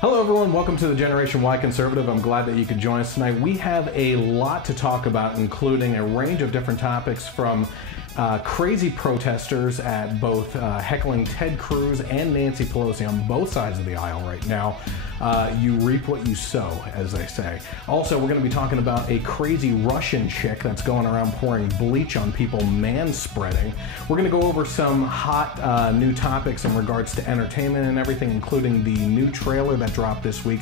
Hello everyone, welcome to the Generation Y Conservative. I'm glad that you could join us tonight. We have a lot to talk about, including a range of different topics from crazy protesters at both heckling Ted Cruz and Nancy Pelosi on both sides of the aisle right now. You reap what you sow, as they say. Also, we're going to be talking about a crazy Russian chick that's going around pouring bleach on people, manspreading. We're going to go over some hot new topics in regards to entertainment and everything, including the new trailer that dropped this week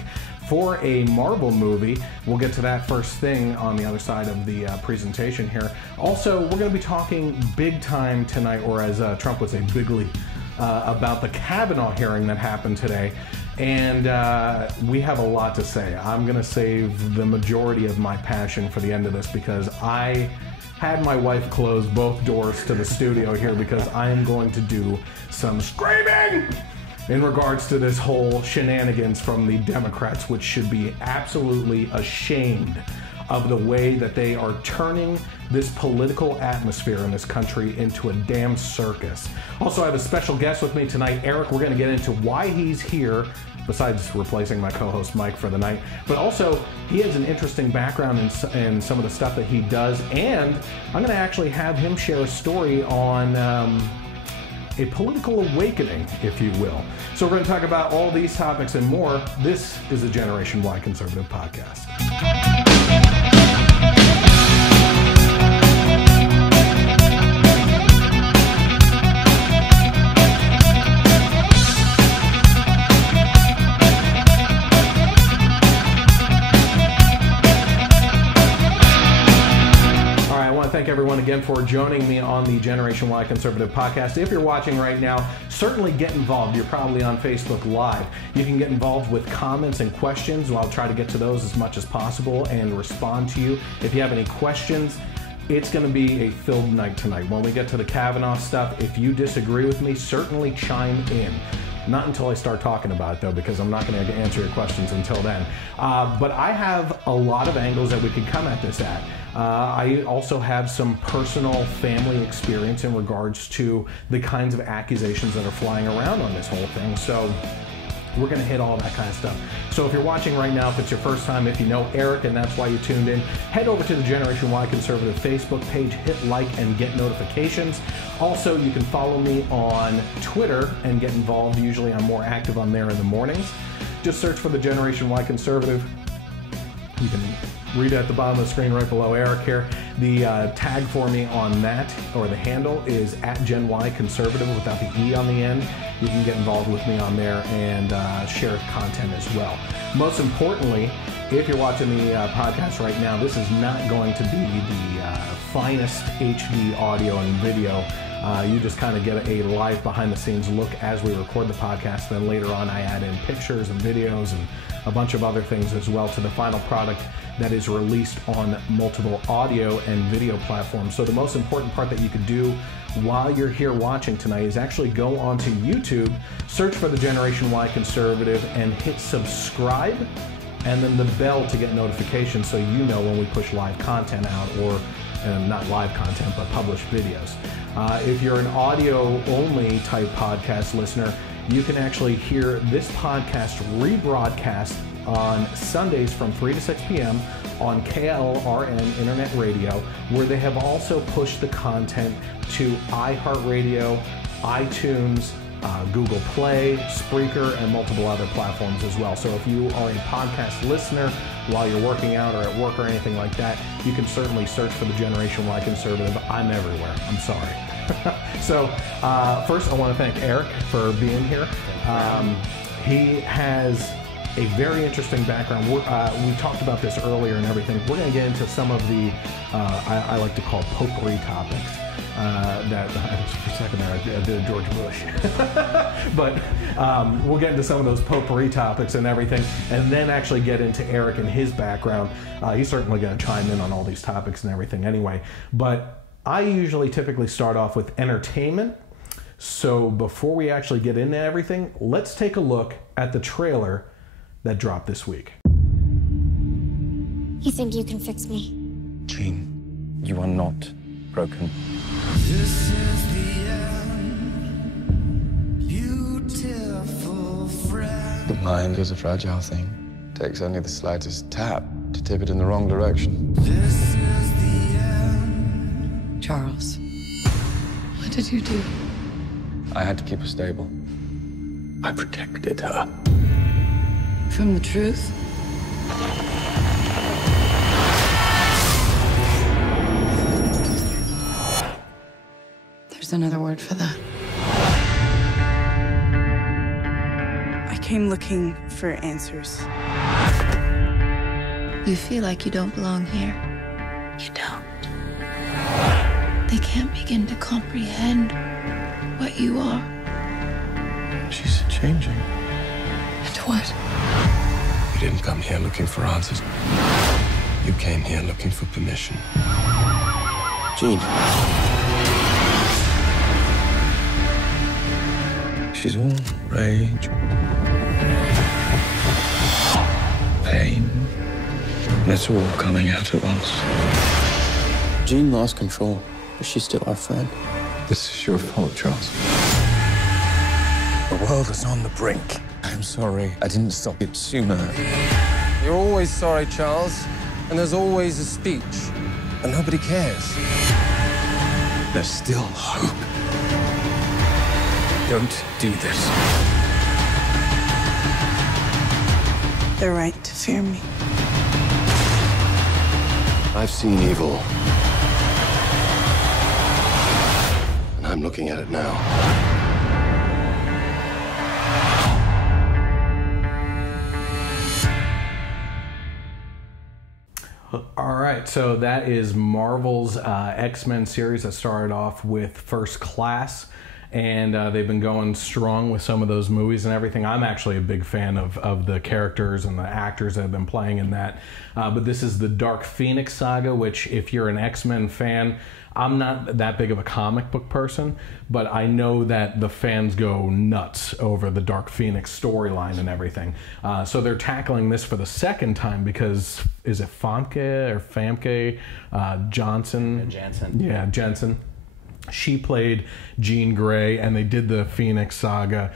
for a Marvel movie. We'll get to that first thing on the other side of the presentation here. Also, we're going to be talking big time tonight, or as Trump would say, bigly, about the Kavanaugh hearing that happened today. And we have a lot to say. I'm going to save the majority of my passion for the end of this because I had my wife close both doors to the studio here because I am going to do some screaming in regards to this whole shenanigans from the Democrats, which should be absolutely ashamed of the way that they are turning this political atmosphere in this country into a damn circus. Also, I have a special guest with me tonight, Eric. We're going to get into why he's here, besides replacing my co-host Mike for the night. But also, he has an interesting background in some of the stuff that he does, and I'm going to actually have him share a story on a political awakening, if you will. So we're going to talk about all these topics and more. This is the Generation Y Conservative Podcast. Thank everyone again for joining me on the Generation Y Conservative Podcast. If you're watching right now, certainly get involved. You're probably on Facebook Live. You can get involved with comments and questions. I'll try to get to those as much as possible and respond to you. If you have any questions, it's going to be a filled night tonight. When we get to the Kavanaugh stuff, if you disagree with me, certainly chime in. Not until I start talking about it, though, because I'm not going to answer your questions until then. But I have a lot of angles that we could come at this at. I also have some personal family experience in regards to the kinds of accusations that are flying around on this whole thing. So we're going to hit all that kind of stuff. So if you're watching right now, if it's your first time, if you know Eric and that's why you tuned in, head over to the Generation Y Conservative Facebook page, hit like and get notifications. Also, you can follow me on Twitter and get involved. Usually I'm more active on there in the mornings. Just search for the Generation Y Conservative. You can read it at the bottom of the screen right below Eric here. The tag for me on that, or the handle, is @GenYConservative without the E on the end. You can get involved with me on there and share content as well. Most importantly, if you're watching the podcast right now, this is not going to be the finest HD audio and video. You just kind of get a live behind-the-scenes look as we record the podcast. Then later on, I add in pictures and videos and a bunch of other things as well to the final product that is released on multiple audio and video platforms. So the most important part that you could do while you're here watching tonight is actually go onto YouTube, search for the Generation Y Conservative, and hit subscribe, and then the bell to get notifications so you know when we push live content out, or not live content, but published videos. If you're an audio-only type podcast listener, you can actually hear this podcast rebroadcast on Sundays from 3 to 6 p.m. on KLRN Internet Radio, where they have also pushed the content to iHeartRadio, iTunes, Google Play, Spreaker, and multiple other platforms as well. So if you are a podcast listener while you're working out or at work or anything like that, you can certainly search for the Generation Y Conservative. I'm everywhere. I'm sorry. So first I want to thank Eric for being here. He has a very interesting background. We talked about this earlier and everything. We're going to get into some of the, I like to call potpourri topics. That for a second there, I did George Bush. But we'll get into some of those potpourri topics and everything, and then actually get into Eric and his background. He's certainly going to chime in on all these topics and everything anyway. But I usually typically start off with entertainment. So before we actually get into everything, let's take a look at the trailer that dropped this week. You think you can fix me? Jean, you are not broken. This is the end, beautiful friend. The mind is a fragile thing. Takes only the slightest tap to tip it in the wrong direction. This is the end. Charles, what did you do? I had to keep her stable. I protected her. From the truth? There's another word for that. I came looking for answers. You feel like you don't belong here. You don't. They can't begin to comprehend what you are. She's changing. And what? You didn't come here looking for answers. You came here looking for permission. Jean. She's all rage, pain, and it's all coming out at once. Jean lost control, but she's still our friend. This is your fault, Charles. The world is on the brink. I'm sorry I didn't stop it sooner. You're always sorry, Charles, and there's always a speech, and nobody cares. There's still hope. Don't do this. They're right to fear me. I've seen evil. And I'm looking at it now. All right, so that is Marvel's X-Men series that started off with First Class. And they've been going strong with some of those movies and everything. I'm actually a big fan of the characters and the actors that have been playing in that. But this is the Dark Phoenix saga, which if you're an X-Men fan, I'm not that big of a comic book person, but I know that the fans go nuts over the Dark Phoenix storyline and everything. So they're tackling this for the second time because, is it Famke or Famke Johnson? Jansen. Yeah, Jensen. She played Jean Grey, and they did the Phoenix saga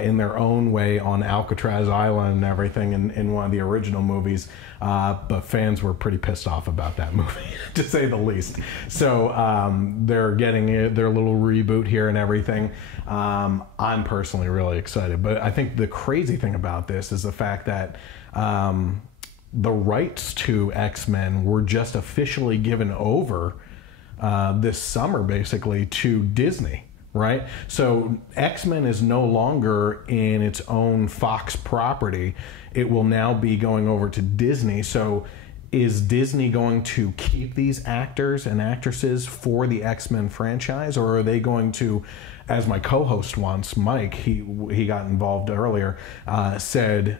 in their own way on Alcatraz Island and everything in one of the original movies. But fans were pretty pissed off about that movie, to say the least. So they're getting their little reboot here and everything. I'm personally really excited. But I think the crazy thing about this is the fact that the rights to X-Men were just officially given over this summer, basically, to Disney, right? So X-Men is no longer in its own Fox property. It will now be going over to Disney. So is Disney going to keep these actors and actresses for the X-Men franchise, or are they going to, as my co-host once, Mike, he got involved earlier, said,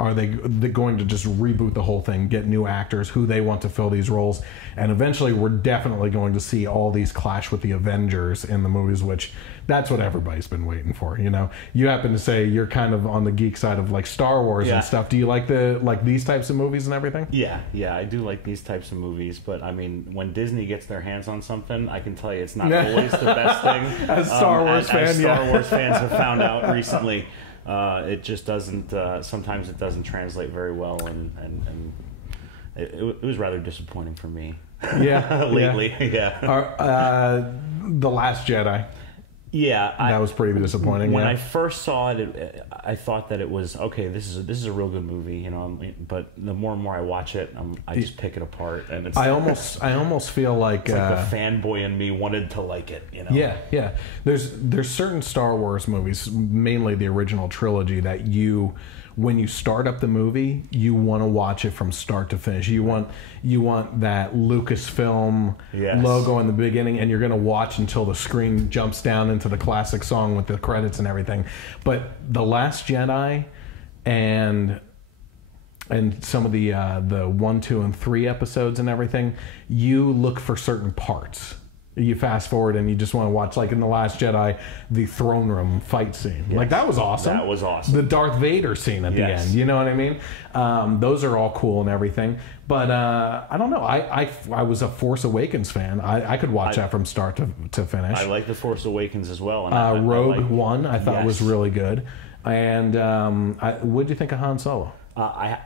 are they going to just reboot the whole thing, get new actors who they want to fill these roles, and eventually we're definitely going to see all these clash with the Avengers in the movies, which that's what everybody's been waiting for. You know, you happen to say you're kind of on the geek side of like Star Wars and stuff. Do you like these types of movies and everything? Yeah, I do like these types of movies, but I mean, when Disney gets their hands on something, I can tell you it's not always the best thing. As Star Wars fans have found out recently. It just doesn't. Sometimes it doesn't translate very well, and it was rather disappointing for me. Yeah, lately. Yeah. The Last Jedi. Yeah, that was pretty disappointing. When I first saw it, I thought that it was okay. This is a real good movie, you know. But the more and more I watch it, I just pick it apart, and it's. I almost feel like, it's like the fanboy in me wanted to like it, you know. Yeah. There's certain Star Wars movies, mainly the original trilogy, that when you start up the movie, you want to watch it from start to finish. You want that Lucasfilm logo in the beginning, and you're going to watch until the screen jumps down into the classic song with the credits and everything. But The Last Jedi and some of the 1, 2, and 3 episodes and everything, you look for certain parts. You fast forward and you just want to watch, like in The Last Jedi, the throne room fight scene. Yes. Like, that was awesome. That was awesome. The Darth Vader scene at the end. You know what I mean? Those are all cool and everything. But I don't know. I was a Force Awakens fan. I could watch that from start to finish. I like The Force Awakens as well. And Rogue One I thought was really good. And what do you think of Han Solo? I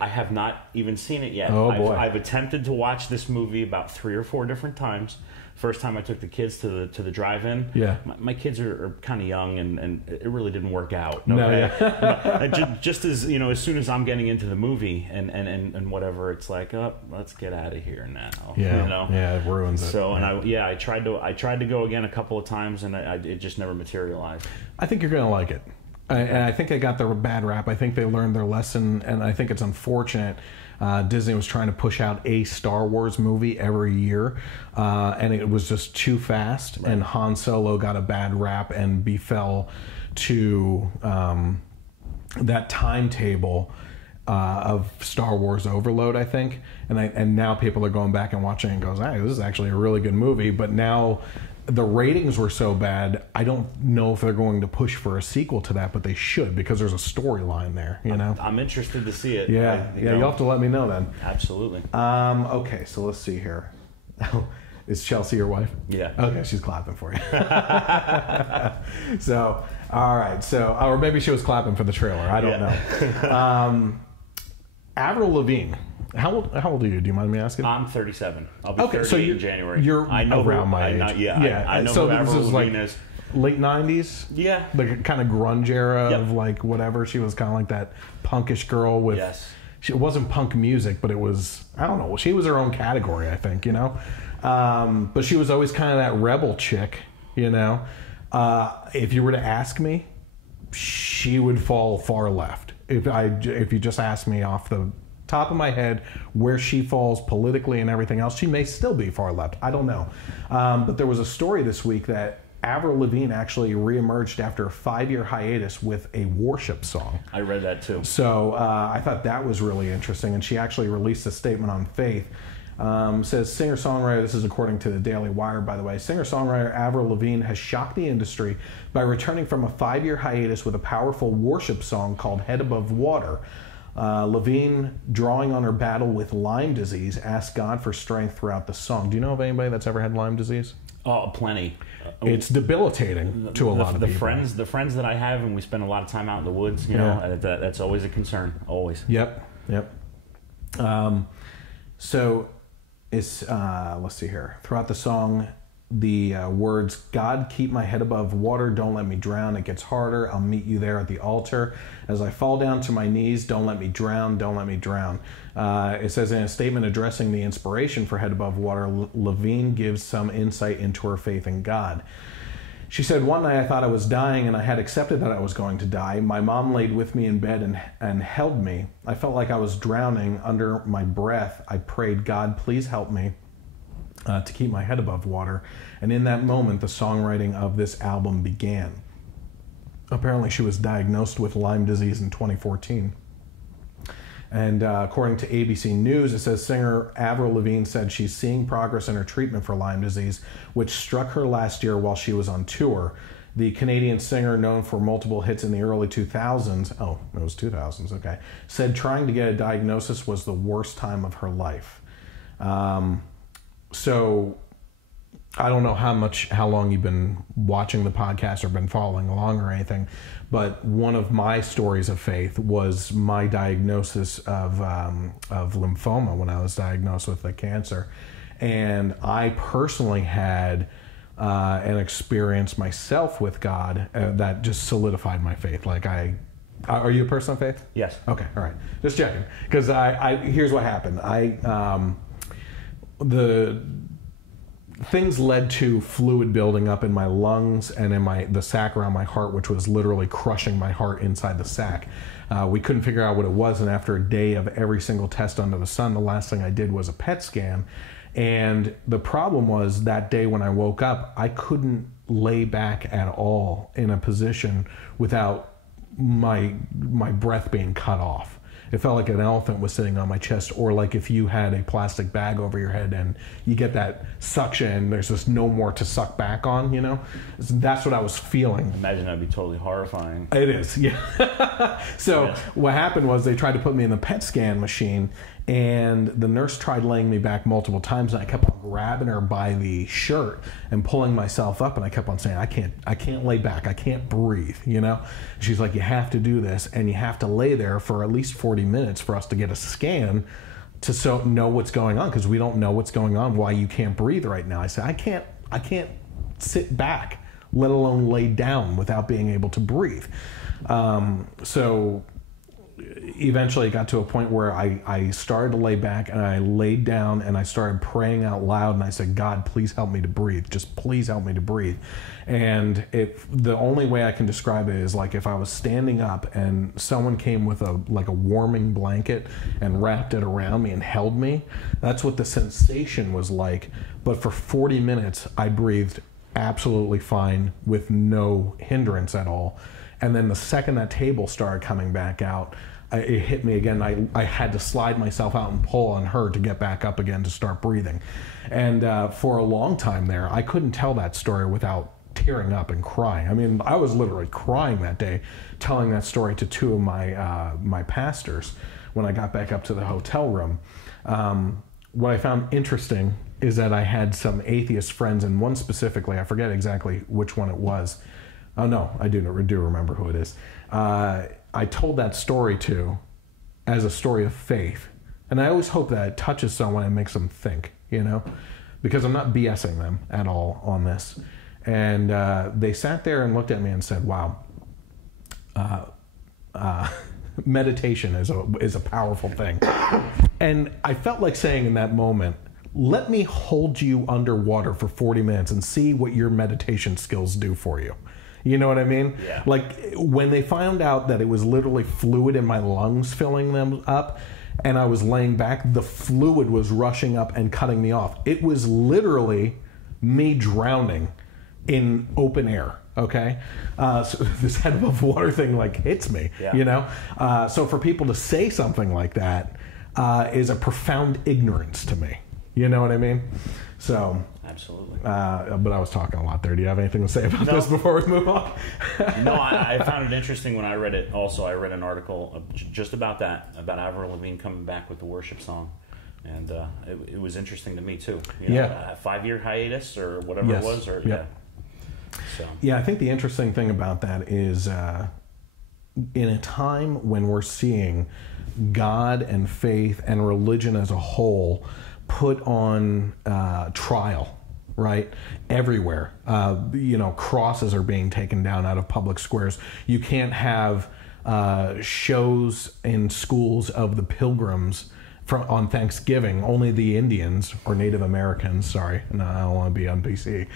have not even seen it yet. Oh, boy. I've attempted to watch this movie about 3 or 4 different times. First time I took the kids to the drive-in. Yeah. My kids are kind of young, and it really didn't work out. No, Okay? yeah. just as as soon as I'm getting into the movie and whatever, it's like, oh, let's get out of here now. Yeah, yeah, it ruins it. So, and I tried to go again a couple of times, and it just never materialized. I think you're gonna like it. And I think they got their bad rap. I think they learned their lesson, and I think it's unfortunate. Disney was trying to push out a Star Wars movie every year, and it was just too fast, and Han Solo got a bad rap and befell to that timetable of Star Wars overload, I think. And now people are going back and watching and goes, hey, this is actually a really good movie, but now the ratings were so bad, I don't know if they're going to push for a sequel to that, but they should, because there's a storyline there, I'm interested to see it. Yeah, you'll have to let me know then. Absolutely. Okay, so let's see here. Is Chelsea your wife? Yeah. Okay, she's clapping for you. So, all right. So, or maybe she was clapping for the trailer. I don't know. Avril Lavigne. How old are you? Do you mind me asking? I'm 37. I'll be 30 in January. You're I know around my age. I know so who this Avril is Lavigne like is. late 90s? Yeah. The kind of grunge era Yep. of like whatever. She was kind of like that punkish girl with... Yes. It wasn't punk music, but it was... I don't know. She was her own category, I think, But she was always kind of that rebel chick, If you were to ask me, she would fall far left. If you just ask me off the top of my head where she falls politically and everything else, she may still be far left. I don't know. But there was a story this week that Avril Lavigne actually reemerged after a 5-year hiatus with a worship song. I read that too. So I thought that was really interesting, and she actually released a statement on Faith. Says singer-songwriter, this is according to the Daily Wire, by the way, singer-songwriter Avril Lavigne has shocked the industry by returning from a 5-year hiatus with a powerful worship song called Head Above Water. Lavigne, drawing on her battle with Lyme disease, asked God for strength throughout the song. Do you know of anybody that's ever had Lyme disease? Oh, plenty. It's debilitating to a lot of people. The friends that I have, and we spend a lot of time out in the woods, that's always a concern, always. Yep. So it's, let's see here. Throughout the song, the words, God, keep my head above water, don't let me drown, it gets harder, I'll meet you there at the altar. As I fall down to my knees, don't let me drown, don't let me drown. It says in a statement addressing the inspiration for Head Above Water, Lavigne gives some insight into her faith in God. She said, one night I thought I was dying and I had accepted that I was going to die. My mom laid with me in bed and held me. I felt like I was drowning. Under my breath, I prayed, God, please help me to keep my head above water. And in that moment, the songwriting of this album began. Apparently, she was diagnosed with Lyme disease in 2014. And according to ABC News, it says singer Avril Lavigne said she's seeing progress in her treatment for Lyme disease, which struck her last year while she was on tour. The Canadian singer, known for multiple hits in the early 2000s, oh, it was 2000s, okay, said trying to get a diagnosis was the worst time of her life. So I don't know how long you've been watching the podcast or been following along or anything, but one of my stories of faith was my diagnosis of lymphoma when I was diagnosed with the cancer. And I personally had an experience myself with God that just solidified my faith. Are you a person of faith? Yes. Okay, all right. Just checking. Because here's what happened. The things led to fluid building up in my lungs and in the sac around my heart, which was literally crushing my heart inside the sac. We couldn't figure out what it was, and after a day of every single test under the sun, the last thing I did was a PET scan. And the problem was that day when I woke up, I couldn't lay back at all in a position without my breath being cut off. It felt like an elephant was sitting on my chest, or like if you had a plastic bag over your head and you get that suction and there's just no more to suck back on, you know? That's what I was feeling. Imagine that'd be totally horrifying. It is, yeah. So what happened was they tried to put me in the PET scan machine, and the nurse tried laying me back multiple times, and I kept on grabbing her by the shirt and pulling myself up, and I kept on saying, I can't lay back, I can't breathe, you know? She's like, you have to do this, and you have to lay there for at least 40 minutes for us to get a scan to know what's going on, because we don't know what's going on, why you can't breathe right now. I said, I can't sit back, let alone lay down without being able to breathe. So eventually it got to a point where I started to lay back, and I laid down and I started praying out loud, and I said, God, please help me to breathe. Just please help me to breathe. And the only way I can describe it is like if I was standing up and someone came with a warming blanket and wrapped it around me and held me. That's what the sensation was like. But for 40 minutes, I breathed absolutely fine with no hindrance at all. And then the second that table started coming back out, it hit me again. I had to slide myself out and pull on her to get back up again to start breathing. And for a long time there, I couldn't tell that story without tearing up and crying. I mean, I was literally crying that day, telling that story to two of my pastors when I got back up to the hotel room. What I found interesting is that I had some atheist friends, and one specifically, I forget exactly which one it was. Oh no, I do remember who it is. I told that story to as a story of faith. And I always hope that it touches someone and makes them think, you know? Because I'm not BSing them at all on this. And they sat there and looked at me and said, wow, meditation is a powerful thing. And I felt like saying in that moment, let me hold you underwater for 40 minutes and see what your meditation skills do for you. You know what I mean? Yeah. Like when they found out that it was literally fluid in my lungs filling them up, and I was laying back, the fluid was rushing up and cutting me off. It was literally me drowning in open air. Okay, so this head above water thing like hits me. Yeah. You know, so for people to say something like that is a profound ignorance to me. You know what I mean? So. Absolutely. But I was talking a lot there. Do you have anything to say about this before we move on? No, I found it interesting when I read it. Also, I read an article just about that, about Avril Lavigne coming back with the worship song. And it was interesting to me, too. You know, a 5-year hiatus or whatever it was. Or, So. Yeah, I think the interesting thing about that is in a time when we're seeing God and faith and religion as a whole put on trial, right? Everywhere. You know, crosses are being taken down out of public squares. You can't have shows in schools of the Pilgrims on Thanksgiving. Only the Indians or Native Americans, sorry, no, I don't want to be on PC,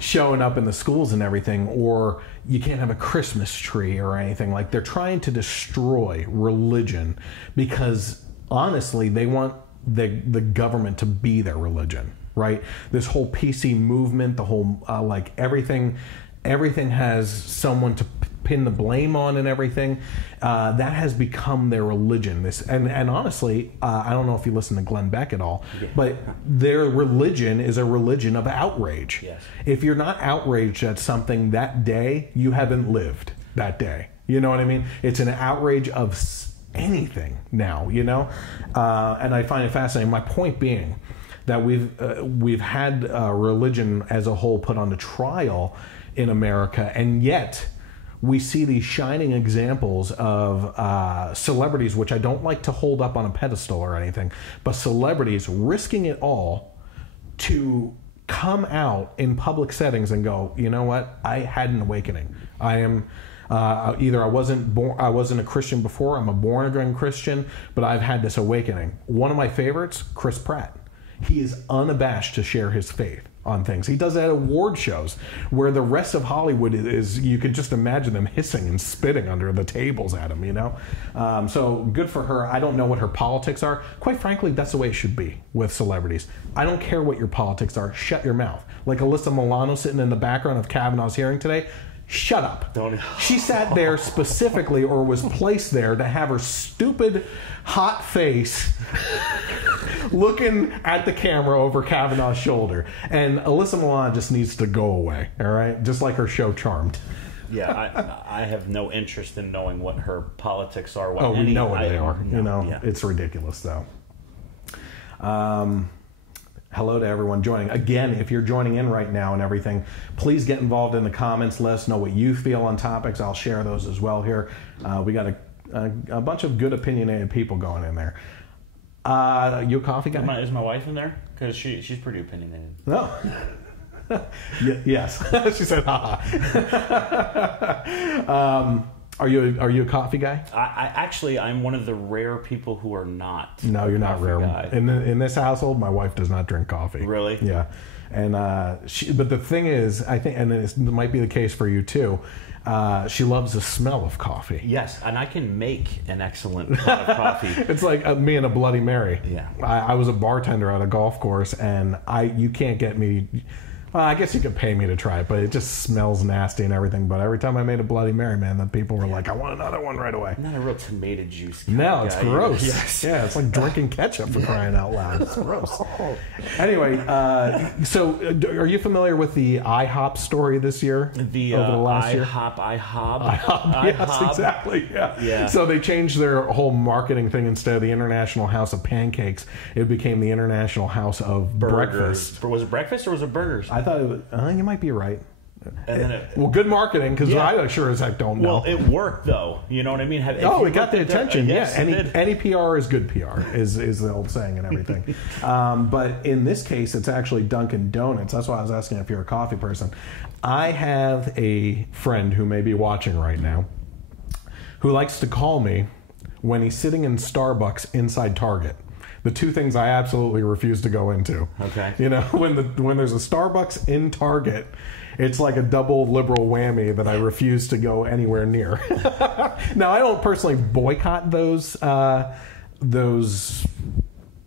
showing up in the schools and everything. Or you can't have a Christmas tree or anything. Like, they're trying to destroy religion because, honestly, they want the government to be their religion. Right? This whole PC movement, the whole, like everything has someone to pin the blame on and everything. That has become their religion. And honestly, I don't know if you listen to Glenn Beck at all, but their religion is a religion of outrage. Yes. If you're not outraged at something that day, you haven't lived that day. You know what I mean? It's an outrage of anything now, you know? And I find it fascinating. My point being that we've had religion as a whole put on trial in America, and yet we see these shining examples of celebrities, which I don't like to hold up on a pedestal or anything, but celebrities risking it all to come out in public settings and go, you know what, I had an awakening. I am either I wasn't a Christian before, I'm a born again Christian, but I've had this awakening. One of my favorites, Chris Pratt. He is unabashed to share his faith on things. He does that at award shows where the rest of Hollywood is, you could just imagine them hissing and spitting under the tables at him, you know? So good for her. I don't know what her politics are. Quite frankly, that's the way it should be with celebrities. I don't care what your politics are. Shut your mouth. Like Alyssa Milano sitting in the background of Kavanaugh's hearing today, Shut up. Don't. She sat there specifically, or was placed there to have her stupid, hot face looking at the camera over Kavanaugh's shoulder. And Alyssa Milano just needs to go away, all right? Just like her show Charmed. Yeah, I have no interest in knowing what her politics are. We know what they are. No, It's ridiculous, though. Hello to everyone joining. Again, if you're joining in right now and everything, please get involved in the comments. Let us know what you feel on topics. I'll share those as well here. We got a bunch of good opinionated people going in there. You a coffee guy? Is my wife in there? Because she's pretty opinionated. No. Yes. She said, haha. Are you a coffee guy? I'm one of the rare people who are not. No, you're not rare. Guy. In this household, my wife does not drink coffee. Really? Yeah. And but the thing is, I think, and it might be the case for you too, she loves the smell of coffee. Yes, and I can make an excellent pot of coffee. It's like me and a Bloody Mary. Yeah. I was a bartender at a golf course, and you can't get me. Well, I guess you could pay me to try it, but it just smells nasty and everything. But every time I made a Bloody Mary, man, the people were like, I want another one right away. Not a real tomato juice kind No, of it's guy. gross. Yes. Yeah, it's like drinking ketchup for crying out loud. It's gross. Anyway, so are you familiar with the IHOP story this year? The over the last year? IHOP. Yes, exactly. Yeah. So they changed their whole marketing thing. Instead of the International House of Pancakes, it became the International House of Breakfast. Was it breakfast or was it burgers? I thought it was, you might be right. And then well, good marketing, because I sure as heck don't know. Well, it worked though. You know what I mean? It got the attention. Yes, any PR is good PR, is the old saying and everything. But in this case, it's actually Dunkin Donuts. That's why I was asking if you're a coffee person. I have a friend who may be watching right now who likes to call me when he's sitting in Starbucks inside Target. The two things I absolutely refuse to go into. Okay. You know, when there's a Starbucks in Target, it's like a double liberal whammy that I refuse to go anywhere near. Now, I don't personally boycott those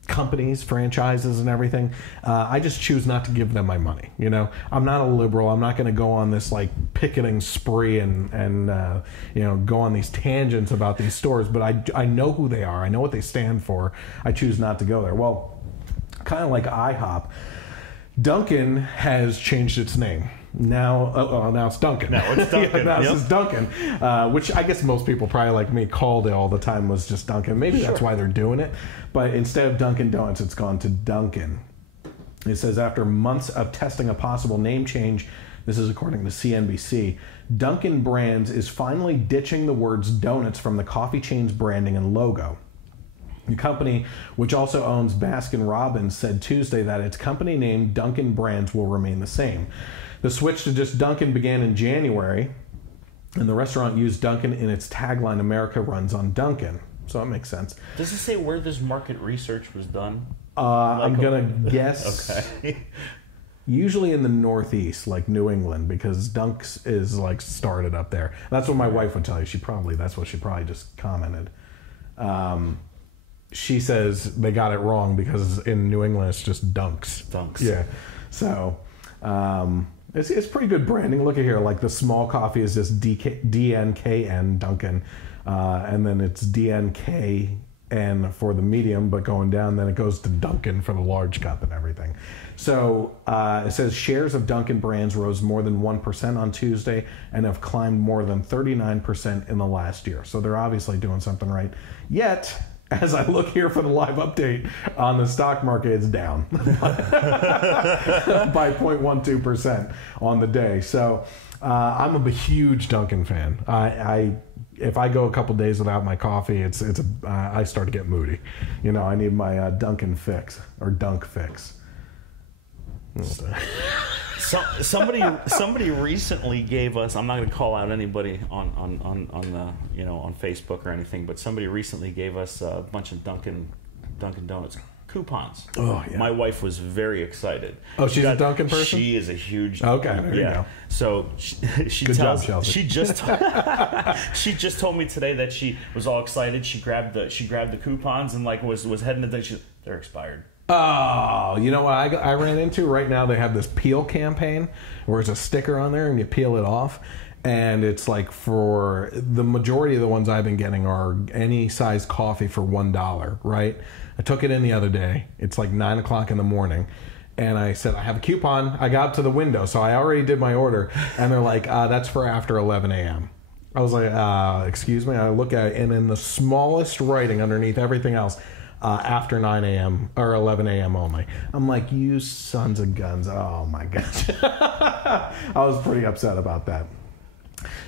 companies, franchises, and everything. I just choose not to give them my money. You know, I'm not a liberal. I'm not going to go on this like picketing spree and go on these tangents about these stores. But I know who they are. I know what they stand for. I choose not to go there. Well, kind of like IHOP, Dunkin has changed its name. Now it's Dunkin. Now it's Dunkin. Now it's Dunkin, which I guess most people probably like me called it all the time was just Dunkin. Maybe that's why they're doing it. But instead of Dunkin Donuts, it's gone to Dunkin. It says after months of testing a possible name change, this is according to CNBC, Dunkin Brands is finally ditching the words donuts from the coffee chain's branding and logo. The company, which also owns Baskin-Robbins, said Tuesday that its company name Dunkin Brands will remain the same. The switch to just Dunkin began in January, and the restaurant used Dunkin in its tagline, America runs on Dunkin. So it makes sense. Does it say where this market research was done? I'm going to guess. Okay. Usually in the Northeast, like New England, because Dunk's is like started up there. That's what my wife would tell you. That's what she probably just commented. She says they got it wrong because in New England it's just Dunks. Dunks. Yeah. So it's pretty good branding. Look at here, like the small coffee is just DNKN Dunkin, and then it's DNKN for the medium, but going down, then it goes to Dunkin for the large cup and everything. So it says shares of Dunkin Brands rose more than 1% on Tuesday and have climbed more than 39% in the last year. So they're obviously doing something right. Yet, as I look here for the live update on the stock market, it's down by 0.12% on the day. So I'm a huge Dunkin fan. If I go a couple days without my coffee, I start to get moody. You know, I need my Dunkin fix or Dunk fix. Somebody recently gave us. I'm not going to call out anybody on the on Facebook or anything, but somebody recently gave us a bunch of Dunkin Donuts coupons. Oh yeah. My wife was very excited. Oh, she's a Dunkin person? She is a huge Okay, there you go. So she Good tells job, Chelsea. she just told me today that she was all excited. She grabbed the coupons and like was heading to they're expired. Oh, you know what I ran into right now? They have this peel campaign where there's a sticker on there and you peel it off. And it's like, for the majority of the ones I've been getting are any size coffee for $1, right? I took it in the other day. It's like 9 o'clock in the morning. And I said, I have a coupon. I got to the window, so I already did my order. And they're like, that's for after 11 a.m. I was like, excuse me? I look at it, and in the smallest writing underneath everything else, after 9 a.m. or 11 a.m. only. I'm like, you sons of guns. Oh, my gosh. I was pretty upset about that.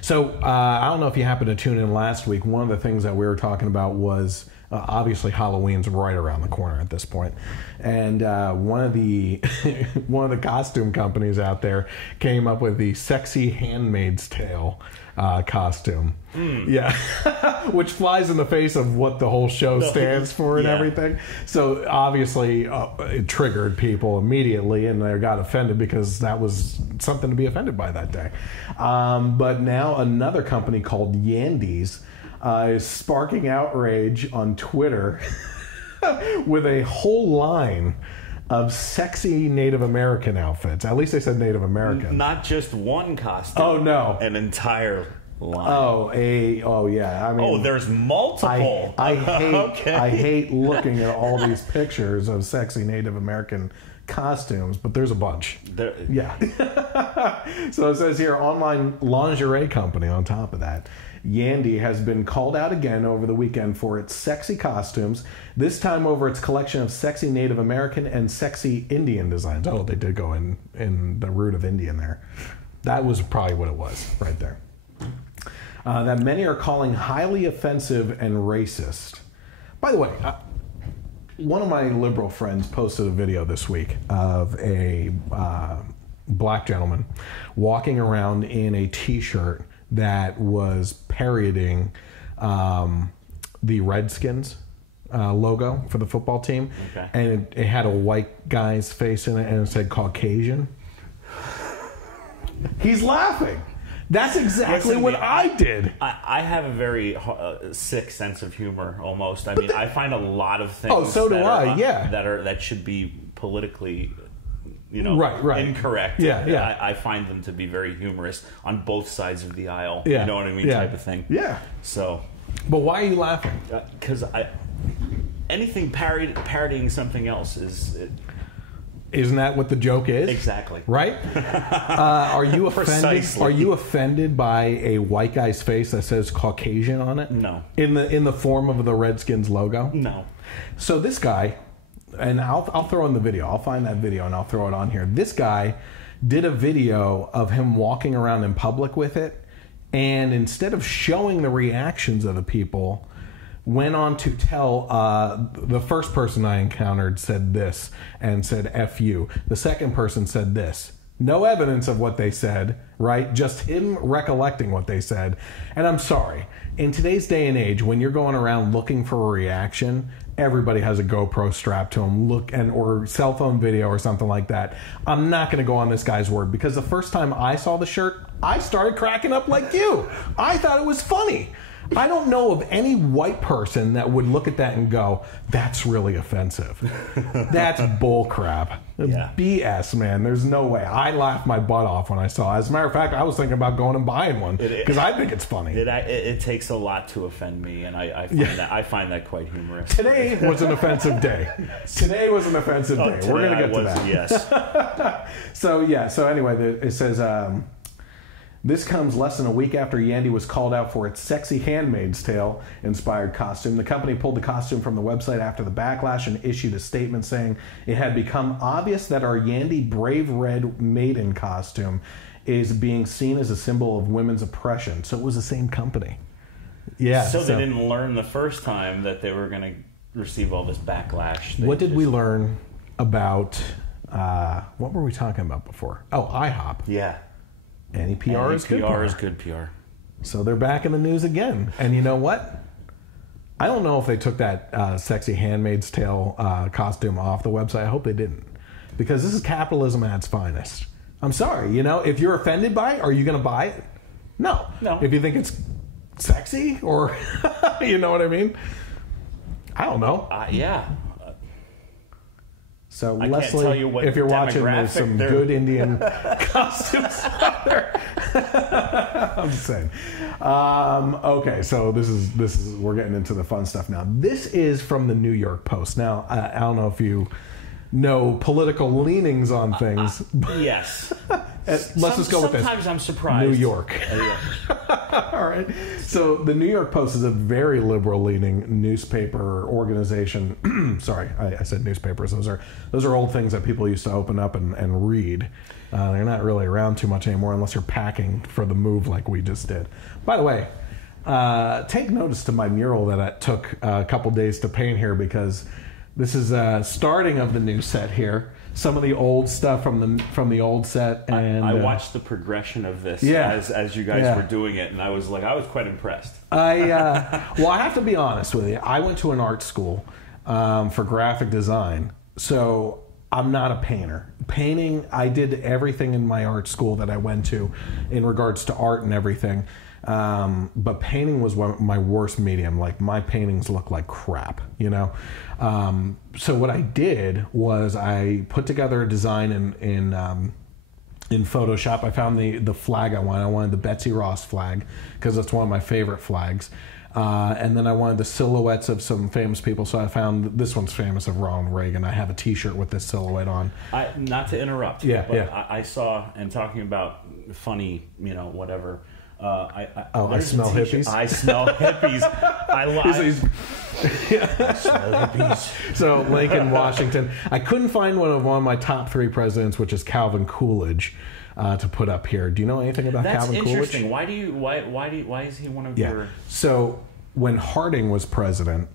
So I don't know if you happened to tune in last week. One of the things that we were talking about was obviously Halloween's right around the corner at this point, and one of the costume companies out there came up with the sexy Handmaid's Tale costume. Yeah, which flies in the face of what the whole show stands for and everything. So obviously it triggered people immediately, and they got offended because that was something to be offended by that day. But now another company called Yandy's is sparking outrage on Twitter with a whole line of sexy Native American outfits. At least they said Native American. Not just one costume. Oh, no. An entire line. Oh, yeah. I mean, there's multiple. I hate Okay. I hate looking at all these pictures of sexy Native American costumes, but there's a bunch. Yeah. So it says here, online lingerie company on top of that. Yandy has been called out again over the weekend for its sexy costumes, this time over its collection of sexy Native American and sexy Indian designs. Oh, they did go in the root of Indian there. That was probably what it was right there. That many are calling highly offensive and racist. By the way, one of my liberal friends posted a video this week of a black gentleman walking around in a T-shirt that was parodying the Redskins logo for the football team. Okay. And it had a white guy's face in it, and it said Caucasian. He's laughing. That's exactly what I did. I have a very sick sense of humor, almost. I mean, I find a lot of things. Oh, so do I. Yeah, that should be politically, right. incorrect. Yeah. I find them to be very humorous on both sides of the aisle. Yeah. You know what I mean, type of thing. Yeah. So, but why are you laughing? Because anything parodying something else is. Isn't that what the joke is? Exactly. Right? Are you offended? Precisely. Are you offended by a white guy's face that says Caucasian on it? No. In the form of the Redskins logo? No. So this guy, and I'll throw in the video. I'll find that video and I'll throw it on here. This guy did a video of him walking around in public with it, and instead of showing the reactions of the people, went on to tell the first person I encountered said this and said F you. The second person said this. No evidence of what they said, right? Just him recollecting what they said. And I'm sorry. In today's day and age, when you're going around looking for a reaction, everybody has a GoPro strapped to them, or cell phone video or something like that. I'm not going to go on this guy's word, because the first time I saw the shirt, I started cracking up like you. I thought it was funny. I don't know of any white person that would look at that and go, that's really offensive. That's bullcrap. Yeah. BS, man. There's no way. I laughed my butt off when I saw it. As a matter of fact, I was thinking about going and buying one because I think it's funny. It takes a lot to offend me, and I find that quite humorous. Today was an offensive day. Today was an offensive day. We're going to get to that. Yes. So anyway, it says... this comes less than a week after Yandy was called out for its sexy Handmaid's Tale inspired costume. The company pulled the costume from the website after the backlash and issued a statement saying it had become obvious that our Yandy Brave Red Maiden costume is being seen as a symbol of women's oppression. So it was the same company. Yeah. So they didn't learn the first time that they were going to receive all this backlash. What did we learn about, what were we talking about before? Oh, IHOP. Yeah. Any PR is good PR. PR is good PR. So they're back in the news again. And you know what? I don't know if they took that sexy Handmaid's Tale costume off the website. I hope they didn't. Because this is capitalism at its finest. I'm sorry. If you're offended by it, are you going to buy it? No. If you think it's sexy or, you know what I mean? I don't know. Yeah. So I Leslie, can't tell you what if you're watching, there's some good Indian costumes out there. I'm just saying. Okay, so this is we're getting into the fun stuff now. This is from the New York Post. Now, I don't know if you know political leanings on things. Yes. Let's just go with this. Sometimes I'm surprised. New York. All right. So the New York Post is a very liberal-leaning newspaper organization. Sorry, I said newspapers. Those are old things that people used to open up and read. They're not really around too much anymore unless you're packing for the move like we just did. By the way, take notice to my mural that it took a couple days to paint here, because this is starting of the new set here. Some of the old stuff from the old set, and I watched the progression of this as you guys were doing it, and I was quite impressed. Well, I have to be honest with you. I went to an art school for graphic design, so I'm not a painter. Painting, I did everything in my art school that I went to in regards to art and everything. But painting was my worst medium. Like, my paintings look like crap, you know? So what I did was I put together a design in Photoshop. I found the flag I wanted. I wanted the Betsy Ross flag, because that's one of my favorite flags. And then I wanted the silhouettes of some famous people, so I found this one's famous, of Ronald Reagan. I have a T-shirt with this silhouette on. Not to interrupt, but I saw, and talking about funny, whatever. I smell hippies. I smell hippies. I smell hippies. So Lincoln, Washington. I couldn't find one of my top 3 presidents, which is Calvin Coolidge, to put up here. Do you know anything about Calvin Coolidge? That's interesting. Why is he one of your? So when Harding was president,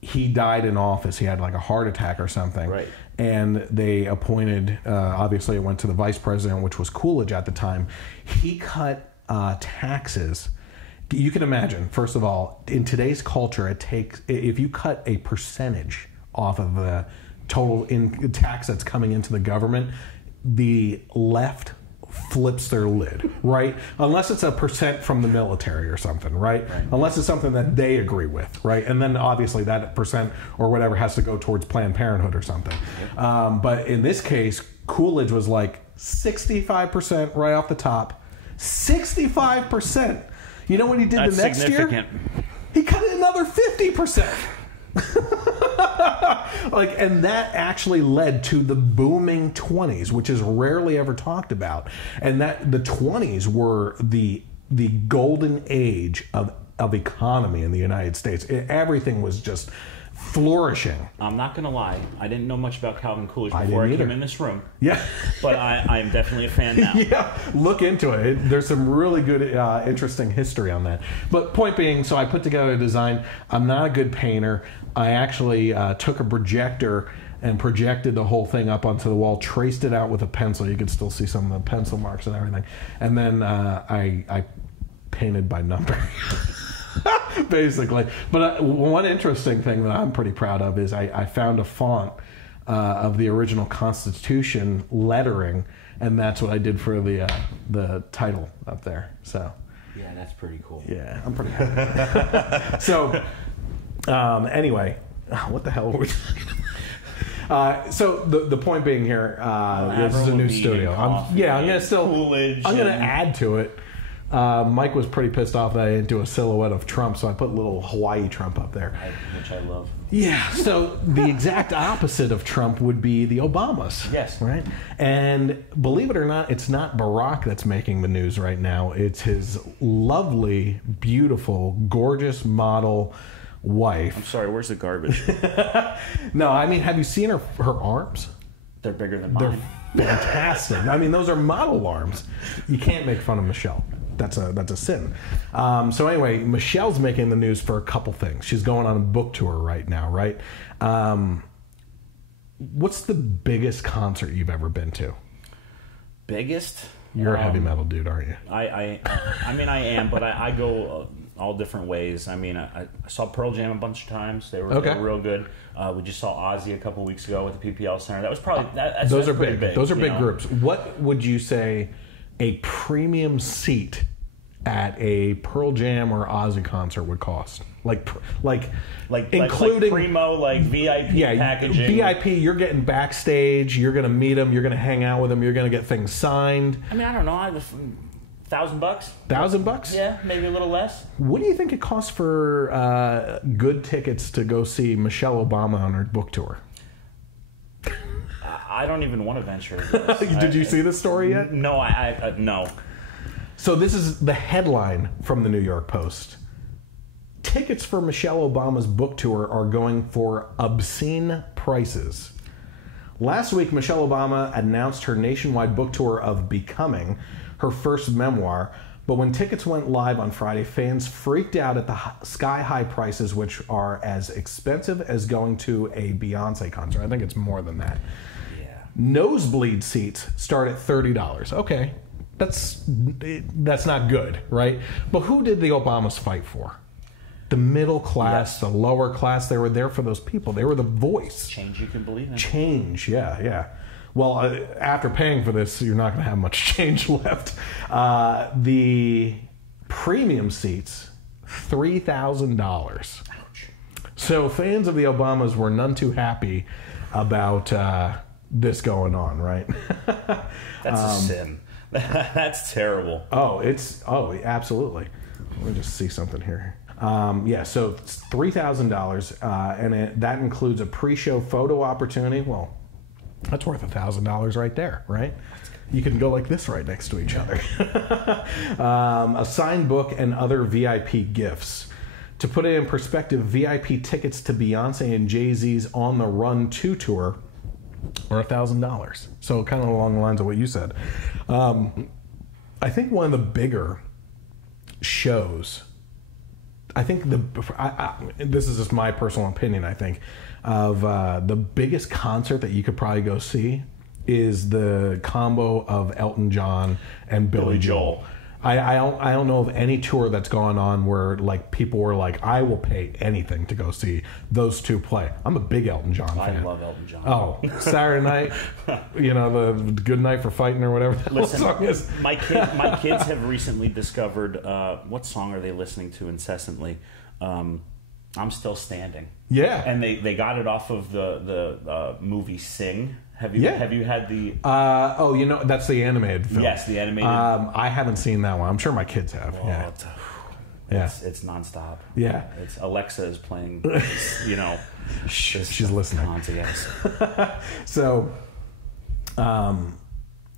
he died in office. He had like a heart attack or something. Right. And they appointed, obviously it went to the vice president, which was Coolidge at the time. He cut taxes. You can imagine, first of all, in today's culture, if you cut a percentage off of the total tax that's coming into the government, the left flips their lid, right? Unless it's a percent from the military or something, right? Unless it's something that they agree with, right? And then obviously that percent or whatever has to go towards Planned Parenthood or something. But in this case, Coolidge was like 65% right off the top. 65%. You know what he did the next year? He cut it another 50%. And that actually led to the booming 20s, which is rarely ever talked about. And that the 20s were the golden age of economy in the United States. Everything was just flourishing. I'm not going to lie. I didn't know much about Calvin Coolidge before I came in this room. Yeah. But I'm definitely a fan now. Yeah. Look into it. There's some really good, interesting history on that. But point being, so I put together a design. I'm not a good painter. I actually took a projector and projected the whole thing up onto the wall, traced it out with a pencil. You could still see some of the pencil marks and everything. And then I painted by number. Basically. But one interesting thing that I'm pretty proud of is I found a font of the original Constitution lettering, and that's what I did for the title up there. So yeah, that's pretty cool. Yeah, I'm pretty happy. So anyway, what the hell were we talking about? So the point being here, this is a new studio. I'm gonna add to it. Mike was pretty pissed off that I didn't do a silhouette of Trump, so I put a little Hawaii Trump up there. Which I love. Yeah, so the exact opposite of Trump would be the Obamas. Yes. Right? And believe it or not, it's not Barack that's making the news right now. It's his lovely, beautiful, gorgeous model wife. I'm sorry, where's the garbage? No, I mean, have you seen her arms? They're bigger than mine. They're fantastic. I mean, those are model arms. You can't make fun of Michelle. That's a sin. So anyway, Michelle's making the news for a couple things. She's going on a book tour right now, right? What's the biggest concert you've ever been to? Biggest? You're a heavy metal dude, aren't you? I mean, I am, but I go all different ways. I mean, I saw Pearl Jam a bunch of times. They were real good. We just saw Ozzy a couple weeks ago at the PPL Center. That was probably those are big. Those are big groups. What would you say a premium seat at a Pearl Jam or Ozzy concert would cost. Like including like primo, like VIP packaging. VIP, you're getting backstage, you're going to meet them, you're going to hang out with them, you're going to get things signed. I mean, I don't know, $1,000? $1,000? Yeah, maybe a little less. What do you think it costs for good tickets to go see Michelle Obama on her book tour? I don't even want to venture. Did you see this story yet? No, no. So this is the headline from the New York Post. Tickets for Michelle Obama's book tour are going for obscene prices. Last week, Michelle Obama announced her nationwide book tour of Becoming, her first memoir, but when tickets went live on Friday, fans freaked out at the sky-high prices, which are as expensive as going to a Beyonce concert. I think it's more than that. Yeah. Nosebleed seats start at $30. Okay, that's not good, right? But who did the Obamas fight for? The middle class, yes. The lower class. They were there for those people. They were the voice. Change you can believe in. Change, yeah. Well, after paying for this, you're not going to have much change left. The premium seats, $3,000. Ouch. So fans of the Obamas were none too happy about this going on, right? That's a sin. That's terrible. Oh, absolutely. Let me just see something here. So it's $3,000, and that includes a pre-show photo opportunity. Well, that's worth $1,000 right there, right? You can go like this right next to each other. A signed book and other VIP gifts. To put it in perspective, VIP tickets to Beyonce and Jay-Z's On the Run 2 tour are $1,000. So kind of along the lines of what you said. I think one of the bigger shows, I think this is just my personal opinion, I think, of the biggest concert that you could probably go see is the combo of Elton John and Billy Joel. I don't know of any tour that's gone on where like people were like, I will pay anything to go see those two play. I'm a big Elton John fan. I love Elton John. Oh, Saturday Night, the Good Night for Fighting or whatever that song is. My kids have recently discovered, what song are they listening to incessantly? I'm Still Standing. Yeah. And they got it off of the movie Sing. Have you had the... that's the animated film. Yes, the animated. I haven't seen that one. I'm sure my kids have. Oh, yeah. It's nonstop. Yeah. It's Alexa is playing, she's listening. Yes. So,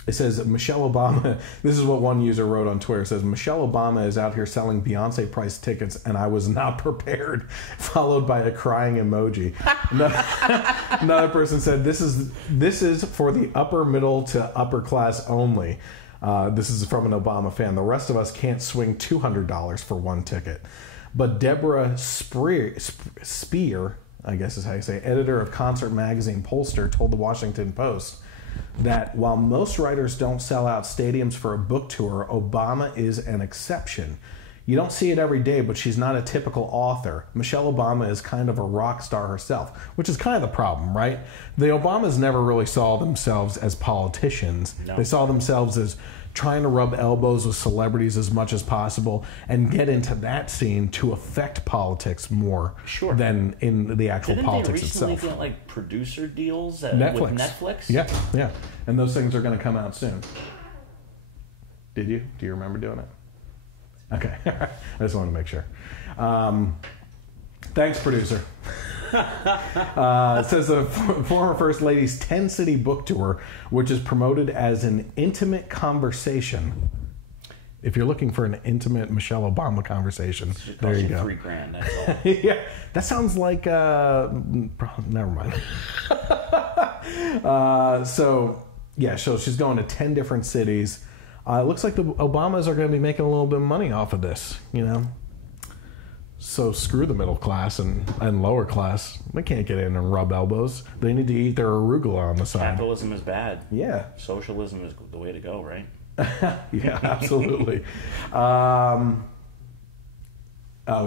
it says Michelle Obama, this is what one user wrote on Twitter. It says, Michelle Obama is out here selling Beyonce price tickets and I was not prepared, followed by a crying emoji. Another person said, this is for the upper middle to upper class only. This is from an Obama fan. The rest of us can't swing $200 for one ticket. But Deborah Spear, I guess is how you say it, editor of Concert Magazine Pollster, told the Washington Post that while most writers don't sell out stadiums for a book tour, Obama is an exception. You don't see it every day, but she's not a typical author. Michelle Obama is kind of a rock star herself, which is kind of the problem, right? The Obamas never really saw themselves as politicians. No. They saw themselves as trying to rub elbows with celebrities as much as possible and get into that scene to affect politics more than in the actual politics itself. Didn't they recently get like producer deals with Netflix? Yeah. And those things are going to come out soon. Did you? Do you remember doing it? Okay. I just wanted to make sure. Thanks, producer. It says the former First Lady's 10-city book tour, which is promoted as an intimate conversation. If you're looking for an intimate Michelle Obama conversation, there you go. $3,000, that's all. Yeah, that sounds like... never mind. So she's going to 10 different cities. It looks like the Obamas are going to be making a little bit of money off of this, So screw the middle class and lower class. They can't get in and rub elbows. They need to eat their arugula on the side. Capitalism is bad. Yeah. Socialism is the way to go, right? Yeah, absolutely.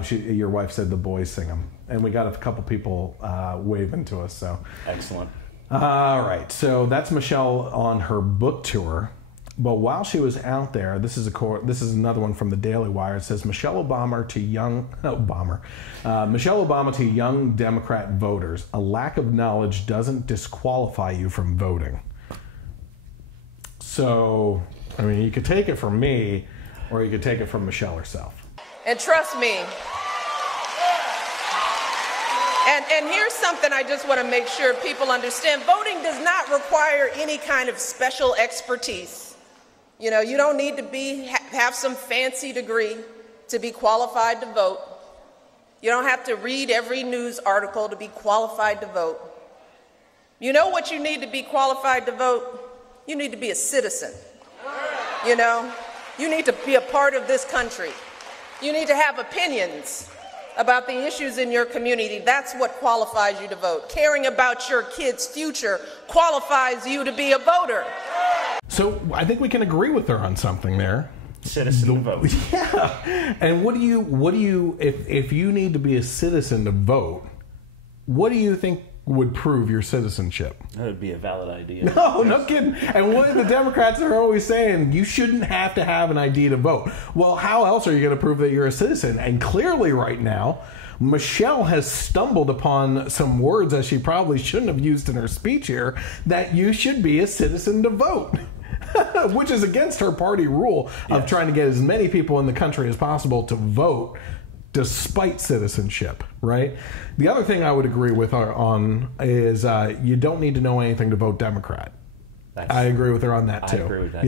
Your wife said the boys sing them. And we got a couple people waving to us. So excellent. All right. So that's Michelle on her book tour. But while she was out there, this is another one from the Daily Wire. It says Michelle Obama to young Democrat voters: a lack of knowledge doesn't disqualify you from voting. So, I mean, you could take it from me, or you could take it from Michelle herself. And trust me. And here's something I just want to make sure people understand. Voting does not require any kind of special expertise. You know, you don't need to have some fancy degree to be qualified to vote. You don't have to read every news article to be qualified to vote. You know what you need to be qualified to vote? You need to be a citizen. You know, you need to be a part of this country. You need to have opinions about the issues in your community. That's what qualifies you to vote. Caring about your kids' future qualifies you to be a voter. So I think we can agree with her on something there. Citizen to vote. Yeah. And what do you if you need to be a citizen to vote, what do you think would prove your citizenship? That would be a valid idea. No kidding. And what the Democrats are always saying, you shouldn't have to have an ID to vote. Well, how else are you going to prove that you're a citizen? And clearly right now, Michelle has stumbled upon some words that she probably shouldn't have used in her speech here, that you should be a citizen to vote. Which is against her party rule of trying to get as many people in the country as possible to vote despite citizenship, right? The other thing I would agree with her on is you don't need to know anything to vote Democrat. I agree with her on that too. I agree with that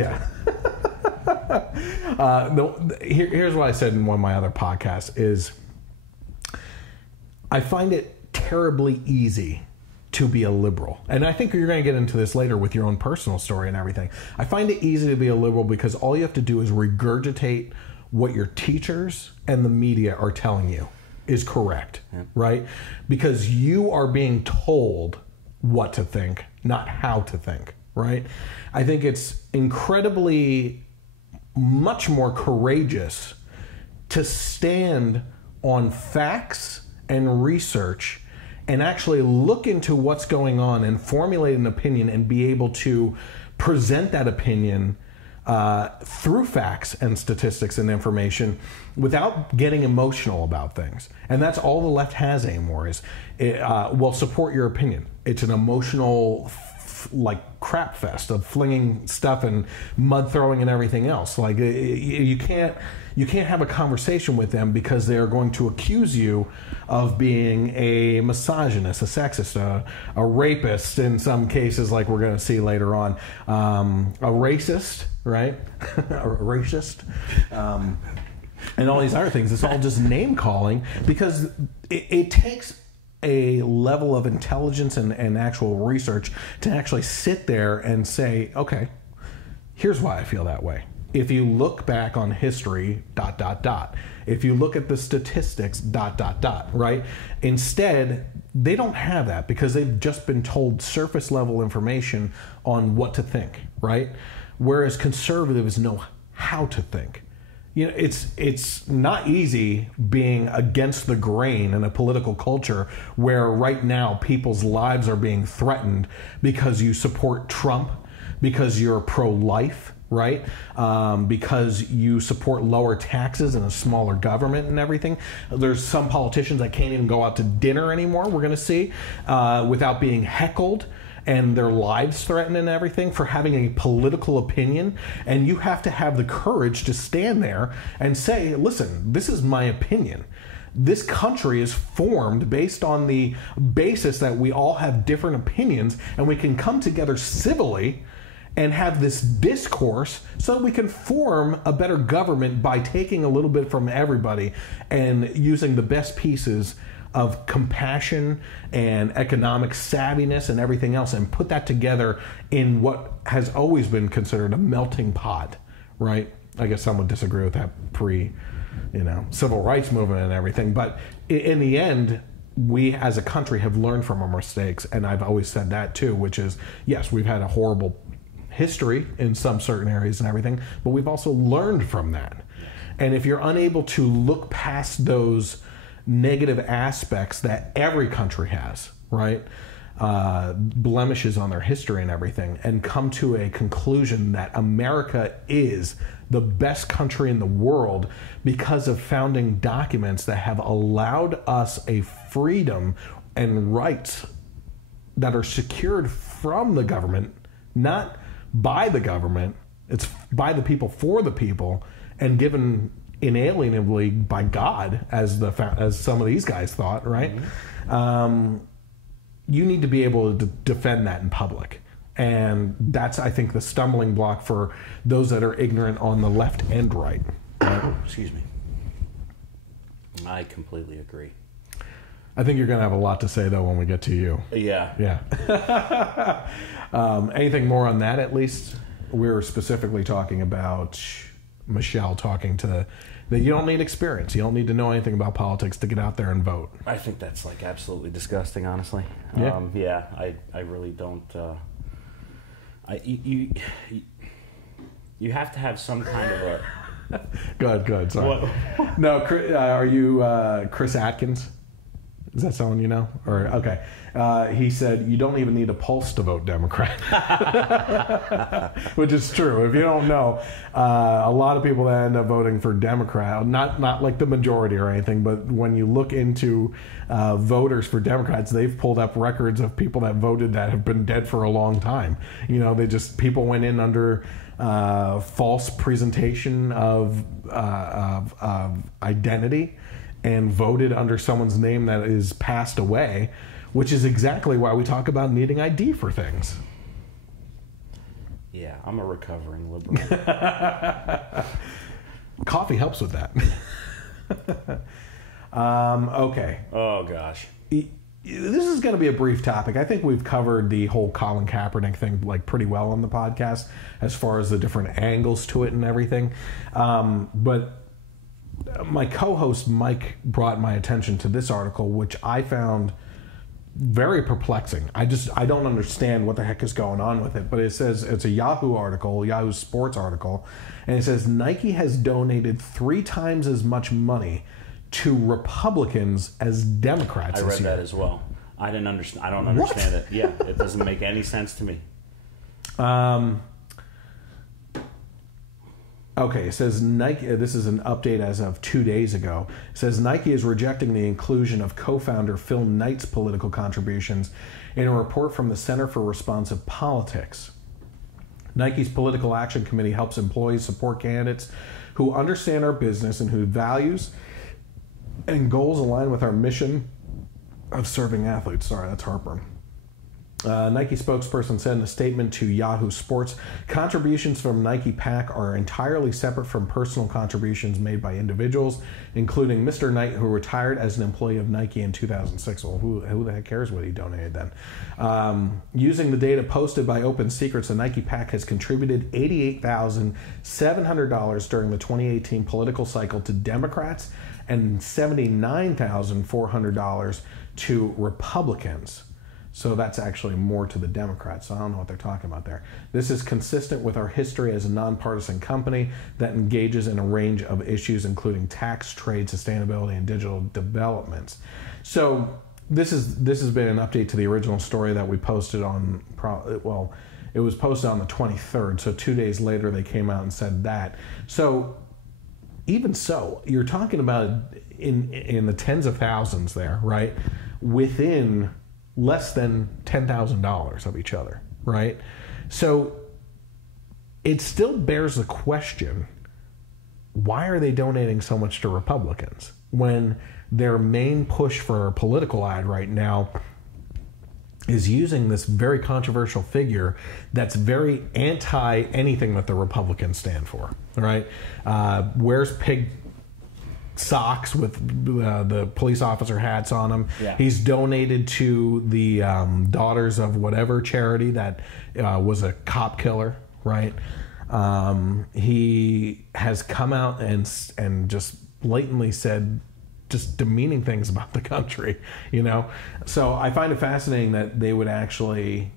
too. Here's what I said in one of my other podcasts is I find it terribly easy to be a liberal. And I think you're going to get into this later with your own personal story and everything. I find it easy to be a liberal because all you have to do is regurgitate what your teachers and the media are telling you is correct, right? Because you are being told what to think, not how to think, right? I think it's incredibly much more courageous to stand on facts and research and actually look into what's going on and formulate an opinion and be able to present that opinion through facts and statistics and information without getting emotional about things. And that's all the left has anymore is, well, support your opinion. It's an emotional like crap fest of flinging stuff and mud throwing and everything else. Like you can't have a conversation with them because they're going to accuse you of being a misogynist, a sexist, a rapist in some cases, like we're going to see later on, a racist, right? A racist, and all these other things. It's all just name calling because it takes a level of intelligence and actual research to actually sit there and say, okay, here's why I feel that way. If you look back on history, ... If you look at the statistics, ... right? Instead, they don't have that because they've just been told surface level information on what to think, right? Whereas conservatives know how to think. You know, it's not easy being against the grain in a political culture where right now people's lives are being threatened because you support Trump, because you're pro-life, right? Because you support lower taxes and a smaller government and everything. There's some politicians that can't even go out to dinner anymore, we're going to see, without being heckled and their lives threatened and everything for having a political opinion. And you have to have the courage to stand there and say, listen, this is my opinion. This country is formed based on the basis that we all have different opinions and we can come together civilly and have this discourse so that we can form a better government by taking a little bit from everybody and using the best pieces of compassion and economic savviness and everything else and put that together in what has always been considered a melting pot, right? I guess some would disagree with that civil rights movement and everything, but in the end, we as a country have learned from our mistakes, and I've always said that too, which is, yes, we've had a horrible history in some certain areas and everything, but we've also learned from that. And if you're unable to look past those negative aspects that every country has, right? blemishes on their history and everything, and come to a conclusion that America is the best country in the world because of founding documents that have allowed us a freedom and rights that are secured from the government, not by the government. It's by the people, for the people, and given inalienably by God, as some of these guys thought, right? You need to be able to defend that in public. And that's, I think, the stumbling block for those that are ignorant on the left and right. Excuse me. I completely agree. I think you're going to have a lot to say, though, when we get to you. Yeah. Anything more on that, at least? We're specifically talking about Michelle talking to that you don't need experience. You don't need to know anything about politics to get out there and vote. I think that's like absolutely disgusting, honestly. Yeah. I really don't. You have to have some kind of a. Go ahead. Sorry. What? No, are you Chris Atkins? Is that someone you know? Or okay, he said you don't even need a pulse to vote Democrat, which is true. If you don't know, a lot of people that end up voting for Democrat, not like the majority or anything, but when you look into voters for Democrats, they've pulled up records of people that voted that have been dead for a long time. You know, people went in under false presentation of identity and voted under someone's name that is passed away, which is exactly why we talk about needing ID for things. Yeah, I'm a recovering liberal. Coffee helps with that. Okay. Oh, gosh. This is going to be a brief topic. I think we've covered the whole Colin Kaepernick thing like pretty well on the podcast as far as the different angles to it and everything. But my co-host Mike brought my attention to this article, which I found very perplexing. I don't understand what the heck is going on with it. But it says it's a Yahoo Sports article, and it says Nike has donated 3 times as much money to Republicans as Democrats. I read that as well. I didn't understand. I don't understand it. Yeah, it doesn't make any sense to me. Okay, it says Nike, this is an update as of 2 days ago. It says Nike is rejecting the inclusion of co-founder Phil Knight's political contributions in a report from the Center for Responsive Politics. Nike's Political Action Committee helps employees support candidates who understand our business and whose values and goals align with our mission of serving athletes. Sorry, that's heartburn. Nike spokesperson said in a statement to Yahoo Sports, contributions from Nike PAC are entirely separate from personal contributions made by individuals, including Mr. Knight, who retired as an employee of Nike in 2006. Well, who the heck cares what he donated then? Using the data posted by Open Secrets, the Nike PAC has contributed $88,700 during the 2018 political cycle to Democrats and $79,400 to Republicans. So that's actually more to the Democrats. So I don't know what they're talking about there. This is consistent with our history as a nonpartisan company that engages in a range of issues, including tax, trade, sustainability, and digital developments. So this has been an update to the original story that we posted on, well, it was posted on the 23rd. So 2 days later, they came out and said that. So even so, you're talking about in the tens of thousands there, right? Within less than $10,000 of each other, right? So it still bears the question, why are they donating so much to Republicans when their main push for a political ad right now is using this very controversial figure that's very anti anything that the Republicans stand for, right? Wears pig socks with the police officer hats on them. Yeah. He's donated to the Daughters of whatever charity that was a cop killer, right? He has come out and just blatantly said just demeaning things about the country, you know? So I find it fascinating that they would actually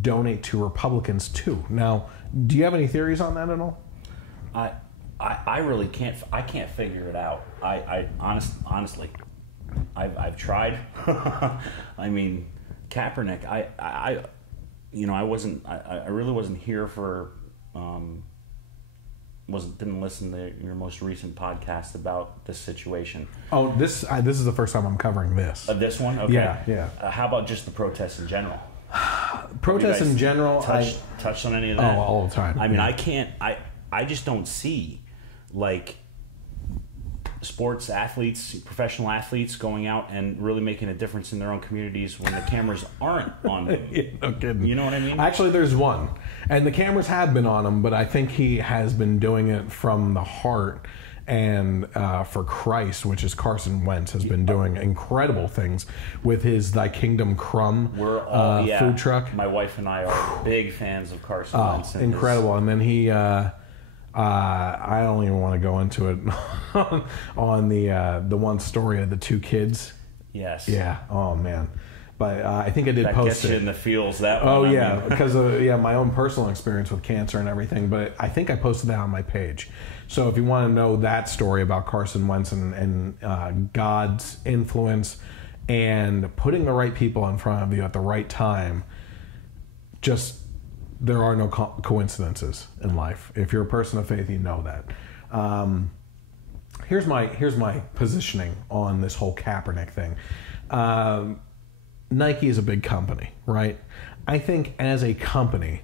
donate to Republicans too. Now, do you have any theories on that at all? I really can't. I can't figure it out. Honestly, I've tried. I mean, Kaepernick, I really wasn't here for, didn't listen to your most recent podcast about this situation. Oh, this is the first time I'm covering this. This one? Okay. Yeah. How about just the protests in general? Protests in general, touched on any of that? Oh, all the time. I mean, I just don't see, like, sports athletes, professional athletes going out and really making a difference in their own communities when the cameras aren't on them. Yeah, no kidding. You know what I mean? Actually, there's one. And the cameras have been on him, but I think he has been doing it from the heart. And for Christ, which is Carson Wentz, has been doing incredible things with his Thy Kingdom Crumb food truck. My wife and I are big fans of Carson Wentz. Incredible. And then he... I don't even want to go into it on the one story of the two kids. Yes. Yeah. Oh man. But I think I did that post gets you it. in the feels. That one. Oh yeah, because of my own personal experience with cancer and everything. But I think I posted that on my page. So if you want to know that story about Carson Wentz and God's influence and putting the right people in front of you at the right time, just. There are no coincidences in life. If you're a person of faith, you know that. Here's my positioning on this whole Kaepernick thing. Nike is a big company, right? I think as a company,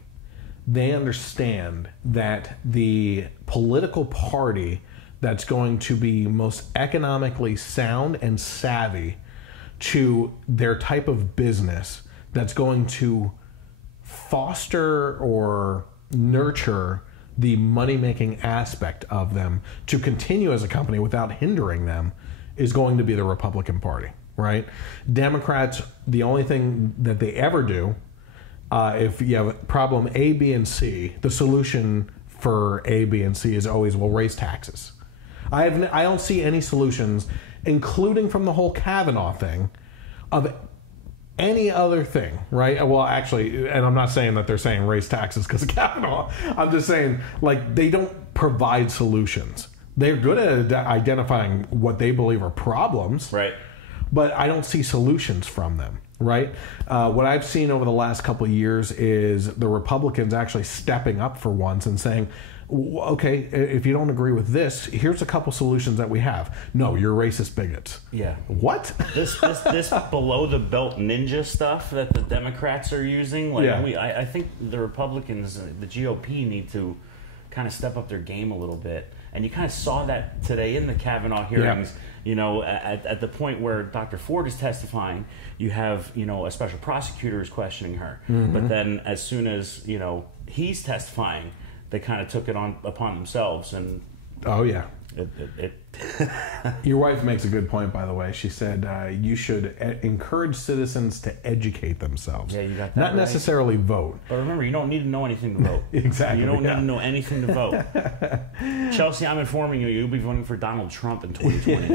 they understand that the political party that's going to be most economically sound and savvy to their type of business that's going to foster or nurture the money-making aspect of them to continue as a company without hindering them is going to be the Republican Party, right? Democrats, the only thing that they ever do, if you have problem A, B, and C, the solution for A, B, and C is always, we'll raise taxes. I don't see any solutions, including from the whole Kavanaugh thing, of any other thing, right? Well, actually, and I'm not saying that they're saying raise taxes because of Kavanaugh. I'm just saying, like, they don't provide solutions. They're good at identifying what they believe are problems, right? But I don't see solutions from them, right? What I've seen over the last couple of years is the Republicans actually stepping up for once and saying, okay, if you don't agree with this, here's a couple solutions that we have. No, you're racist bigots. Yeah. What? This below the belt ninja stuff that the Democrats are using. Like, yeah. I think the Republicans, the GOP, need to kind of step up their game a little bit. And you kind of saw that today in the Kavanaugh hearings. Yeah. You know, at the point where Dr. Ford is testifying, you have, you know, a special prosecutor is questioning her. Mm-hmm. But then as soon as, you know, he's testifying, they kind of took it upon themselves, and oh yeah, it Your wife makes a good point, by the way. She said you should encourage citizens to educate themselves. Yeah, you got that. Not right. necessarily vote. But remember, you don't need to know anything to vote. Exactly. You don't need to know anything to vote. Chelsea, I'm informing you, you'll be voting for Donald Trump in 2020.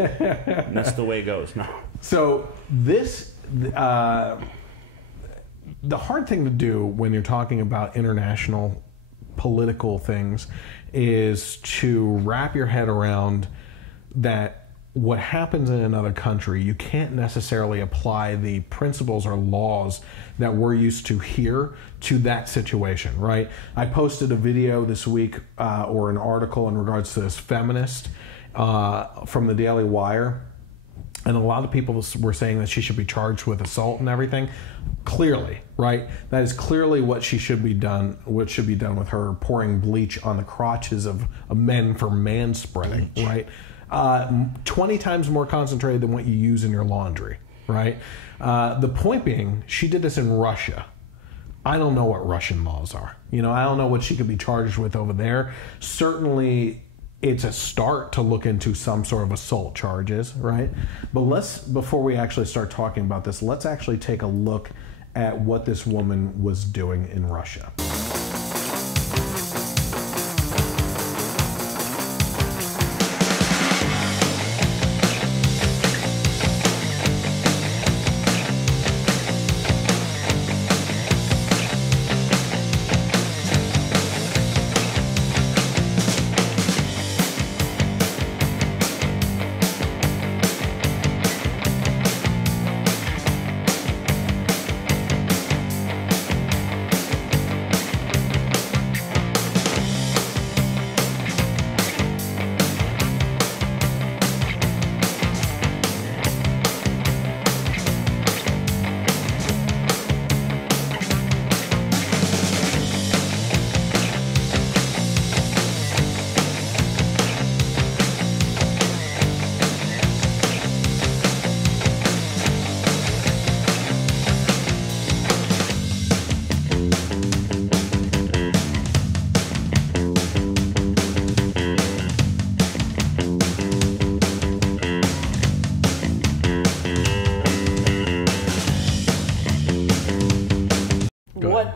And that's the way it goes. No. So this, the hard thing to do when you're talking about international political things is to wrap your head around that what happens in another country, you can't necessarily apply the principles or laws that we're used to here to that situation, right? I posted a video this week or an article in regards to this feminist from the Daily Wire, and a lot of people were saying that she should be charged with assault and everything. Clearly, right? That is clearly what should be done with her pouring bleach on the crotches of men for manspreading, right? 20 times more concentrated than what you use in your laundry, right? The point being, she did this in Russia. I don't know what Russian laws are. You know, I don't know what she could be charged with over there. Certainly, it's a start to look into some sort of assault charges, right? But before we actually start talking about this, let's actually take a look at what this woman was doing in Russia.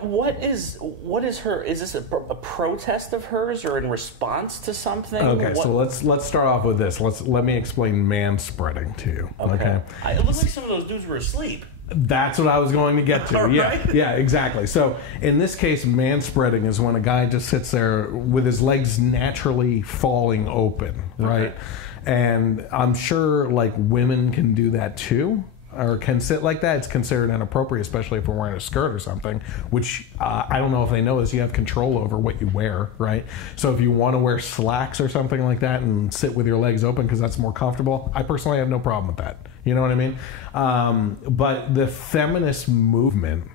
what is her? Is this a protest of hers or in response to something? Okay, so let's start off with this. Let me explain manspreading to you. Okay. It looks like some of those dudes were asleep. That's what I was going to get to. Yeah, exactly. So in this case, manspreading is when a guy just sits there with his legs naturally falling open, right? Okay. And I'm sure like women can do that too, or can sit like that. It's considered inappropriate, especially if we're wearing a skirt or something, which I don't know if they know is you have control over what you wear, right? So if you want to wear slacks or something like that and sit with your legs open because that's more comfortable, I personally have no problem with that. You know what I mean? But the feminist movement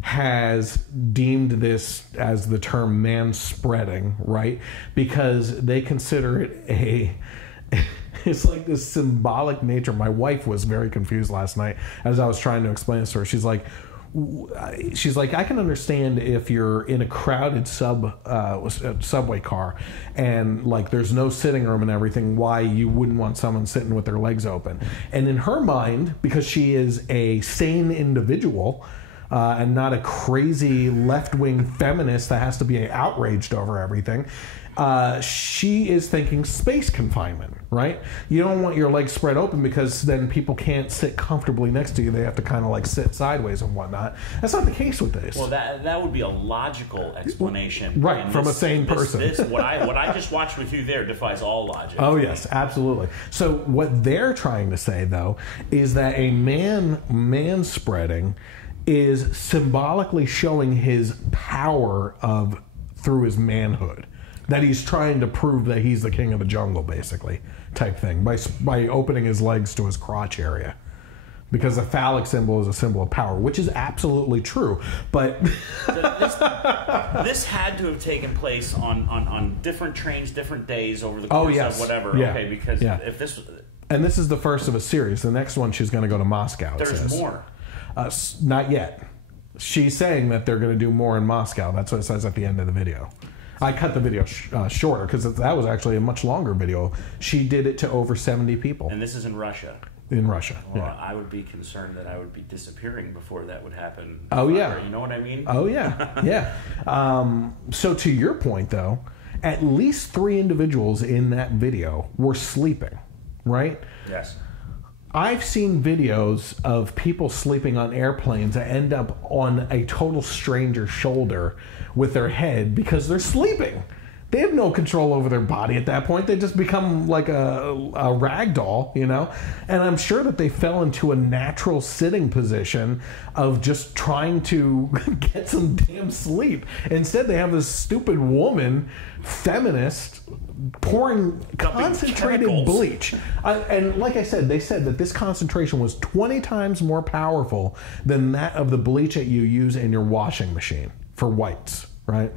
has deemed this as the term manspreading, right? Because they consider it it's like this symbolic nature. My wife was very confused last night as I was trying to explain this to her. She's like, I can understand if you're in a crowded subway car and like there's no sitting room and everything, why you wouldn't want someone sitting with their legs open. And in her mind, because she is a sane individual and not a crazy left-wing feminist that has to be outraged over everything, she is thinking space confinement, right? You don't want your legs spread open because then people can't sit comfortably next to you. They have to kind of like sit sideways and whatnot. That's not the case with this. Well, that would be a logical explanation, right? From a sane person. What I just watched with you there defies all logic. Oh yes, absolutely. So what they're trying to say though is that a manspreading is symbolically showing his power through his manhood. That he's trying to prove that he's the king of the jungle, basically, type thing, by opening his legs to his crotch area. Because a phallic symbol is a symbol of power, which is absolutely true. But this had to have taken place on different trains, different days over the course of whatever. Yeah. Okay, because if this... And this is the first of a series. The next one, she's going to go to Moscow. There's more. Not yet. She's saying that they're going to do more in Moscow. That's what it says at the end of the video. I cut the video shorter because that was actually a much longer video. She did it to over 70 people. And this is in Russia. In Russia, well, yeah. I would be concerned that I would be disappearing before that would happen. Oh, yeah. You know what I mean? Oh, yeah. Yeah. So to your point, though, at least 3 individuals in that video were sleeping, right? Yes. I've seen videos of people sleeping on airplanes that end up on a total stranger's shoulder with their head because they're sleeping. They have no control over their body at that point. They just become like a rag doll, you know? And I'm sure that they fell into a natural sitting position of just trying to get some damn sleep. Instead, they have this stupid woman, feminist, pouring concentrated bleach. And like I said, they said that this concentration was 20 times more powerful than that of the bleach that you use in your washing machine for whites, right?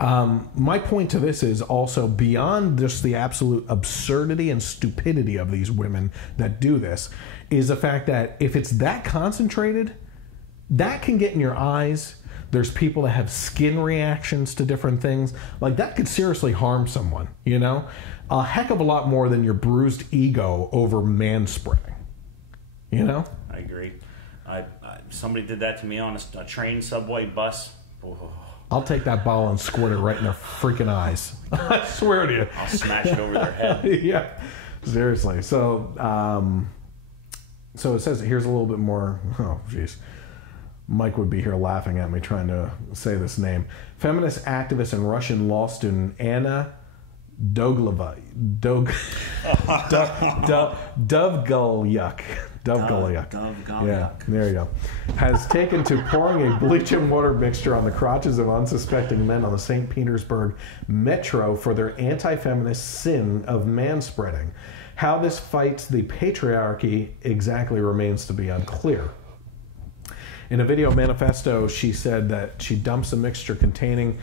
My point to this is also beyond just the absolute absurdity and stupidity of these women that do this, is the fact that if it's that concentrated, that can get in your eyes. There's people that have skin reactions to different things. Like, that could seriously harm someone, you know? A heck of a lot more than your bruised ego over manspreading, you know? I agree. Somebody did that to me on a train, subway, bus. Oh. I'll take that ball and squirt it right in their freaking eyes. I swear to you. I'll smash it over their head. Yeah, seriously. So, so it says, here's a little bit more. Oh, jeez. Mike would be here laughing at me trying to say this name. Feminist activist and Russian law student Anna Dovgolyak. Yeah, there you go. Has taken to pouring a bleach and water mixture on the crotches of unsuspecting men on the St. Petersburg metro for their anti-feminist sin of manspreading. How this fights the patriarchy exactly remains to be unclear. In a video manifesto, she said that she dumps a mixture containing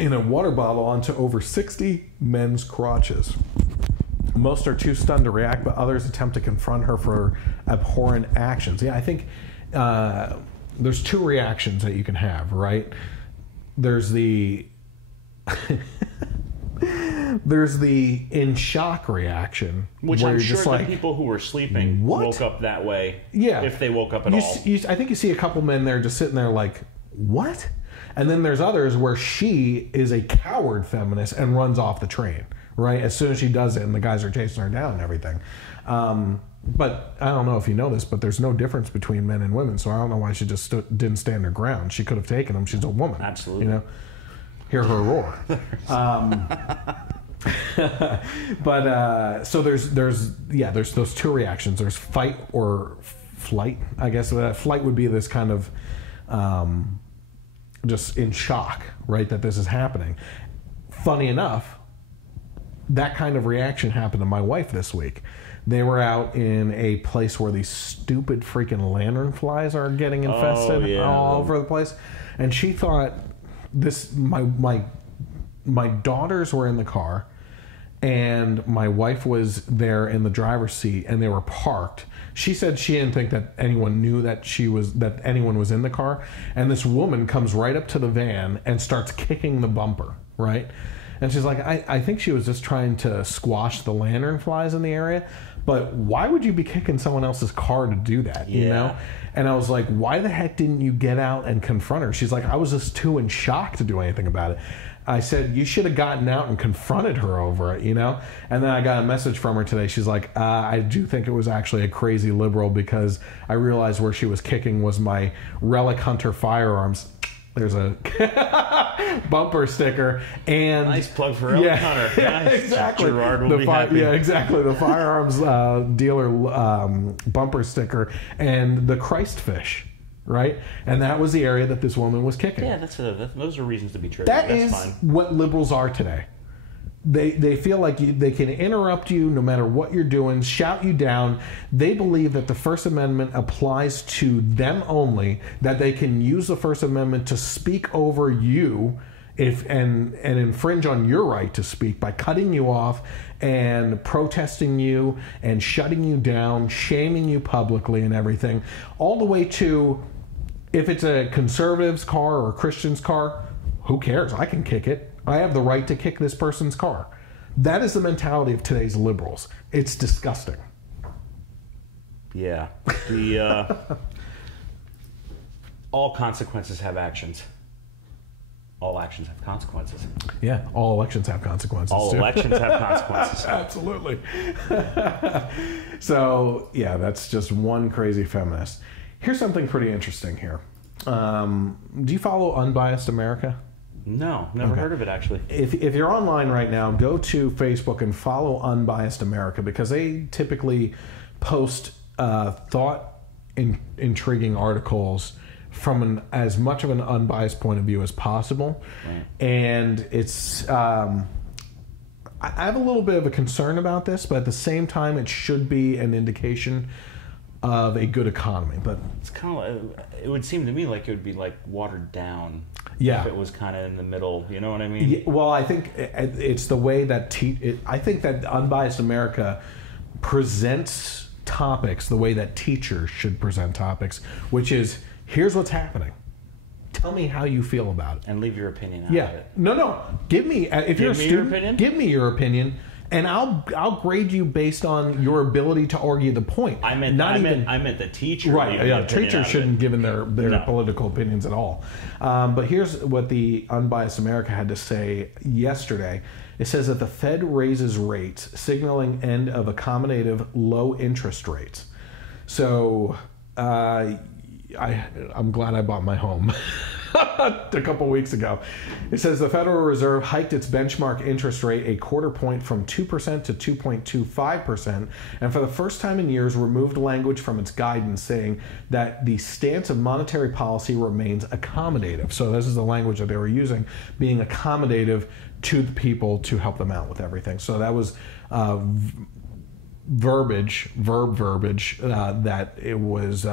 in a water bottle onto over 60 men's crotches. Most are too stunned to react, but others attempt to confront her for abhorrent actions. Yeah, I think there's 2 reactions that you can have, right? There's the there's the in shock reaction, which where I'm you're sure just the like, people who were sleeping what? woke up that way. Yeah, if they woke up at all. I think you see a couple men there just sitting there like, what? And then there's others where she is a coward feminist and runs off the train, right? As soon as she does it, and the guys are chasing her down and everything. But I don't know if you know this, but there's no difference between men and women, so I don't know why she just didn't stand her ground. She could have taken him. She's a woman. Absolutely. You know? Hear her roar. But so there's those two reactions. There's fight or flight, I guess. Flight would be this kind of just in shock, right, that this is happening. Funny enough, that kind of reaction happened to my wife this week. They were out in a place where these stupid freaking lantern flies are getting infested all over the place, and she thought my daughters were in the car, and my wife was there in the driver's seat, and they were parked. She said she didn't think that anyone knew that anyone was in the car, and this woman comes right up to the van and starts kicking the bumper, right? And she's like, I think she was just trying to squash the lantern flies in the area, but why would you be kicking someone else's car to do that, you know? And I was like, why the heck didn't you get out and confront her? She's like, I was just too in shock to do anything about it. I said, you should have gotten out and confronted her over it, you know? And then I got a message from her today. She's like, I do think it was actually a crazy liberal, because I realized where she was kicking was my Relic Hunter firearms. There's a bumper sticker, and nice plug for Relic Hunter. Nice. Exactly. Gerard will be happy. Yeah, exactly. The firearms dealer bumper sticker and the Christ fish. Right, and that was the area that this woman was kicking. Yeah, those are reasons to be triggered. That's fine. What liberals are today. They feel like they can interrupt you no matter what you're doing, shout you down. They believe that the First Amendment applies to them only, that they can use the First Amendment to speak over you and infringe on your right to speak by cutting you off and protesting you and shutting you down, shaming you publicly and everything, all the way to, if it's a conservative's car or a Christian's car, who cares? I can kick it. I have the right to kick this person's car. That is the mentality of today's liberals. It's disgusting. Yeah. All consequences have actions. All actions have consequences. Yeah, all elections have consequences. All elections have consequences. Absolutely. So, yeah, that's just one crazy feminist. Here's something pretty interesting here. Do you follow Unbiased America? No, never heard of it, actually. If you're online right now, go to Facebook and follow Unbiased America, because they typically post thought-intriguing articles from as much of an unbiased point of view as possible. Right. And it's I have a little bit of a concern about this, but at the same time it should be an indication of a good economy. But it's kind of it would seem to me like it would be like watered down if it was kind of in the middle, you know what I mean? Yeah, well, I think it's the way that I think that Unbiased America presents topics the way that teachers should present topics, which is, here's what's happening. Tell me how you feel about it. And leave your opinion out of it. No. Give me, if you're a student, give me your opinion, and I'll grade you based on your ability to argue the point. I meant the teacher. Right, yeah, teachers shouldn't give in their political opinions at all. But here's what the Unbiased America had to say yesterday. It says that the Fed raises rates, signaling end of accommodative low interest rates. So, I'm glad I bought my home a couple weeks ago. It says the Federal Reserve hiked its benchmark interest rate a quarter point from 2% to 2.25%, and for the first time in years removed language from its guidance saying that the stance of monetary policy remains accommodative. So this is the language that they were using, being accommodative to the people to help them out with everything. So that was verb verbiage that it was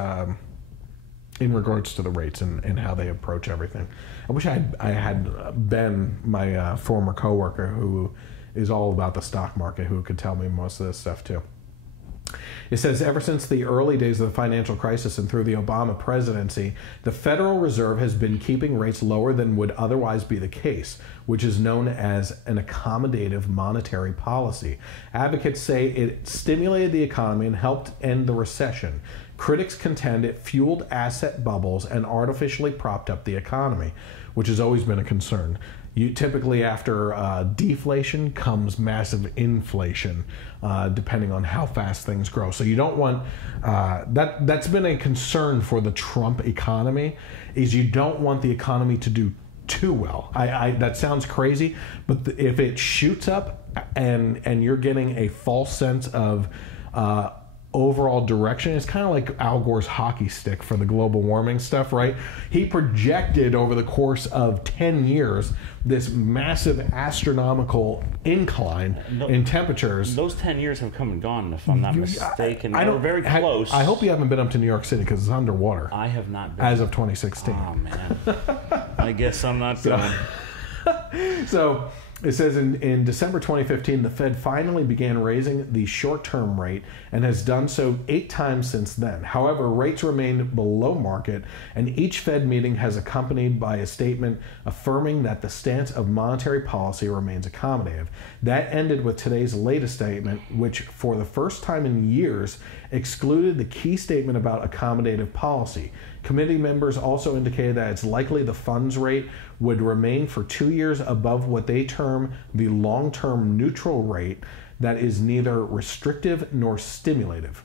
in regards to the rates and how they approach everything. I wish I had Ben, my former coworker, who is all about the stock market, who could tell me most of this stuff too. It says, ever since the early days of the financial crisis and through the Obama presidency, the Federal Reserve has been keeping rates lower than would otherwise be the case, which is known as an accommodative monetary policy. Advocates say it stimulated the economy and helped end the recession. Critics contend it fueled asset bubbles and artificially propped up the economy, which has always been a concern. Typically after deflation comes massive inflation, depending on how fast things grow. So you don't want that's been a concern for the Trump economy, is you don't want the economy to do too well. That sounds crazy, but if it shoots up and you're getting a false sense of overall direction, it's kind of like Al Gore's hockey stick for the global warming stuff, right? He projected over the course of 10 years this massive astronomical incline in temperatures. Those 10 years have come and gone, if I'm not mistaken. They were very close. I hope you haven't been up to New York City because it's underwater. I have not been. As of 2016. Oh, man. I guess I'm not going. So it says in December 2015, the Fed finally began raising the short-term rate and has done so 8 times since then. However, rates remain below market, and each Fed meeting has accompanied by a statement affirming that the stance of monetary policy remains accommodative. That ended with today's latest statement, which for the first time in years excluded the key statement about accommodative policy. Committee members also indicated that it's likely the funds rate would remain for 2 years above what they term the long-term neutral rate that is neither restrictive nor stimulative.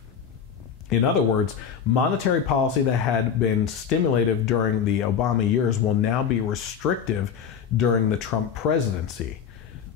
In other words, monetary policy that had been stimulative during the Obama years will now be restrictive during the Trump presidency.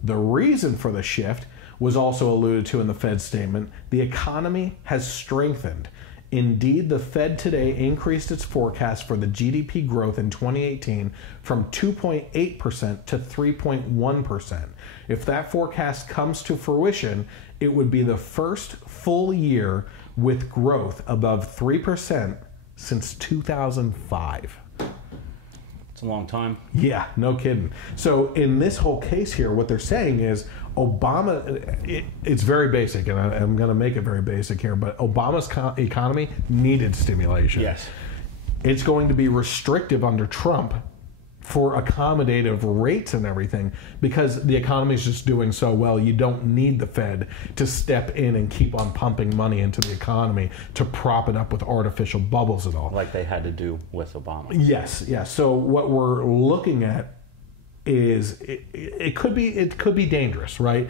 The reason for the shift was also alluded to in the Fed statement. The economy has strengthened. Indeed, the Fed today increased its forecast for the GDP growth in 2018 from 2.8% to 3.1%. If that forecast comes to fruition, it would be the first full year with growth above 3% since 2005. It's a long time. Yeah, no kidding. So in this whole case here, what they're saying is Obama, it's very basic, and I'm going to make it very basic here, but Obama's economy needed stimulation. Yes. It's going to be restrictive under Trump for accommodative rates and everything because the economy is just doing so well. You don't need the Fed to step in and keep on pumping money into the economy to prop it up with artificial bubbles and all. Like they had to do with Obama. Yes, yes. So what we're looking at is it could be dangerous, right?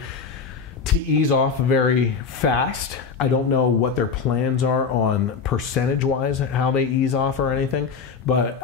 To ease off very fast. I don't know what their plans are on percentage-wise, how they ease off or anything, but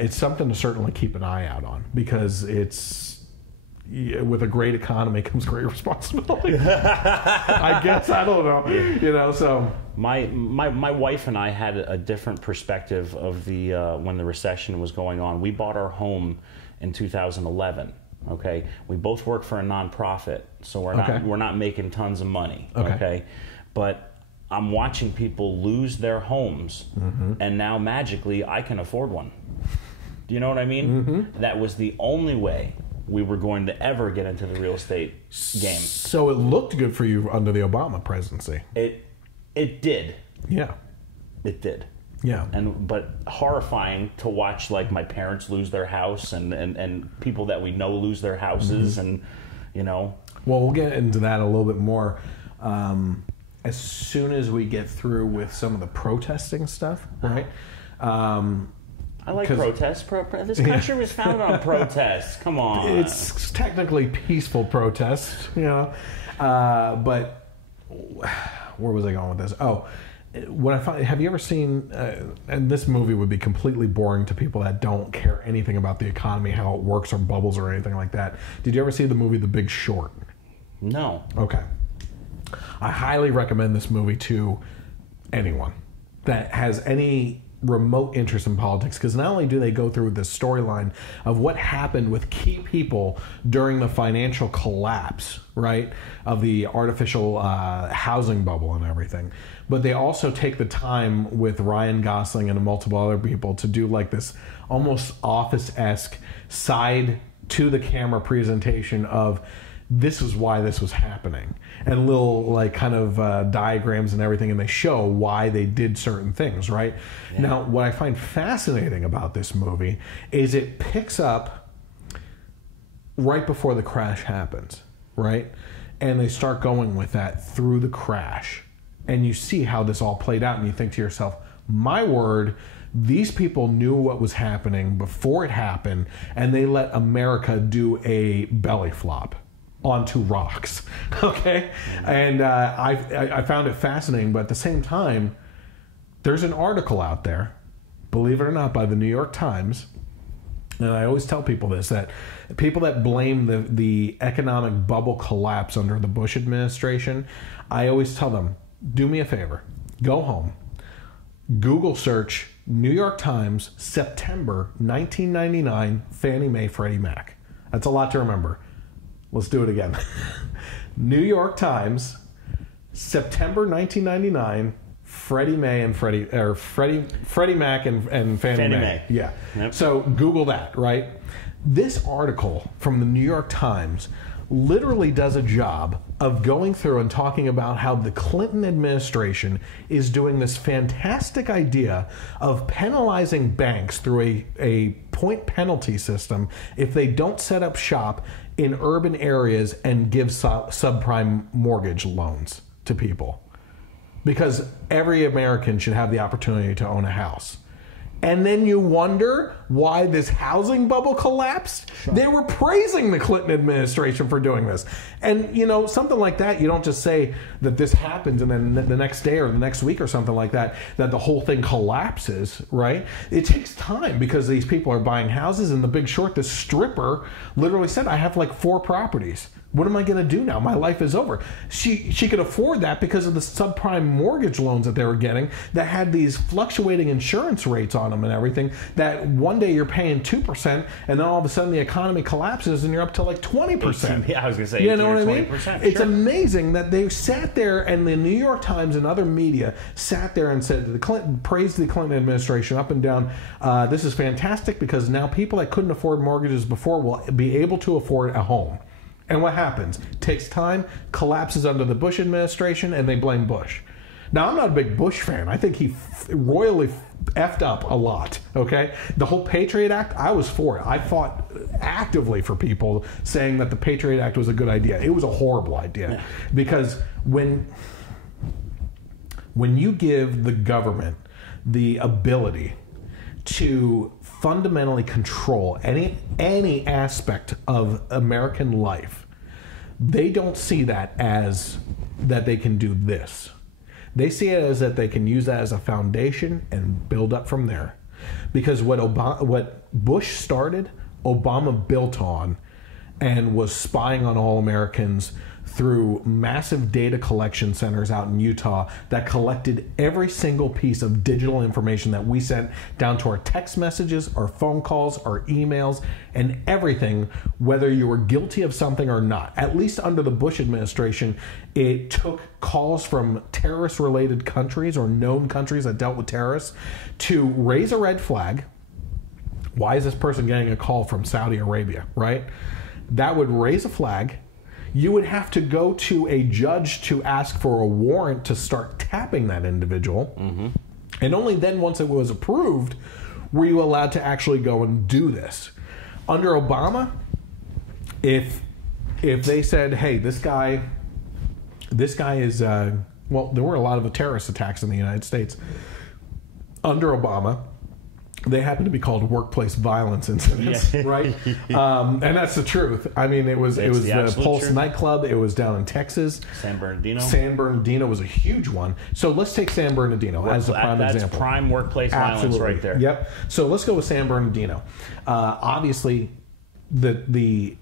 it's something to certainly keep an eye out on because with a great economy comes great responsibility. I guess, I don't know, you know. So my wife and I had a different perspective of the when the recession was going on. We bought our home in 2011. Okay, we both work for a nonprofit, so we're not making tons of money. Okay, but I'm watching people lose their homes, and now magically I can afford one. Do you know what I mean? That was the only way we were going to ever get into the real estate game. So it looked good for you under the Obama presidency. It did. Yeah, it did. Yeah, but horrifying to watch, like my parents lose their house and people that we know lose their houses, and you know. Well, we'll get into that a little bit more as soon as we get through with some of the protesting stuff, right? I like protests. This country was founded on protests. Come on. It's technically peaceful protests, you know. But where was I going with this? Oh. Have you ever seen, and this movie would be completely boring to people that don't care anything about the economy, how it works or bubbles or anything like that. Did you ever see the movie The Big Short? No. Okay. I highly recommend this movie to anyone that has any remote interest in politics, because not only do they go through this storyline of what happened with key people during the financial collapse, right, of the artificial housing bubble and everything, but they also take the time with Ryan Gosling and multiple other people to do like this almost Office-esque side to the camera presentation of this is why this was happening, and little like kind of diagrams and everything, and they show why they did certain things, right? Yeah. Now, what I find fascinating about this movie is it picks up right before the crash happens, right? And they start going with that through the crash, and you see how this all played out, and you think to yourself, my word, these people knew what was happening before it happened, and they let America do a belly flop onto rocks. Okay? And I found it fascinating, but at the same time, there's an article out there, believe it or not, by the New York Times, and I always tell people this, that people that blame the economic bubble collapse under the Bush administration, I always tell them, do me a favor, go home, Google search New York Times, September 1999, Fannie Mae, Freddie Mac. That's a lot to remember. Let's do it again. New York Times, September 1999, Freddie Mae and Freddie Mac and Fannie Mae. Yeah. Yep. So Google that, right? This article from the New York Times literally does a job of going through and talking about how the Clinton administration is doing this fantastic idea of penalizing banks through a point penalty system if they don't set up shop in urban areas and give subprime mortgage loans to people. Because every American should have the opportunity to own a house. And then you wonder why this housing bubble collapsed? Sure. They were praising the Clinton administration for doing this. And, you know, something like that, you don't just say that this happens and then the next day or the next week or something like that, that the whole thing collapses, right? It takes time because these people are buying houses. In The Big Short, this stripper literally said, I have like 4 properties. What am I going to do now? My life is over. She could afford that because of the subprime mortgage loans that they were getting that had these fluctuating insurance rates on them and everything, that one day you're paying 2% and then all of a sudden the economy collapses and you're up to like 20%. Yeah, I was going to say 18 or 20%. Sure. It's amazing that they sat there and the New York Times and other media sat there and said, praised the Clinton administration up and down. This is fantastic because now people that couldn't afford mortgages before will be able to afford a home. And what happens? Takes time, collapses under the Bush administration, and they blame Bush. Now, I'm not a big Bush fan. I think he royally effed up a lot, okay? The whole Patriot Act, I was for it. I fought actively for people saying that the Patriot Act was a good idea. It was a horrible idea. Because when you give the government the ability to fundamentally control any aspect of American life, they don't see that as that they can do this. They see it as that they can use that as a foundation and build up from there. Because what Bush started, Obama built on and was spying on all Americans through massive data collection centers out in Utah that collected every single piece of digital information that we sent down to our text messages, our phone calls, our emails, and everything, whether you were guilty of something or not. At least under the Bush administration, it took calls from terrorist-related countries or known countries that dealt with terrorists to raise a red flag. Why is this person getting a call from Saudi Arabia, right? That would raise a flag. You would have to go to a judge to ask for a warrant to start tapping that individual. Mm-hmm. And only then, once it was approved, were you allowed to actually go and do this. Under Obama, if they said, hey, this guy is, well, there were a lot of terrorist attacks in the United States. Under Obama, they happen to be called workplace violence incidents, right? And that's the truth. I mean, it was the Pulse nightclub. It was down in Texas. San Bernardino. San Bernardino was a huge one. So let's take San Bernardino as a prime example. That's prime workplace violence right there. Yep. So let's go with San Bernardino. Obviously, the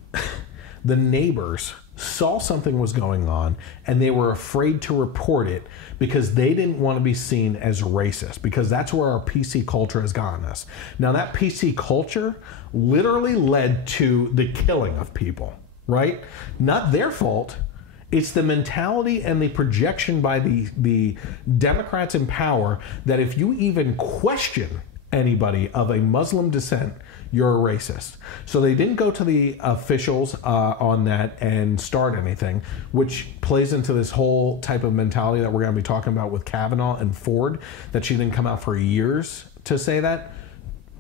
neighbors saw something was going on and they were afraid to report it because they didn't want to be seen as racist, because that's where our PC culture has gotten us. Now, that PC culture literally led to the killing of people, right? Not their fault. It's the mentality and the projection by the Democrats in power that if you even question anybody of a Muslim descent, you're a racist. So they didn't go to the officials on that and start anything, which plays into this whole type of mentality that we're going to be talking about with Kavanaugh and Ford, that she didn't come out for years to say that.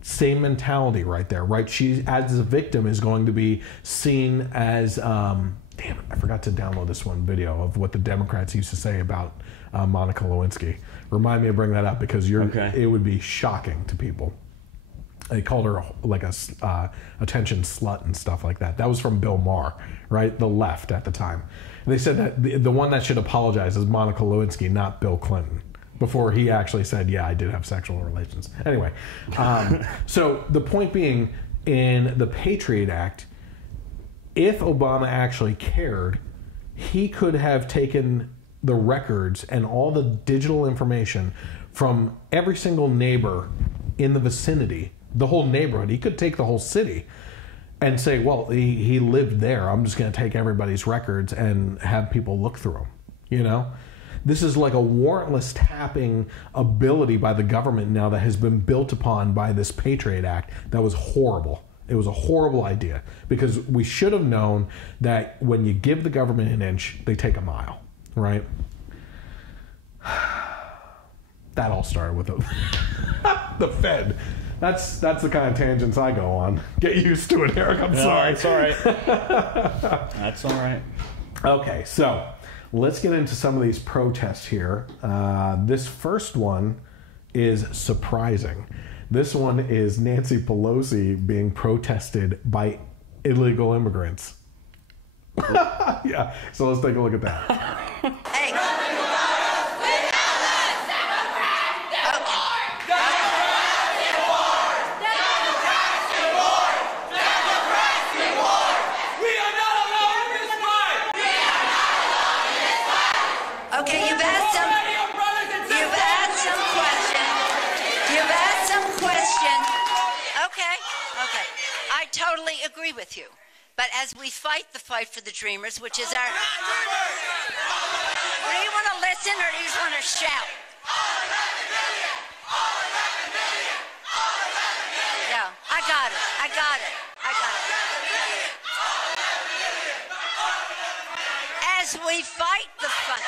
Same mentality right there, right? She, as a victim, is going to be seen as, damn it, I forgot to download this one video of what the Democrats used to say about Monica Lewinsky. Remind me to bring that up, because it would be shocking to people. They called her like a attention slut and stuff like that. That was from Bill Maher, right? The left at the time. And they said that the one that should apologize is Monica Lewinsky, not Bill Clinton, before he actually said, yeah, I did have sexual relations. Anyway, so the point being, in the Patriot Act, if Obama actually cared, he could have taken the records and all the digital information from every single neighbor in the vicinity, the whole neighborhood. He could take the whole city and say, well, he lived there. I'm just going to take everybody's records and have people look through them, you know? This is like a warrantless tapping ability by the government now that has been built upon by this Patriot Act. That was horrible. It was a horrible idea, because we should have known that when you give the government an inch, they take a mile, right? That all started with the Fed. That's the kind of tangents I go on. Get used to it, Eric. I'm sorry. That's all right. That's all right. Okay, so let's get into some of these protests here. This first one is surprising. This one is Nancy Pelosi being protested by illegal immigrants. Yeah, so let's take a look at that. Hey. Okay, you've asked some questions. Okay. I totally agree with you. But as we fight the fight for the Dreamers, which is our... Do you want to listen or do you just want to shout? Yeah, I got it. As we fight the fight...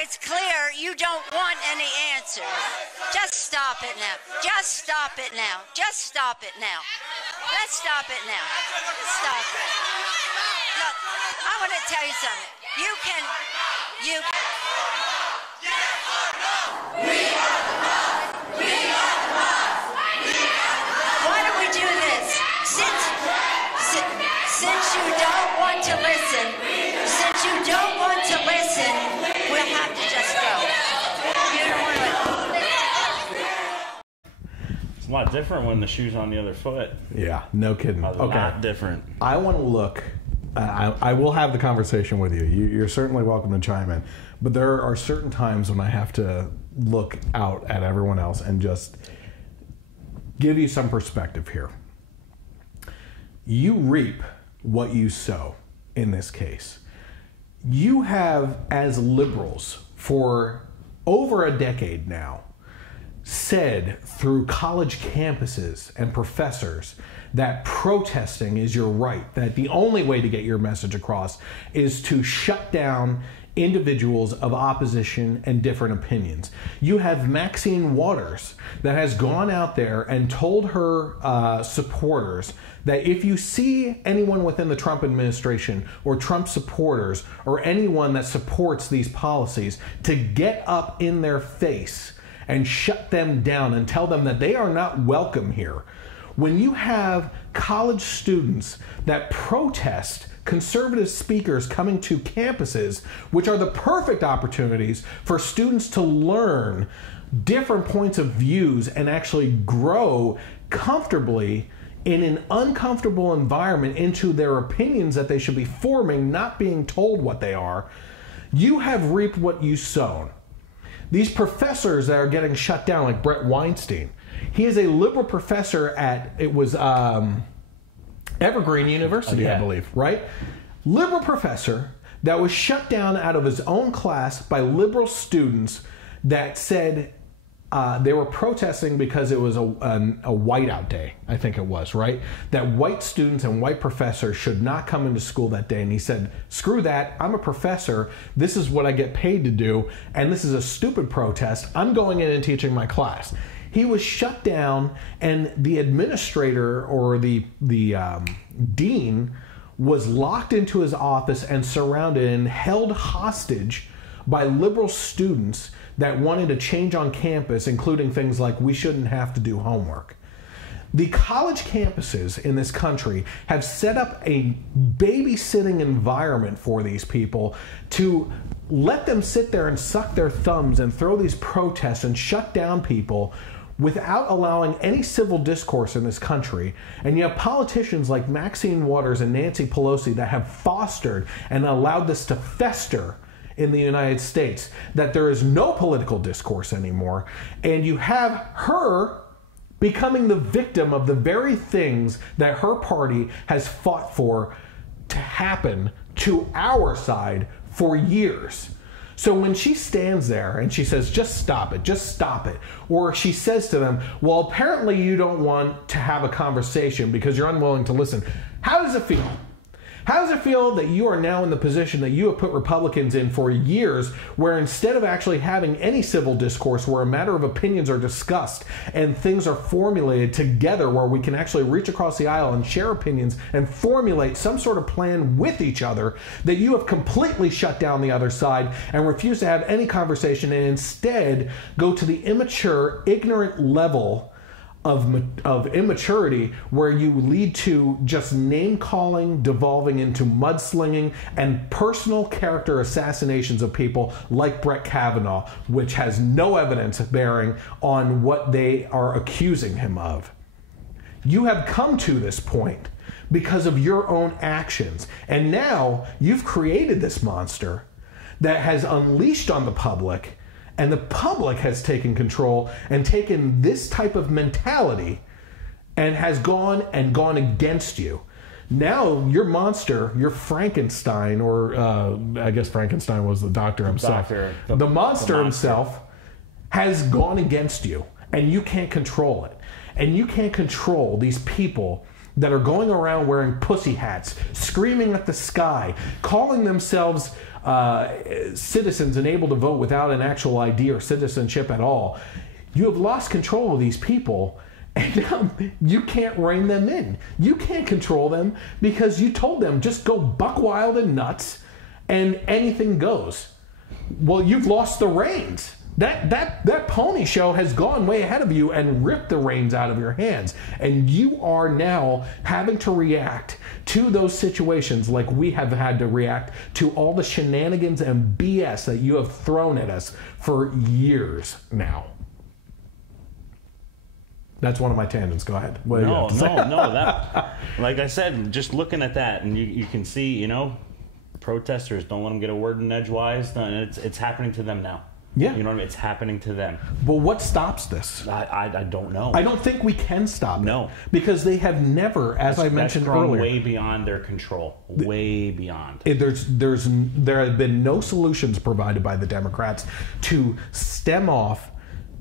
It's clear you don't want any answers. Just stop it now. Let's stop it. Stop it. Look, I want to tell you something. Why do we do this? Since you don't want to listen, we'll have to just go. You don't want to. It's a lot different when the shoe's on the other foot. Yeah, no kidding. A lot different. I want to look. I will have the conversation with you. You're certainly welcome to chime in. But there are certain times when I have to look out at everyone else and just give you some perspective here. You reap what you sow in this case. You have, as liberals, for over a decade now, said through college campuses and professors that protesting is your right, that the only way to get your message across is to shut down individuals of opposition and different opinions. You have Maxine Waters that has gone out there and told her supporters that if you see anyone within the Trump administration or Trump supporters or anyone that supports these policies, to get up in their face and shut them down and tell them that they are not welcome here. When you have college students that protest conservative speakers coming to campuses, which are the perfect opportunities for students to learn different points of views and actually grow comfortably in an uncomfortable environment into their opinions that they should be forming, not being told what they are, you have reaped what you sown. These professors that are getting shut down, like Brett Weinstein, he is a liberal professor at, it was Evergreen University, I believe, right? Liberal professor that was shut down out of his own class by liberal students that said they were protesting because it was a whiteout day, I think it was, right? That white students and white professors should not come into school that day. And he said, screw that, I'm a professor, this is what I get paid to do, and this is a stupid protest, I'm going in and teaching my class. He was shut down, and the administrator or the dean was locked into his office and surrounded and held hostage by liberal students that wanted to change on campus, including things like we shouldn't have to do homework. The college campuses in this country have set up a babysitting environment for these people to let them sit there and suck their thumbs and throw these protests and shut down people without allowing any civil discourse in this country. And you have politicians like Maxine Waters and Nancy Pelosi that have fostered and allowed this to fester in the United States, that there is no political discourse anymore. And you have her becoming the victim of the very things that her party has fought for to happen to our side for years. So when she stands there and she says, just stop it, or she says to them, well, apparently you don't want to have a conversation because you're unwilling to listen. How does it feel? How does it feel that you are now in the position that you have put Republicans in for years, where instead of actually having any civil discourse where a matter of opinions are discussed and things are formulated together where we can actually reach across the aisle and share opinions and formulate some sort of plan with each other, that you have completely shut down the other side and refuse to have any conversation and instead go to the immature, ignorant level of immaturity where you lead to just name-calling, devolving into mudslinging and personal character assassinations of people like Brett Kavanaugh, which has no evidence bearing on what they are accusing him of. You have come to this point because of your own actions, and now you've created this monster that has unleashed on the public, and the public has taken control and taken this type of mentality and has gone against you. Now your monster, your Frankenstein, or I guess Frankenstein was the doctor himself. The monster himself has gone against you, and you can't control it. And you can't control these people that are going around wearing pussy hats, screaming at the sky, calling themselves citizens and able to vote without an actual ID or citizenship at all. You have lost control of these people, and now you can't rein them in. You can't control them because you told them just go buck wild and nuts and anything goes. Well, you've lost the reins. That pony show has gone way ahead of you and ripped the reins out of your hands. And you are now having to react to those situations like we have had to react to all the shenanigans and BS that you have thrown at us for years now. That's one of my tangents. Go ahead. No. That, like I said, just looking at that, and you can see, protesters, don't let them get a word in edgewise. It's happening to them now. Yeah. You know what I mean? It's happening to them. But what stops this? I don't know. I don't think we can stop it. Because they have never, as I mentioned earlier, way beyond their control. Way beyond. There have been no solutions provided by the Democrats to stem off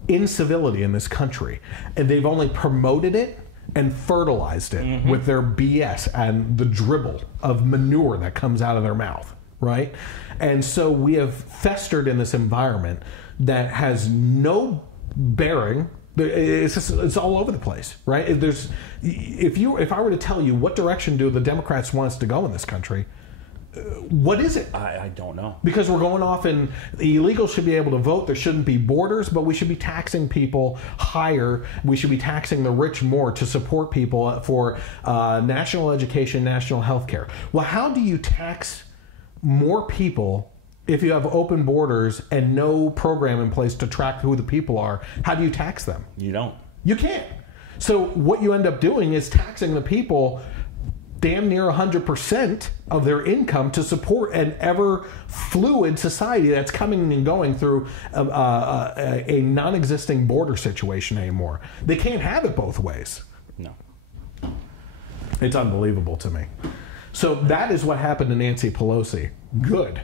incivility in this country. And they've only promoted it and fertilized it with their BS and the dribble of manure that comes out of their mouth. Right? And so we have festered in this environment that has no bearing. It's all over the place, right? If I were to tell you what direction do the Democrats want us to go in this country, what is it? I don't know. Because we're going off and the illegals should be able to vote. There shouldn't be borders, but we should be taxing people higher. We should be taxing the rich more to support people for national education, national health care. Well, how do you tax more people if you have open borders and no program in place to track who the people are? How do you tax them? You don't. You can't. So what you end up doing is taxing the people damn near 100% of their income to support an ever fluid society that's coming and going through a non-existing border situation anymore. They can't have it both ways. No. It's unbelievable to me. So that is what happened to Nancy Pelosi. Good.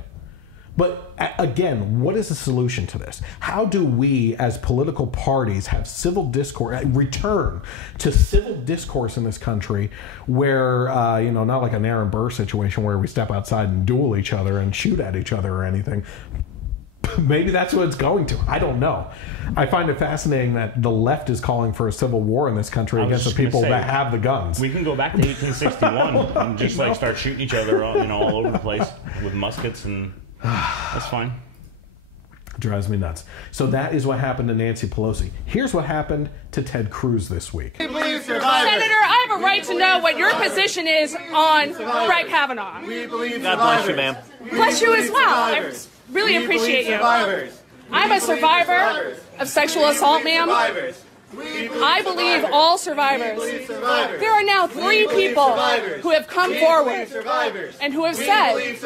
But again, what is the solution to this? How do we, as political parties, have civil discourse, return to civil discourse in this country where, not like an Aaron Burr situation where we step outside and duel each other and shoot at each other or anything? Maybe that's what it's going to. I don't know. I find it fascinating that the left is calling for a civil war in this country against the people that have the guns. We can go back to 1861 and just start shooting each other all over the place with muskets, and that's fine. Drives me nuts. So that is what happened to Nancy Pelosi. Here's what happened to Ted Cruz this week. Senator, I have a right to know what your position is on Brett Kavanaugh. God bless you, ma'am. Bless you as well. I really appreciate you. I'm a survivor of sexual assault, ma'am. I believe all survivors. There are now 3 people who have come forward and who have said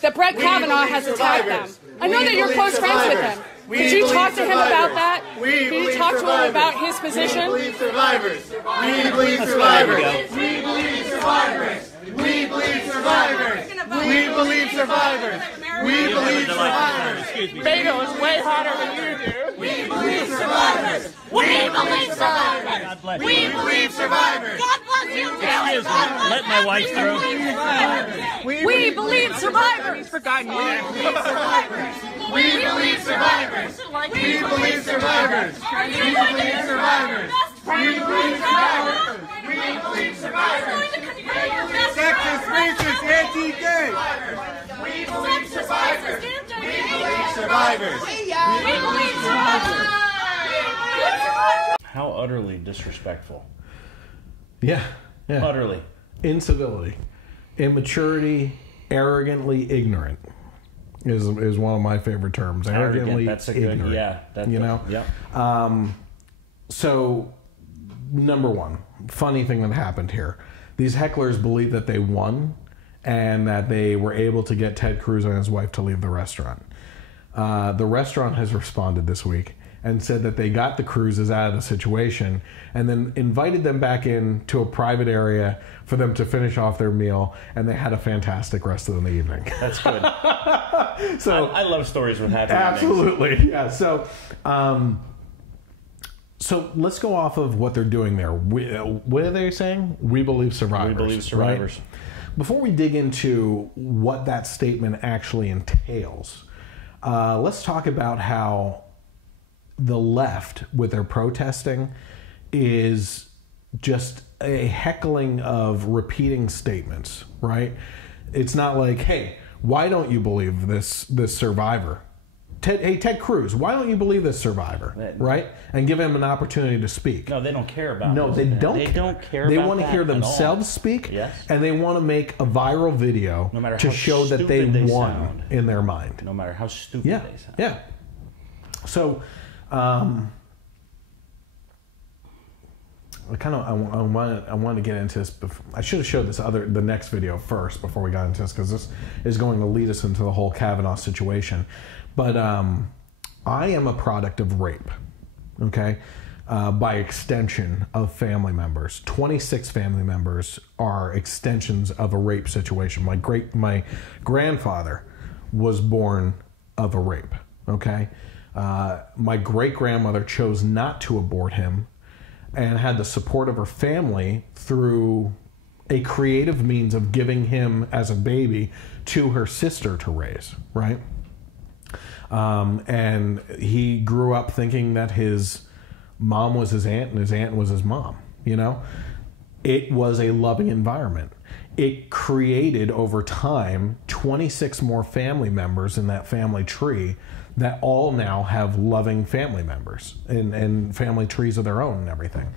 that Brett Kavanaugh has attacked them. I know that you're close friends with him. Could you talk to him about that? Could you talk to him about his position? We believe survivors. We believe survivors. We believe survivors. We believe survivors. We believe survivors. We believe survivors. Bagel is way hotter than you do. We believe survivors. We believe survivors. We believe survivors. God bless you. Excuse me. Let my wife through. We believe survivors. For God, we believe survivors. We believe survivors. We believe survivors. We believe survivors. We believe survivors. We believe survivors. Sexist, racist, anti-gay. We believe survivors. We believe survivors. We believe survivors. How utterly disrespectful. Yeah. Utterly. Incivility. Immaturity. Arrogantly ignorant is one of my favorite terms. Arrogantly that's a ignorant. good, yeah. Yeah. So, number one, funny thing that happened here. These hecklers believe that they won and that they were able to get Ted Cruz and his wife to leave the restaurant. The restaurant has responded this week and said that they got the Cruzes out of the situation and then invited them back in to a private area for them to finish off their meal, and they had a fantastic rest of the evening. That's good. So I love stories with happy endings. Absolutely, yeah. So let's go off of what they're doing there. What are they saying? We believe survivors. We believe survivors. Right? Before we dig into what that statement actually entails, let's talk about how the left, with their protesting, is just a heckling of repeating statements, right? It's not like, hey, why don't you believe this survivor? Ted Cruz, why don't you believe this survivor, right? And give him an opportunity to speak. No, they don't care about No, they don't. They don't care They about want to hear themselves speak, yes. And they want to make a viral video to show that they won in their mind. No matter how stupid they sound. Yeah. So, I want to get into this. I should have showed the next video first before we got into this, because this is going to lead us into the whole Kavanaugh situation. But I am a product of rape, okay? By extension of family members. 26 family members are extensions of a rape situation. My grandfather was born of a rape, okay? My great-grandmother chose not to abort him and had the support of her family through a creative means of giving him as a baby to her sister to raise, right? And he grew up thinking that his mom was his aunt and his aunt was his mom, you know? It was a loving environment. It created, over time, 26 more family members in that family tree that all now have loving family members and family trees of their own and everything.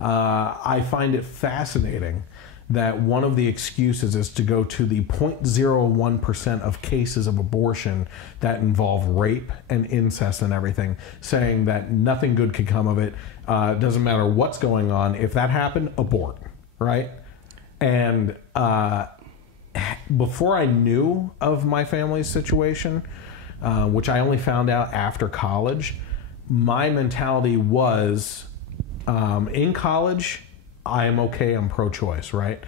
I find it fascinating that one of the excuses is to go to the 0.01% of cases of abortion that involve rape and incest and everything, saying that nothing good could come of it. Doesn't matter what's going on. If that happened, abort, right? And before I knew of my family's situation, which I only found out after college, my mentality was, in college, I am okay, I'm pro-choice, right?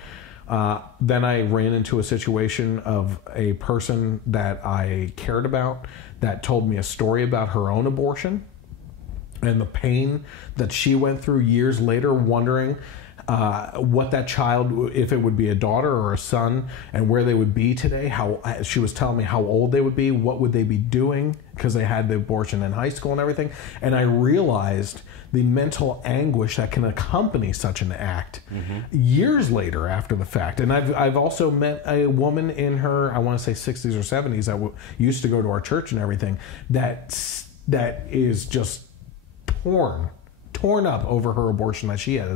Then I ran into a situation of a person that I cared about that told me a story about her own abortion and the pain that she went through years later, wondering what that child, if it would be a daughter or a son, and where they would be today. How she was telling me how old they would be, what would they be doing, because they had the abortion in high school and everything. And I realized the mental anguish that can accompany such an act years later after the fact. And I've also met a woman in her, I want to say 60s or 70s, that used to go to our church and everything, that is just torn up over her abortion that she had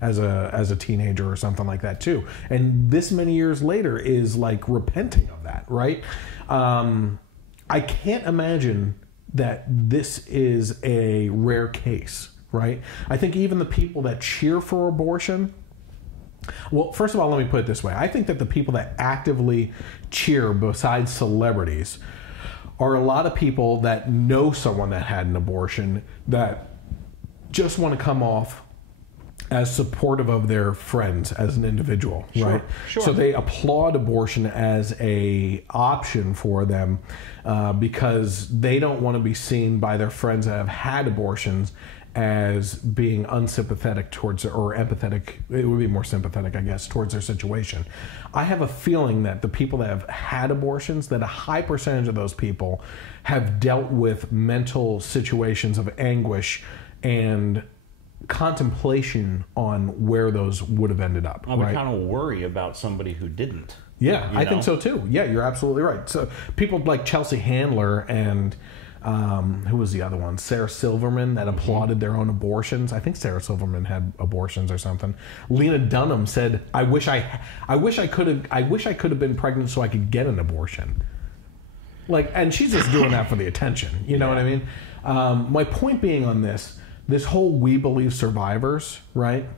as a teenager or something like that too. And this many years later is like repenting of that, right? I can't imagine that this is a rare case, right? I think even the people that cheer for abortion, well, first of all, let me put it this way. I think that the people that actively cheer besides celebrities are a lot of people that know someone that had an abortion, that just want to come off as supportive of their friends as an individual, right? Sure. So they applaud abortion as a option for them because they don't want to be seen by their friends that have had abortions as being unsympathetic towards, or empathetic, it would be more sympathetic, I guess, towards their situation. I have a feeling that the people that have had abortions, that a high percentage of those people have dealt with mental situations of anguish and contemplation on where those would have ended up. I would kind of worry about somebody who didn't. Yeah, I think so too. Yeah, you're absolutely right. So people like Chelsea Handler and who was the other one? Sarah Silverman, that applauded their own abortions. I think Sarah Silverman had abortions or something. Lena Dunham said, "I wish I could have been pregnant so I could get an abortion." Like, and she's just doing that for the attention. You know what I mean? My point being on this whole "we believe survivors," right?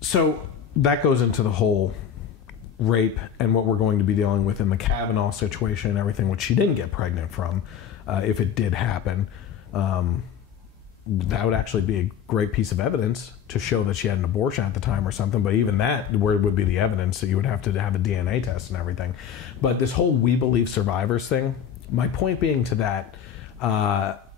So that goes into the whole rape and what we're going to be dealing with in the Kavanaugh situation and everything, which she didn't get pregnant from. If it did happen, that would actually be a great piece of evidence to show that she had an abortion at the time or something. But even that, where would be the evidence? That you would have to have a DNA test and everything. But this whole "we believe survivors" thing, my point being to that,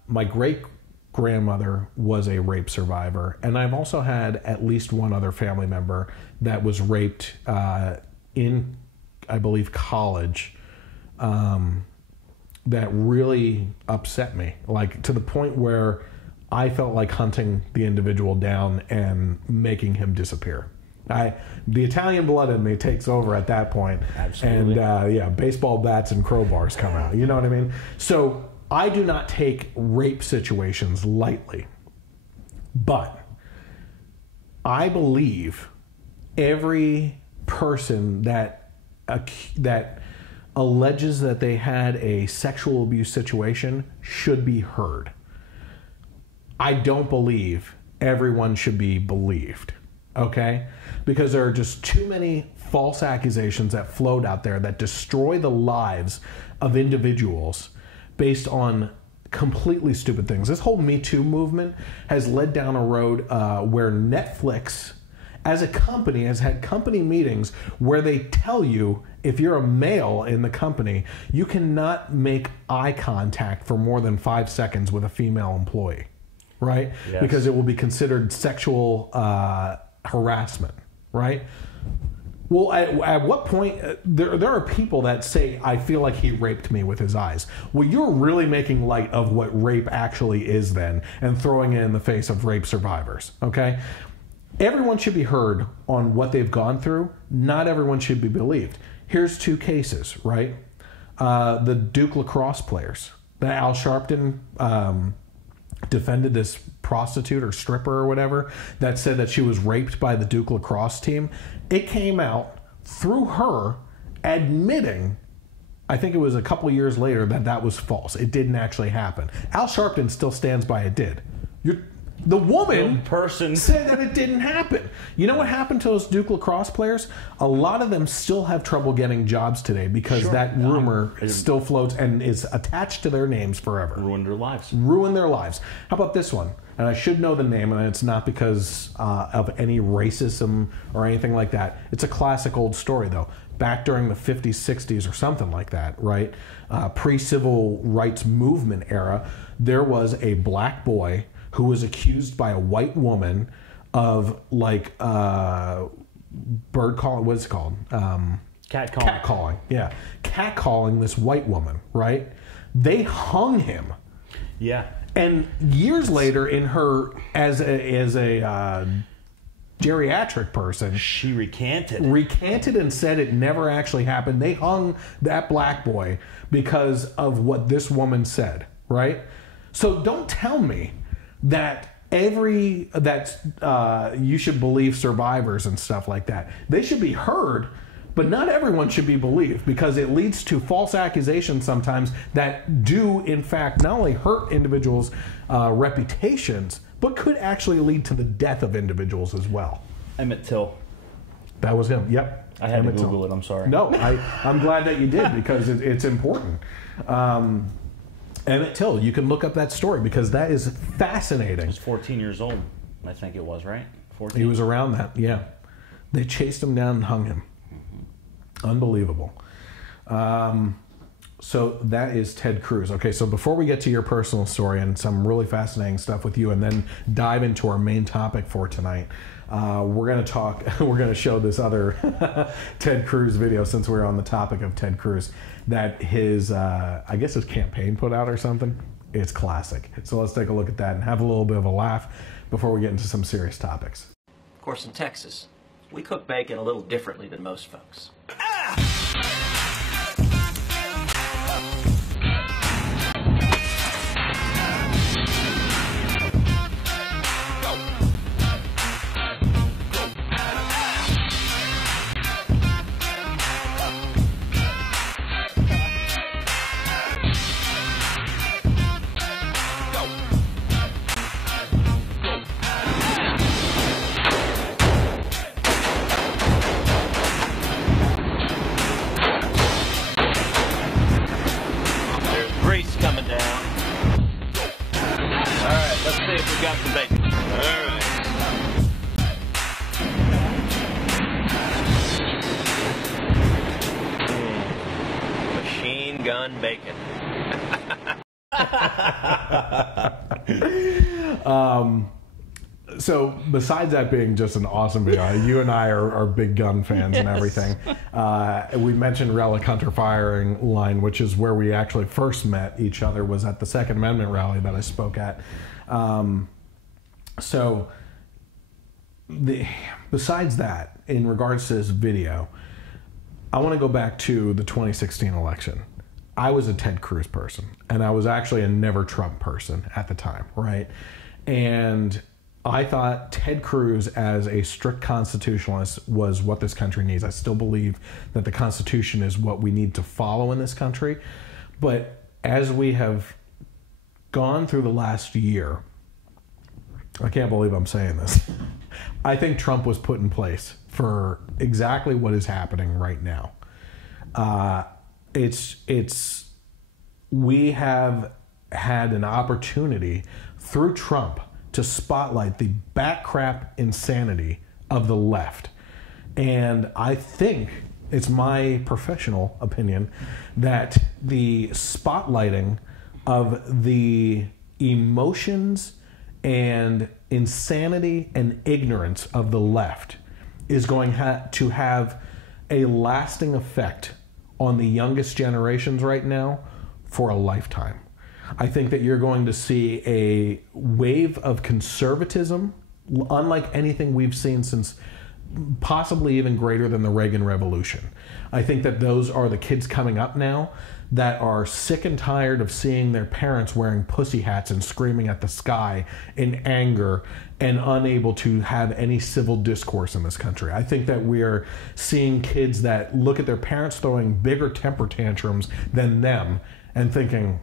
my great-grandmother was a rape survivor, and I've also had at least one other family member that was raped in, I believe, college, that really upset me, like to the point where I felt like hunting the individual down and making him disappear. The Italian blood in me takes over at that point. Absolutely. And yeah, baseball bats and crowbars come out. You know what I mean? So I do not take rape situations lightly, but I believe every person that alleges that they had a sexual abuse situation should be heard. I don't believe everyone should be believed, okay? Because there are just too many false accusations that float out there that destroy the lives of individuals based on completely stupid things. This whole Me Too movement has led down a road where Netflix, as a company, has had company meetings where they tell you, if you're a male in the company, you cannot make eye contact for more than 5 seconds with a female employee, right? Yes. Because it will be considered sexual harassment, right? Well, at what point, there are people that say, I feel like he raped me with his eyes. Well, you're really making light of what rape actually is then, and throwing it in the face of rape survivors, okay? Everyone should be heard on what they've gone through. Not everyone should be believed. Here's two cases, right? The Duke lacrosse players. Al Sharpton defended this prostitute or stripper or whatever that said that she was raped by the Duke lacrosse team. It came out through her admitting, I think it was a couple years later, that that was false. It didn't actually happen. Al Sharpton still stands by it did. The woman said that it didn't happen. You know what happened to those Duke lacrosse players? A lot of them still have trouble getting jobs today because that rumor still floats and is attached to their names forever. Ruined their lives. Ruined their lives. How about this one? and I should know the name, and it's not because of any racism or anything like that. It's a classic old story, though. Back during the 50s, 60s, or something like that, right? Pre-civil rights movement era, there was a black boy who was accused by a white woman of, like, bird calling, what is it called? Catcalling. Catcalling, yeah. Catcalling this white woman, right? They hung him. Yeah. And years later, in her, as a geriatric person, she recanted and said it never actually happened. They hung that black boy because of what this woman said, right? So don't tell me that you should believe survivors and stuff like that. They should be heard, but not everyone should be believed, because it leads to false accusations sometimes that do, in fact, not only hurt individuals' reputations, but could actually lead to the death of individuals as well. Emmett Till. That was him, yep. I had Emmett to Google Till. it, I'm sorry. No, I'm glad that you did, because it's important. Emmett Till, you can look up that story, because that is fascinating. He was 14 years old, I think it was, right? 14? He was around that, yeah. They chased him down and hung him. Unbelievable. So that is Ted Cruz. Okay, so before we get to your personal story and some really fascinating stuff with you, and then dive into our main topic for tonight, we're going to show this other Ted Cruz video, since we're on the topic of Ted Cruz, that his, I guess his campaign put out or something. It's classic. So let's take a look at that and have a little bit of a laugh before we get into some serious topics. Of course, in Texas, we cook bacon a little differently than most folks. So besides that being just an awesome video, you and I are big gun fans and everything. We mentioned Relic Hunter Firing Line, which is where we actually first met each other, was at the Second Amendment rally that I spoke at. Besides that, in regards to this video, I want to go back to the 2016 election. I was a Ted Cruz person, and I was actually a never Trump person at the time, right? And I thought Ted Cruz, as a strict constitutionalist, was what this country needs. I still believe that the Constitution is what we need to follow in this country. But as we have gone through the last year, I can't believe I'm saying this, I think Trump was put in place for exactly what is happening right now. We have had an opportunity through Trump to spotlight the batcrap insanity of the left. And I think, it's my professional opinion, that the spotlighting of the emotions and insanity and ignorance of the left is going to have a lasting effect on the youngest generations right now for a lifetime. I think that you're going to see a wave of conservatism unlike anything we've seen since, possibly even greater than the Reagan Revolution. I think that those are the kids coming up now that are sick and tired of seeing their parents wearing pussy hats and screaming at the sky in anger and unable to have any civil discourse in this country. I think that we are seeing kids that look at their parents throwing bigger temper tantrums than them and thinking,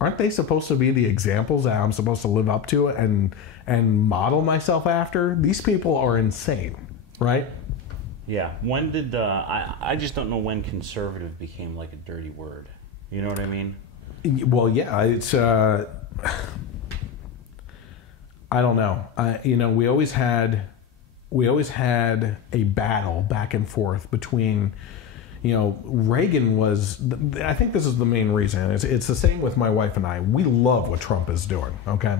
aren't they supposed to be the examples that I'm supposed to live up to and model myself after? These people are insane, right? Yeah. When did I just don't know when conservative became like a dirty word. You know what I mean? Well, yeah, it's I don't know. You know, we always had a battle back and forth between, you know, Reagan was, I think this is the main reason. It's the same with my wife and I. We love what Trump is doing, okay?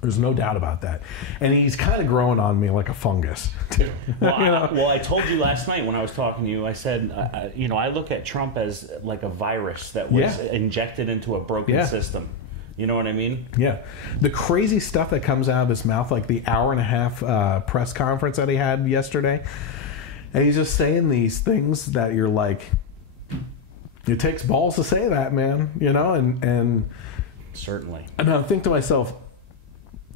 There's no doubt about that. And he's kind of growing on me like a fungus, too. Well, I told you last night when I was talking to you, I said, you know, I look at Trump as like a virus that was injected into a broken system. You know what I mean? Yeah. The crazy stuff that comes out of his mouth, like the hour-and-a-half press conference that he had yesterday, and he's just saying these things that you're like, it takes balls to say that, man, you know? And certainly. And I think to myself,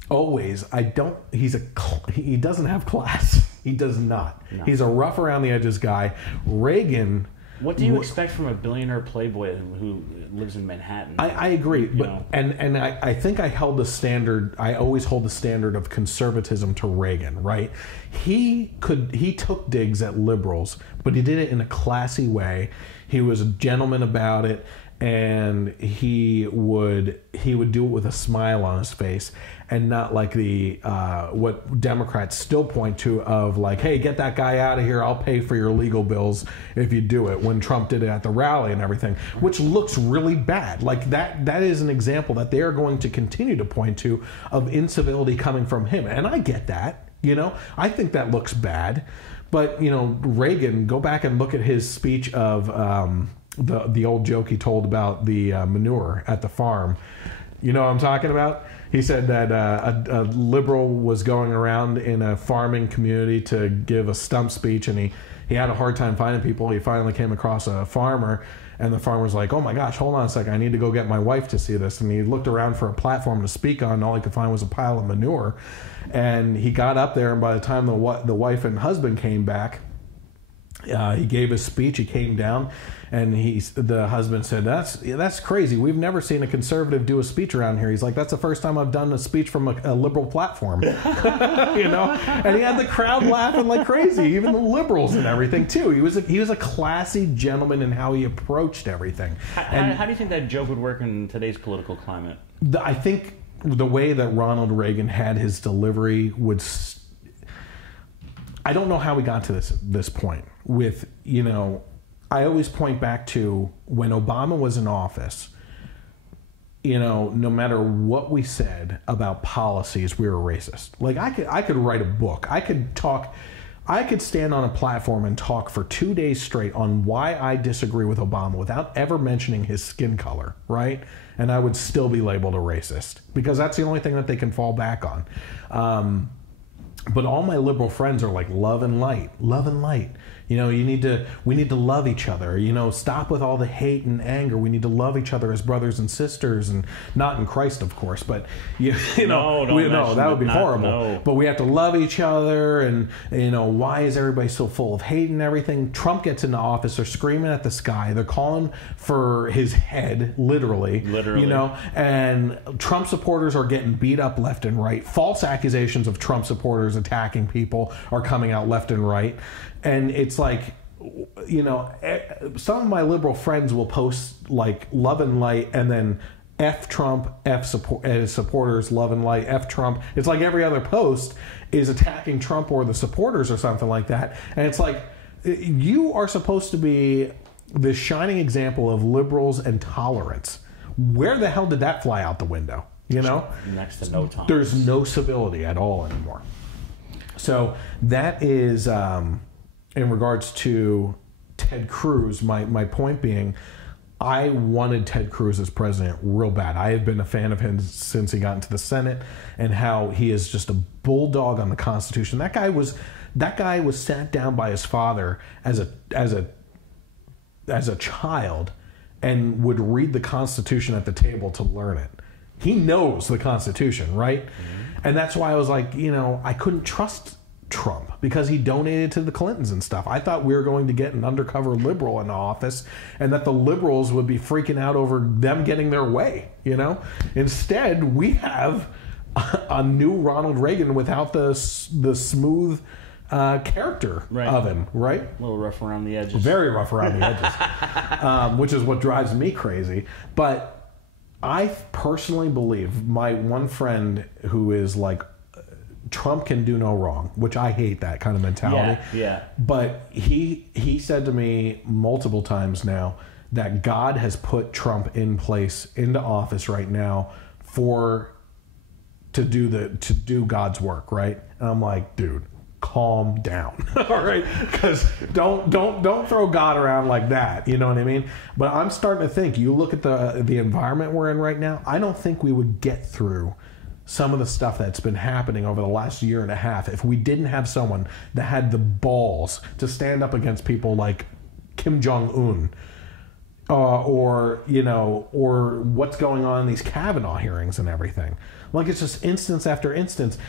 always, he doesn't have class. He does not. No. He's a rough around the edges guy. Reagan... What do you expect from a billionaire playboy who lives in Manhattan? I agree, but and I think I held the standard. I always hold the standard of conservatism to Reagan, right? He took digs at liberals, but he did it in a classy way. He was a gentleman about it, and he would do it with a smile on his face, and not like the what Democrats still point to of like, hey, get that guy out of here, I'll pay for your legal bills if you do it, when Trump did it at the rally and everything, which looks really bad. Like that is an example that they are going to continue to point to of incivility coming from him. And I get that, you know, I think that looks bad. But, you know, Reagan, go back and look at his speech of the old joke he told about the manure at the farm. You know what I'm talking about? He said that a liberal was going around in a farming community to give a stump speech, and he had a hard time finding people. He finally came across a farmer, and the farmer's like, oh my gosh, hold on a second, I need to go get my wife to see this. And he looked around for a platform to speak on, and all he could find was a pile of manure. And he got up there, and by the time the wife and husband came back, he gave his speech, he came down, and the husband said, that's crazy. We've never seen a conservative do a speech around here. He's like, that's the first time I've done a speech from a liberal platform. You know? And he had the crowd laughing like crazy, even the liberals and everything too. He was a classy gentleman in how he approached everything. How do you think that joke would work in today's political climate? I think the way that Ronald Reagan had his delivery would... I don't know how we got to this point with, you know, I always point back to when Obama was in office, you know, no matter what we said about policies, we were racist. Like I could write a book. I could stand on a platform and talk for 2 days straight on why I disagree with Obama without ever mentioning his skin color, right? And I would still be labeled a racist because that's the only thing that they can fall back on. But all my liberal friends are like, love and light, love and light. You know, we need to love each other. You know, stop with all the hate and anger. We need to love each other as brothers and sisters, and not in Christ, of course. But you know, that would be horrible. No. But we have to love each other, and you know, why is everybody so full of hate and everything? Trump gets into office, they're screaming at the sky, they're calling for his head, literally. You know, and Trump supporters are getting beat up left and right. False accusations of Trump supporters attacking people are coming out left and right. And it's like, you know, some of my liberal friends will post like love and light and then F Trump, F supporters, love and light, F Trump. It's like every other post is attacking Trump or the supporters or something like that. And it's like, you are supposed to be the shining example of liberals and tolerance. Where the hell did that fly out the window? You know? Next to no tolerance. There's no civility at all anymore. So that is... in regards to Ted Cruz, my point being, I wanted Ted Cruz as president real bad. I have been a fan of him since he got into the Senate, and how he is just a bulldog on the Constitution. That guy was sat down by his father as a child and would read the Constitution at the table to learn it. He knows the Constitution, right? Mm-hmm. And that's why I was like, you know, I couldn't trust Trump because he donated to the Clintons and stuff. I thought we were going to get an undercover liberal in office and that the liberals would be freaking out over them getting their way, you know? Instead, we have a new Ronald Reagan without the smooth character of him, right? A little rough around the edges. Very rough around the edges, which is what drives me crazy. But I personally believe, my one friend who is like, Trump can do no wrong, which I hate that kind of mentality. Yeah. But he said to me multiple times now that God has put Trump into office right now to do God's work, right? And I'm like, dude, calm down. All right? Because don't throw God around like that. You know what I mean? But I'm starting to think, you look at the environment we're in right now, I don't think we would get through some of the stuff that's been happening over the last year and a half if we didn't have someone that had the balls to stand up against people like Kim Jong-un, or what's going on in these Kavanaugh hearings and everything. Like, it's just instance after instance.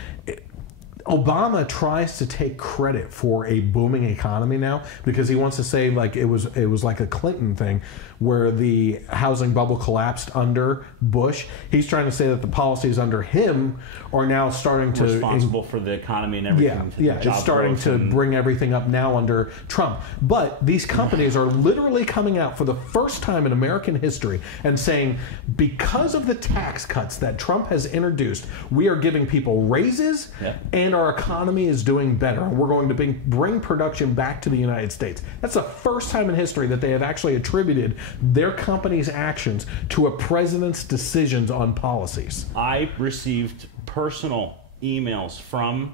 Obama tries to take credit for a booming economy now because he wants to say like it was like a Clinton thing where the housing bubble collapsed under Bush. He's trying to say that the policies under him are now starting to responsible for the economy and everything. It's starting to bring everything up now under Trump. But these companies are literally coming out for the first time in American history and saying, because of the tax cuts that Trump has introduced, we are giving people raises and our economy is doing better. And we're going to bring production back to the United States. That's the first time in history that they have actually attributed their company's actions to a president's decisions on policies. I received personal emails from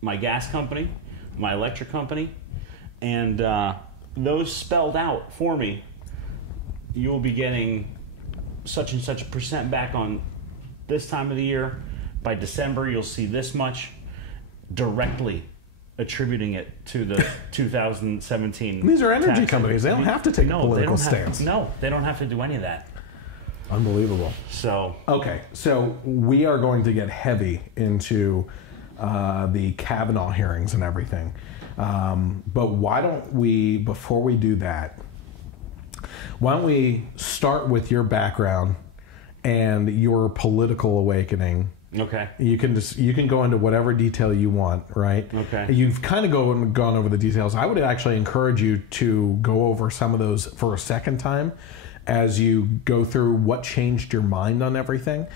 my gas company, my electric company, and those spelled out for me, you will be getting such and such a percent back on this time of the year. By December, you'll see this much, directly attributing it to the 2017. These are energy companies. They don't have to take a political stance. No, they don't have to do any of that. Unbelievable. So okay, so we are going to get heavy into the Kavanaugh hearings and everything. But why don't we, before we do that, why don't we start with your background and your political awakening? Okay. You can go into whatever detail you want, right? Okay. You've kind of gone over the details. I would actually encourage you to go over some of those for a second time as you go through what changed your mind on everything.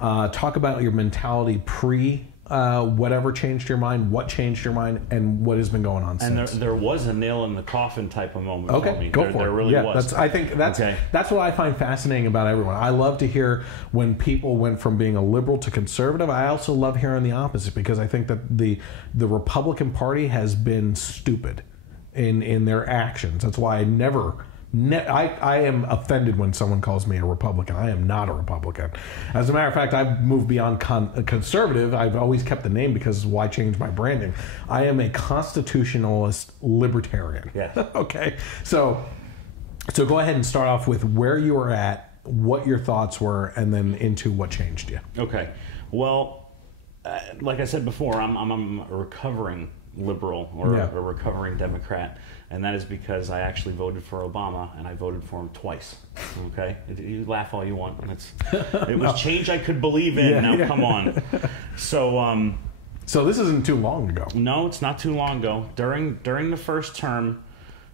Talk about your mentality pre whatever changed your mind, what changed your mind, and what has been going on since. And there was a nail in the coffin type of moment for me. Go for it. There really was. I think that's what I find fascinating about everyone. I love to hear when people went from being a liberal to conservative. I also love hearing the opposite because I think that the Republican Party has been stupid in their actions. That's why I am offended when someone calls me a Republican. I am not a Republican. As a matter of fact, I've moved beyond conservative. I've always kept the name because why change my branding? I am a constitutionalist libertarian. Yes. Okay. So go ahead and start off with where you were at, what your thoughts were, and then into what changed you. Okay. Well, like I said before, I'm a recovering liberal or a recovering Democrat. And that is because I actually voted for Obama, and I voted for him twice. Okay, you laugh all you want. It was change I could believe in. Come on. So this isn't too long ago. No, it's not too long ago. During the first term,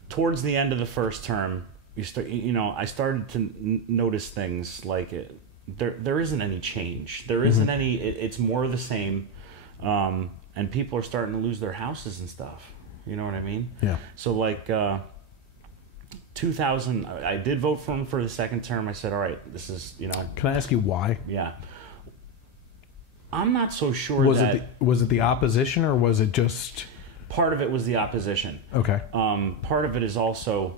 towards the end of the first term, I started to notice things like there isn't any change. There isn't any. It's more of the same, and people are starting to lose their houses and stuff. You know what I mean? Yeah. So like 2000, I did vote for him for the second term. I said, all right, this is, Can I ask you why? Yeah. I'm not so sure was it the opposition or was it just... Part of it was the opposition. Okay. Part of it is also...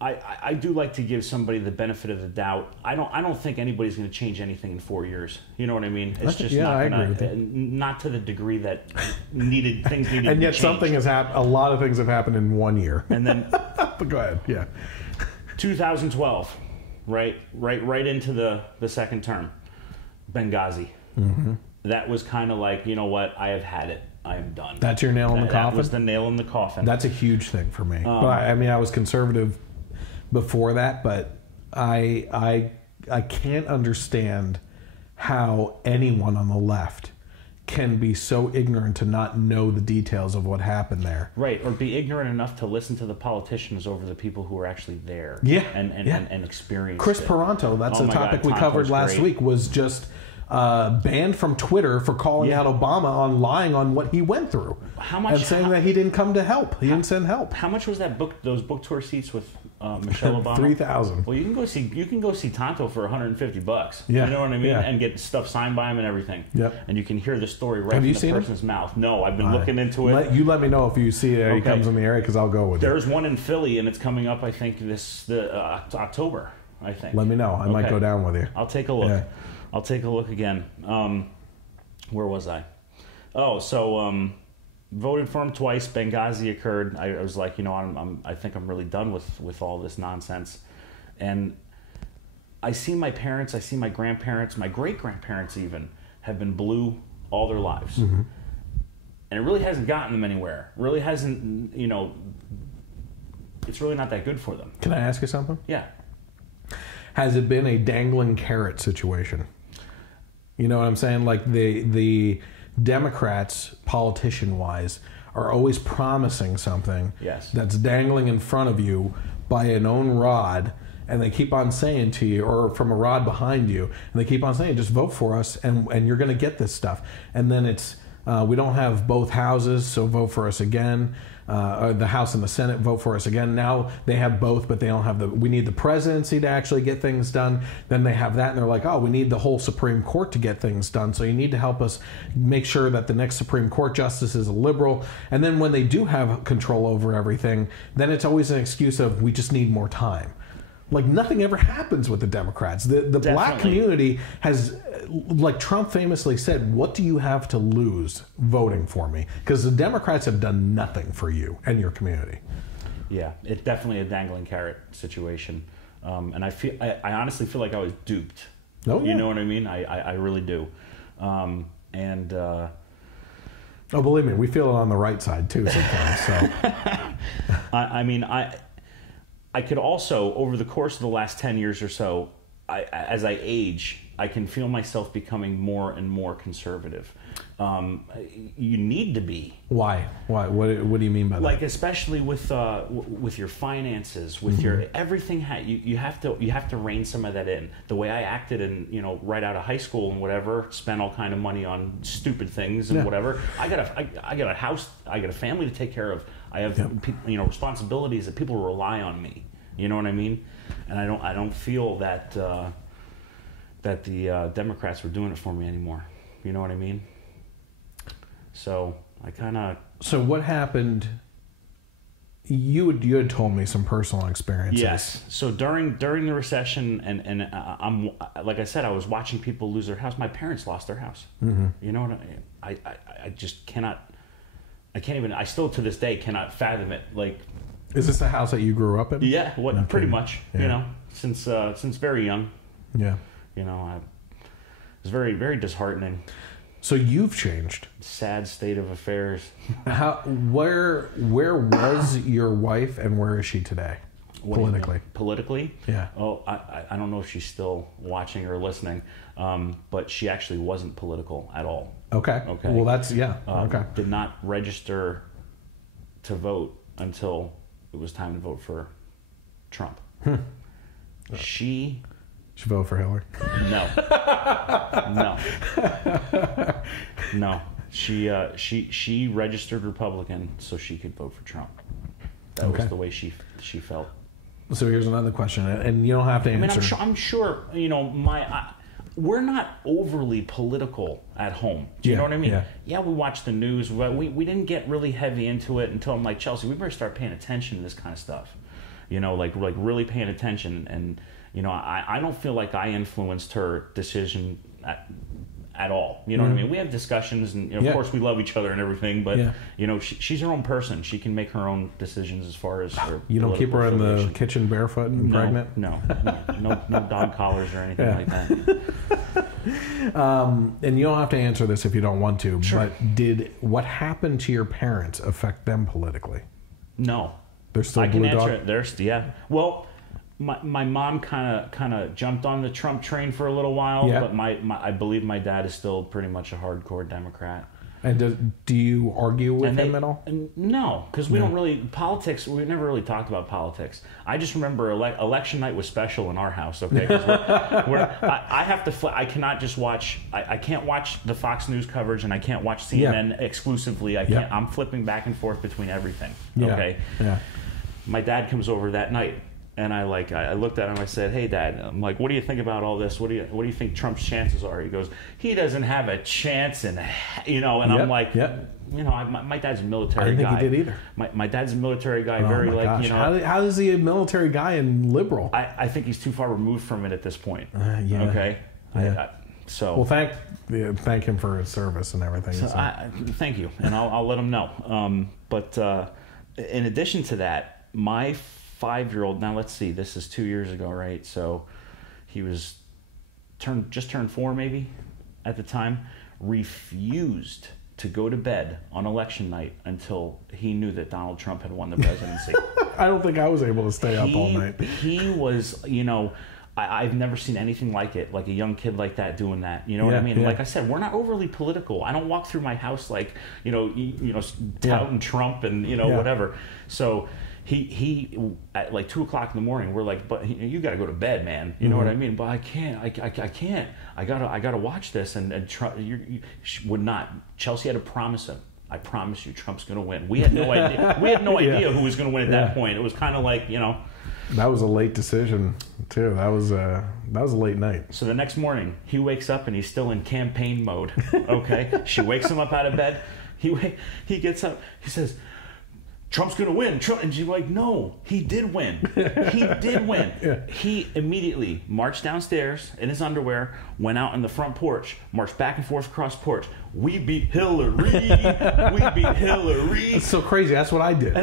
I do like to give somebody the benefit of the doubt. I don't think anybody's going to change anything in 4 years. You know what I mean? It's just not to the degree that things needed to be changed. And yet something has happened. A lot of things have happened in 1 year. And then, but go ahead. Yeah. 2012, right into the second term, Benghazi. Mm-hmm. That was kind of like, you know what? I have had it. I am done. That's your nail in the coffin. That was the nail in the coffin. That's a huge thing for me. But I was conservative before that, but I can't understand how anyone on the left can be so ignorant to not know the details of what happened there. Right, or be ignorant enough to listen to the politicians over the people who are actually there. Yeah. And experience Chris it. Peranto, that's Oh a my topic God, we covered Tonto's last great. week, was just banned from Twitter for calling out Obama on lying on what he went through. How much? And saying that he didn't come to help. He didn't send help. How much was that book? Those book tour seats with Michelle Obama? $3,000. Well, you can go see Tonto for $150. Yeah. You know what I mean? Yeah. And get stuff signed by him and everything. Yep. And you can hear the story right Have from you the seen person's mouth. No, I've been looking into it. You let me know if you see he comes in the area, because I'll go with you. There's one in Philly, and it's coming up, I think, October, I think. Let me know. I might go down with you. I'll take a look. Yeah. I'll take a look again. Where was I? Oh, so voted for him twice. Benghazi occurred. I was like, I think I'm really done with all this nonsense. And I see my parents, I see my grandparents, my great-grandparents even, have been blue all their lives. Mm-hmm. And it really hasn't gotten them anywhere. Really hasn't, it's really not that good for them. Can I ask you something? Yeah. Has it been a dangling carrot situation? You know what I'm saying? Like the Democrats, politician-wise, are always promising something that's dangling in front of you by an own rod, and they keep on saying to you, or from a rod behind you, and they keep on saying, just vote for us, and you're going to get this stuff. And then it's, we don't have both houses, so vote for us again. Or the House and the Senate, vote for us again. Now they have both, but they don't have we need the presidency to actually get things done. Then they have that, and they're like, oh, we need the whole Supreme Court to get things done. So you need to help us make sure that the next Supreme Court justice is a liberal. And then when they do have control over everything, then it's always an excuse of, we just need more time. Like, nothing ever happens with the Democrats. The black community has, like Trump famously said, what do you have to lose voting for me? Because the Democrats have done nothing for you and your community. Yeah, it's definitely a dangling carrot situation. And I honestly feel like I was duped. Oh, yeah. You know what I mean? I really do. Oh, believe me, we feel it on the right side too sometimes. So. I could also, over the course of the last 10 years or so, as I age, I can feel myself becoming more and more conservative. You need to be. Why? What do you mean by that? Like, especially with your finances, with your everything. You have to rein some of that in. The way I acted, right out of high school and whatever, spent all kind of money on stupid things and whatever. I got a house. I got a family to take care of. I have responsibilities that people rely on me. You know what I mean? And I don't feel that the Democrats were doing it for me anymore. You know what I mean? So I kind of. So what happened? You had told me some personal experiences. Yes. So during the recession, and I'm like I said, I was watching people lose their house. My parents lost their house. Mm-hmm. You know what I just cannot. I can't even. I still to this day cannot fathom it. Like, is this the house that you grew up in? Yeah. Pretty much. Yeah. Since very young. Yeah. It was very, very disheartening. So you've changed. Sad state of affairs. Where was your wife, and where is she today? Politically. Politically? Yeah. Oh, I don't know if she's still watching or listening, but she actually wasn't political at all. Okay. Well, that's, okay. Did not register to vote until it was time to vote for Trump. She vote for Hillary? No. No. She registered Republican so she could vote for Trump. That was the way she felt. So here's another question, and you don't have to answer. I'm sure we're not overly political at home. Do you know what I mean? Yeah, we watch the news, but we didn't get really heavy into it until I'm like, Chelsea, we better start paying attention to this kind of stuff. Like really paying attention. And I don't feel like I influenced her decision at all. You know what I mean? We have discussions, and of course we love each other and everything, but she's her own person. She can make her own decisions as far as her. You don't keep her in the kitchen barefoot and pregnant? No dog collars or anything like that. And you don't have to answer this if you don't want to, Sure. but did what happened to your parents affect them politically? No. They're still I blue can dog? answer it. Well, my mom kind of jumped on the Trump train for a little while, but I believe my dad is still pretty much a hardcore Democrat. And do you argue with him at all? No, because we don't really politics. We never really talked about politics. I just remember election night was special in our house. Okay, I have to. I cannot just watch. I can't watch the Fox News coverage, and I can't watch CNN exclusively. I can't. I'm flipping back and forth between everything. Okay. Yeah. My dad comes over that night. And I looked at him. I said, "Hey, Dad. I'm like, what do you think about all this? What do you think Trump's chances are?" He goes, "He doesn't have a chance." And I'm like, my dad's a military guy. I didn't think he did either. My dad's a military guy. How is he a military guy and liberal? I think he's too far removed from it at this point. Okay. Yeah. Well, thank him for his service and everything. So thank you, and I'll let him know. But in addition to that, my 5-year-old, now let's see, this is 2 years ago, right? So he was just turned 4 maybe at the time, refused to go to bed on election night until he knew that Donald Trump had won the presidency. I don't think I was able to stay up all night. He was, I've never seen anything like it, like a young kid like that doing that. You know what I mean? Like I said, we're not overly political. I don't walk through my house like, touting Trump and, whatever. So he at like 2 o'clock in the morning, we're like, but you got to go to bed, man. You know what I mean? But I can't. I can't. I gotta watch this. And Trump, you would not. Chelsea had to promise him. I promise you, Trump's going to win. We had no idea. We had no idea who was going to win at that point. It was kind of like, That was a late decision too. That was a late night. So the next morning, he wakes up and he's still in campaign mode. Okay, she wakes him up out of bed. He gets up. He says, "Trump's going to win." And she's like, "No, he did win. He did win." He immediately marched downstairs in his underwear, went out on the front porch, marched back and forth across the porch. "We beat Hillary. We beat Hillary." That's so crazy. That's what I did.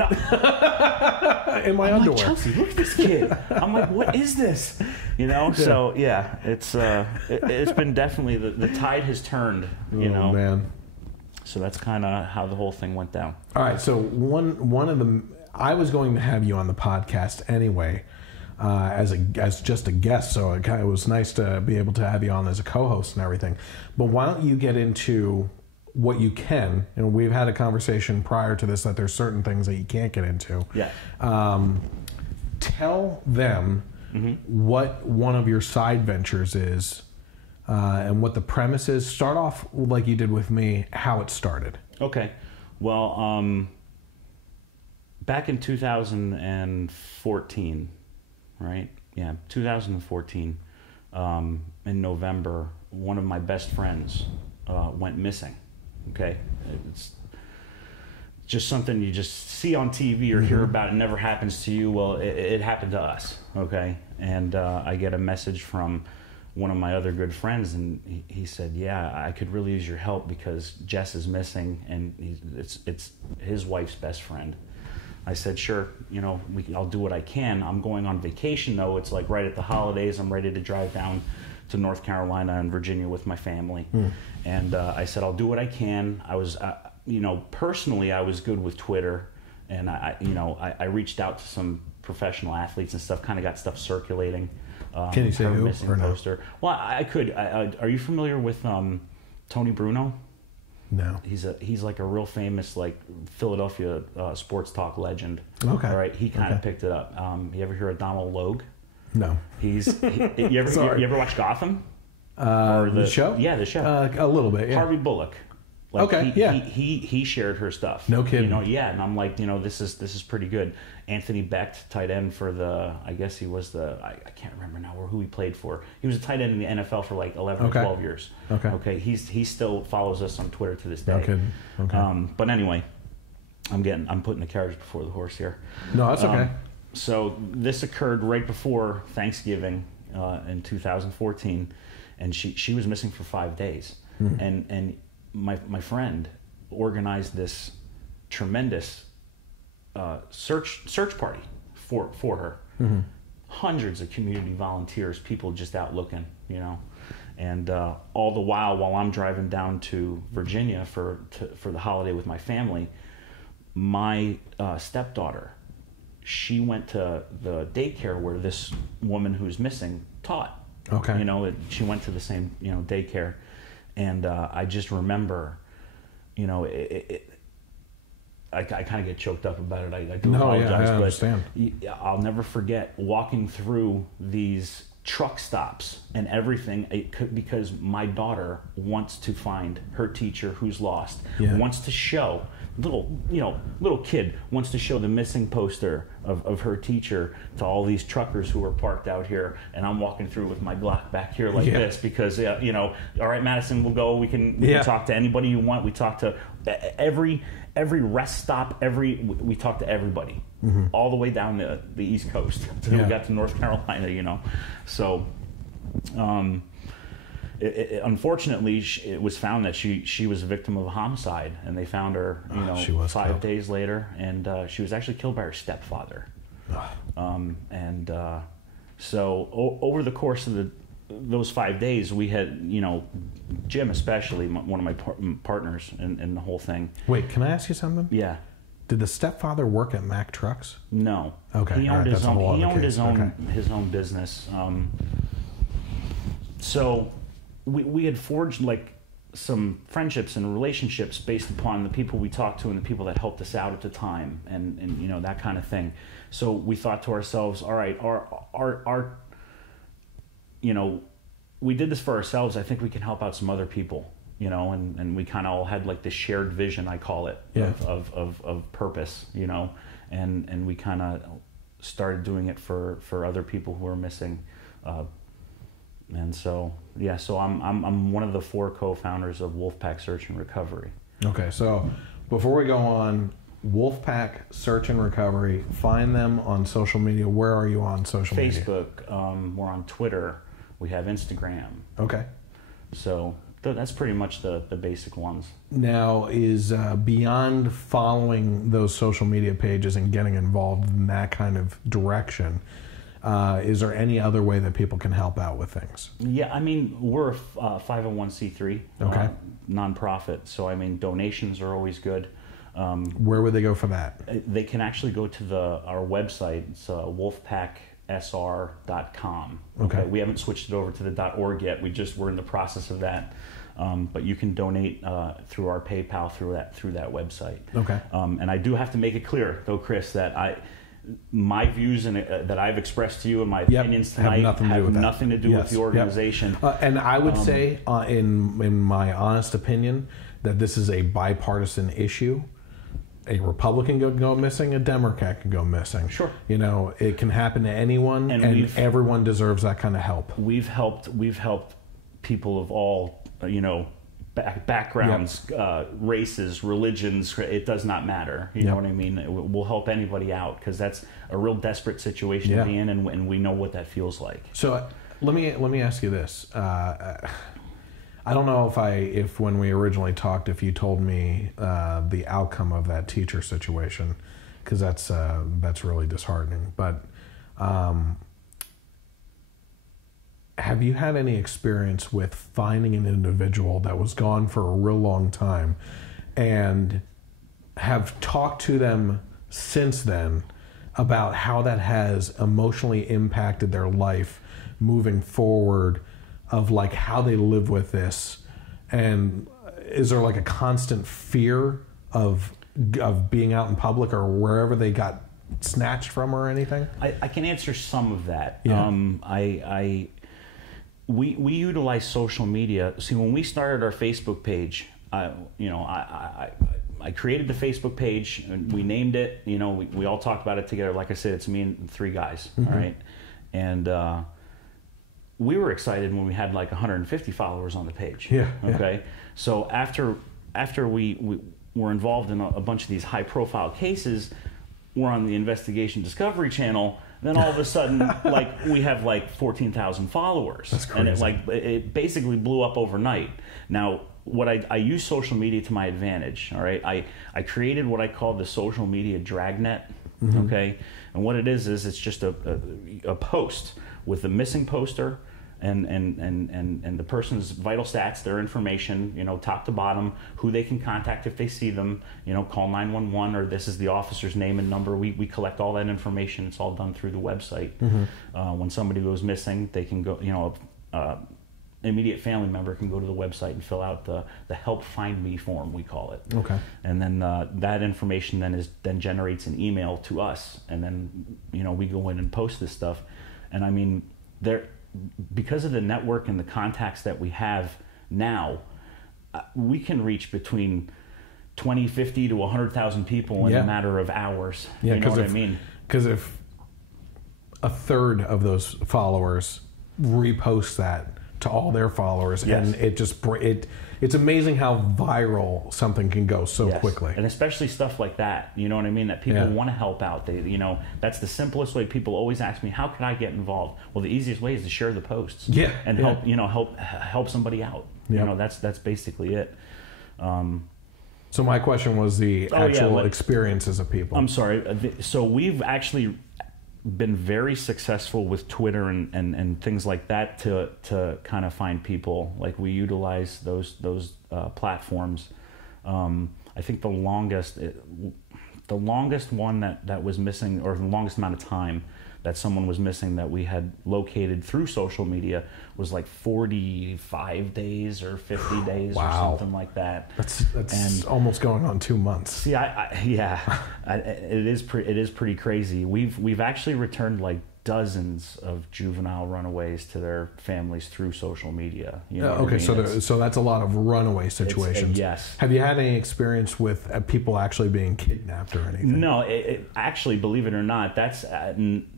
In my underwear. Like, Chelsea, look at this kid. I'm like, what is this? So yeah, it's been definitely the tide has turned. Oh, man. So that's kind of how the whole thing went down. All right. So one of the, I was going to have you on the podcast anyway, as just a guest. So it was nice to be able to have you on as a co-host and everything. But why don't you get into what you can? And we've had a conversation prior to this that there's certain things that you can't get into. Yeah. Tell them what one of your side ventures is. And what the premise is. Start off like you did with me, how it started. Okay. Well, back in 2014, right? Yeah, 2014, in November, one of my best friends went missing. Okay? It's just something you just see on TV or hear about. It never happens to you. Well, it happened to us. Okay? And I get a message from one of my other good friends, and he said, "Yeah, I could really use your help because Jess is missing, and it's his wife's best friend." I said, "Sure, I'll do what I can. I'm going on vacation though. It's like right at the holidays. I'm ready to drive down to North Carolina and Virginia with my family." And I said, "I'll do what I can." I was, personally, I was good with Twitter, and I reached out to some professional athletes and stuff. Kind of got stuff circulating. Can you say who or no? Poster. Well, I could. Are you familiar with Tony Bruno? No. He's like a real famous Philadelphia sports talk legend. Okay. All right. He kind of picked it up. You ever hear of Donald Logue? No. You ever watch Gotham? The show? Yeah, the show. A little bit. Yeah. Harvey Bullock. He shared her stuff. No kidding. And I'm like, this is pretty good. Anthony Becht, tight end for I guess he was I can't remember now who he played for. He was a tight end in the NFL for like 11 or 12 years. Okay. He still follows us on Twitter to this day. No kidding. Okay. But anyway, I'm putting the carriage before the horse here. No, that's okay. So this occurred right before Thanksgiving in 2014, and she was missing for 5 days, and my friend organized this tremendous search party for her. Hundreds of community volunteers, people just out looking, and all the while I'm driving down to Virginia for the holiday with my family, my stepdaughter she went to the daycare where this woman who's missing taught. Okay. You know, she went to the same, you know, daycare. And I just remember, you know, I kind of get choked up about it. I do apologize. Yeah, I but understand. I'll never forget walking through these truck stops and everything because my daughter wants to find her teacher who's lost, wants to show little kid wants to show the missing poster of her teacher to all these truckers who are parked out here, and I'm walking through with my Glock back here like this because you know, all right, Madison, we'll go, we can talk to anybody you want. We talk to every rest stop, we talk to everybody. All the way down the East Coast until we got to North Carolina, you know. So unfortunately, it was found that she was a victim of a homicide, and they found her, you know, she was 5 killed. days later, and she was actually killed by her stepfather. So over the course of those 5 days, we had, you know, Jim especially, one of my partners in the whole thing. Wait, can I ask you something? Yeah. Did the stepfather work at Mack Trucks? No. Okay. He owned his own. He owned his own Okay. business. So we had forged like some friendships and relationships based upon the people we talked to and the people that helped us out at the time, and you know, that kind of thing. So we thought to ourselves, all right, our you know, we did this for ourselves. I think we can help out some other people. You know, and we kind of all had like this shared vision, I call it, of purpose, you know, and we kind of started doing it for other people who are missing, and so so I'm one of the 4 co-founders of Wolfpack Search and Recovery. Okay, so before we go on, Wolfpack Search and Recovery, find them on social media. Where are you on social media? Facebook, we're on Twitter, we have Instagram. Okay. So that's pretty much the basic ones. Now, is beyond following those social media pages and getting involved in that kind of direction, is there any other way that people can help out with things? Yeah, I mean, we're a 501c3 nonprofit, so I mean, donations are always good. Where would they go for that? They can actually go to our website. It's wolfpacksr.com. Okay. We haven't switched it over to the .org yet. We're in the process of that. But you can donate through our PayPal through that website. Okay. And I do have to make it clear, though, Chris, that my views that I've expressed to you and my opinions tonight have nothing to do with the organization. And I would say, in my honest opinion, that this is a bipartisan issue. A Republican could go missing, a Democrat could go missing. Sure. You know, it can happen to anyone, and everyone deserves that kind of help. We've helped people of all, you know, backgrounds, races, religions. It does not matter. You know what I mean? We'll help anybody out because that's a real desperate situation to be in, and we know what that feels like. So let me ask you this. I don't know if when we originally talked, if you told me the outcome of that teacher situation, because that's really disheartening. But have you had any experience with finding an individual that was gone for a real long time, and have talked to them since then about how that has emotionally impacted their life moving forward? Of like how they live with this, and is there like a constant fear of being out in public or wherever they got snatched from or anything? I can answer some of that. Yeah. We utilize social media. See, when we started our Facebook page, I created the Facebook page and we named it. You know, we all talked about it together. Like I said, it's me and 3 guys. Mm-hmm. All right, and we were excited when we had like 150 followers on the page. Yeah. Okay. So after we were involved in a bunch of these high profile cases, we're on the Investigation Discovery Channel. Then all of a sudden, like we have like 14,000 followers. That's crazy. And it basically blew up overnight. Now, what I use social media to my advantage. All right. I created what I call the social media dragnet. Mm-hmm. Okay. And what it is it's just a post with the missing poster and the person's vital stats, their information, you know, top to bottom, who they can contact if they see them, you know, call 911, or this is the officer's name and number. We collect all that information. It's all done through the website. When somebody goes missing, they can go, you know, immediate family member can go to the website and fill out the help find me form, we call it. Okay. And then that information then generates an email to us, and then, you know, we go in and post this stuff. And I mean, because of the network and the contacts that we have now, we can reach between 20, 50 to 100,000 people in a matter of hours. Yeah, you know what I mean? Because if a third of those followers repost that to all their followers, and it just it's amazing how viral something can go so quickly. And especially stuff like that, you know what I mean, that people want to help out. They, you know, that's the simplest way. People always ask me, how can I get involved? Well, the easiest way is to share the posts and help, you know, help somebody out. You know, that's basically it. So my question was the actual experiences of people. I'm sorry. So we've actually been very successful with Twitter and things like that to kind of find people. Like, we utilize those platforms. I think the longest one that was missing, or the longest amount of time that someone was missing that we had located through social media, was like 45 days or 50 days or something like that. That's almost going on 2 months. See, it is pretty crazy. We've actually returned like dozens of juvenile runaways to their families through social media. You know okay, what I mean? so that's a lot of runaway situations. Yes. Have you had any experience with people actually being kidnapped or anything? No, actually, believe it or not, that's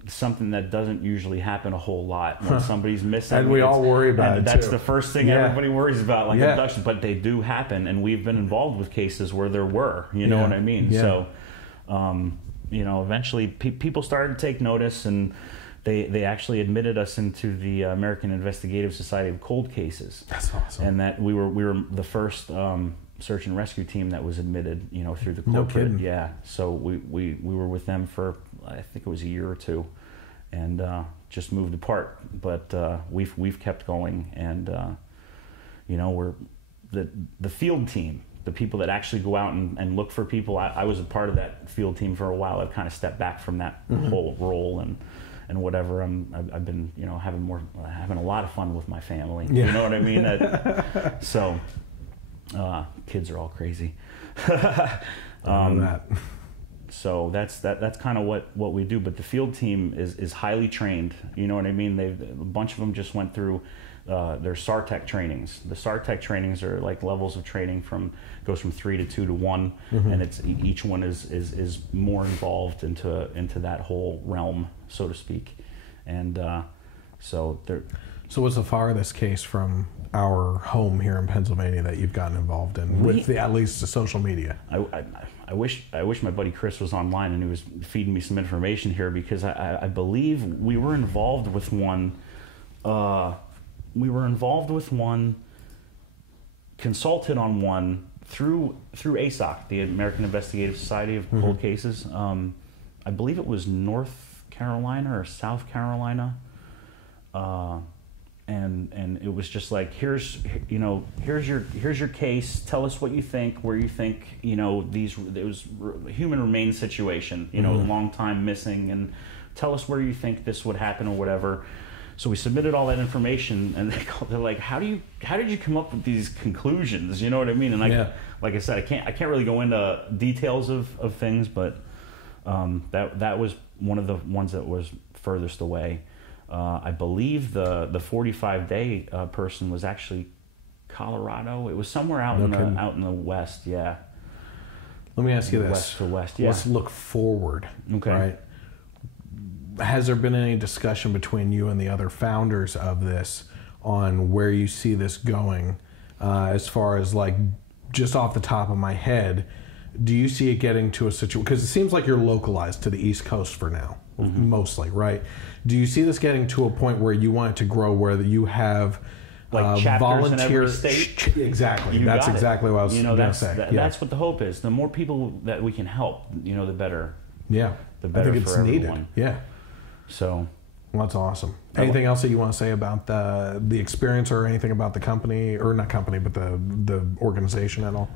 something that doesn't usually happen a whole lot when somebody's missing. And we all worry about it. That's too. the first thing everybody worries about, like abduction. But they do happen, and we've been involved with cases where there were. You know what I mean? So, you know, eventually people started to take notice, and they actually admitted us into the American Investigative Society of Cold Cases. That's awesome. And that we were the first search and rescue team that was admitted, you know, through the cold period. Yeah. So we were with them for, I think it was a year or two, and just moved apart. But we've kept going, and you know, we're the field team. The people that actually go out and look for people. I was a part of that field team for a while. I've kind of stepped back from that whole role and whatever. I've been, you know, having a lot of fun with my family. You know what I mean? So kids are all crazy. So that's kind of what we do. But the field team is highly trained. You know what I mean? A bunch of them just went through their SARTEC trainings. The SARTEC trainings are like levels of training goes from 3 to 2 to 1, and it's each one is more involved into that whole realm, so to speak. And so what's the farthest case from our home here in Pennsylvania that you've gotten involved in with at least the social media? I wish my buddy Chris was online and he was feeding me some information here, because I believe we were involved with one. Consulted on one through ASOC, the American Investigative Society of Cold Cases. I believe it was North Carolina or South Carolina, and it was just like, here's your case. Tell us what you think, where you think, you know, it was a human remains situation, you know, long time missing, and tell us where you think this would happen or whatever. So we submitted all that information, and they're like, "How did you come up with these conclusions?" You know what I mean? And like I said, I can't really go into details of things, but that was one of the ones that was furthest away. I believe the 45-day person was actually Colorado. It was somewhere out in the west. Yeah. Let me ask you this: west to west. Yeah. Let's look forward. Okay. Right. Has there been any discussion between you and the other founders of this on where you see this going, as far as, like, just off the top of my head, do you see it getting to a situation, because it seems like you're localized to the East Coast for now, mostly, right? Do you see this getting to a point where you want it to grow, where you have like chapters in every state? Exactly. That's exactly what I was going to say. That's what the hope is. The more people that we can help, you know, the better. Yeah. The better I think it's for needed. everyone. Yeah. So, well, that's awesome. Anything else that you want to say about the experience, or anything about the company, or not company, but the organization at all?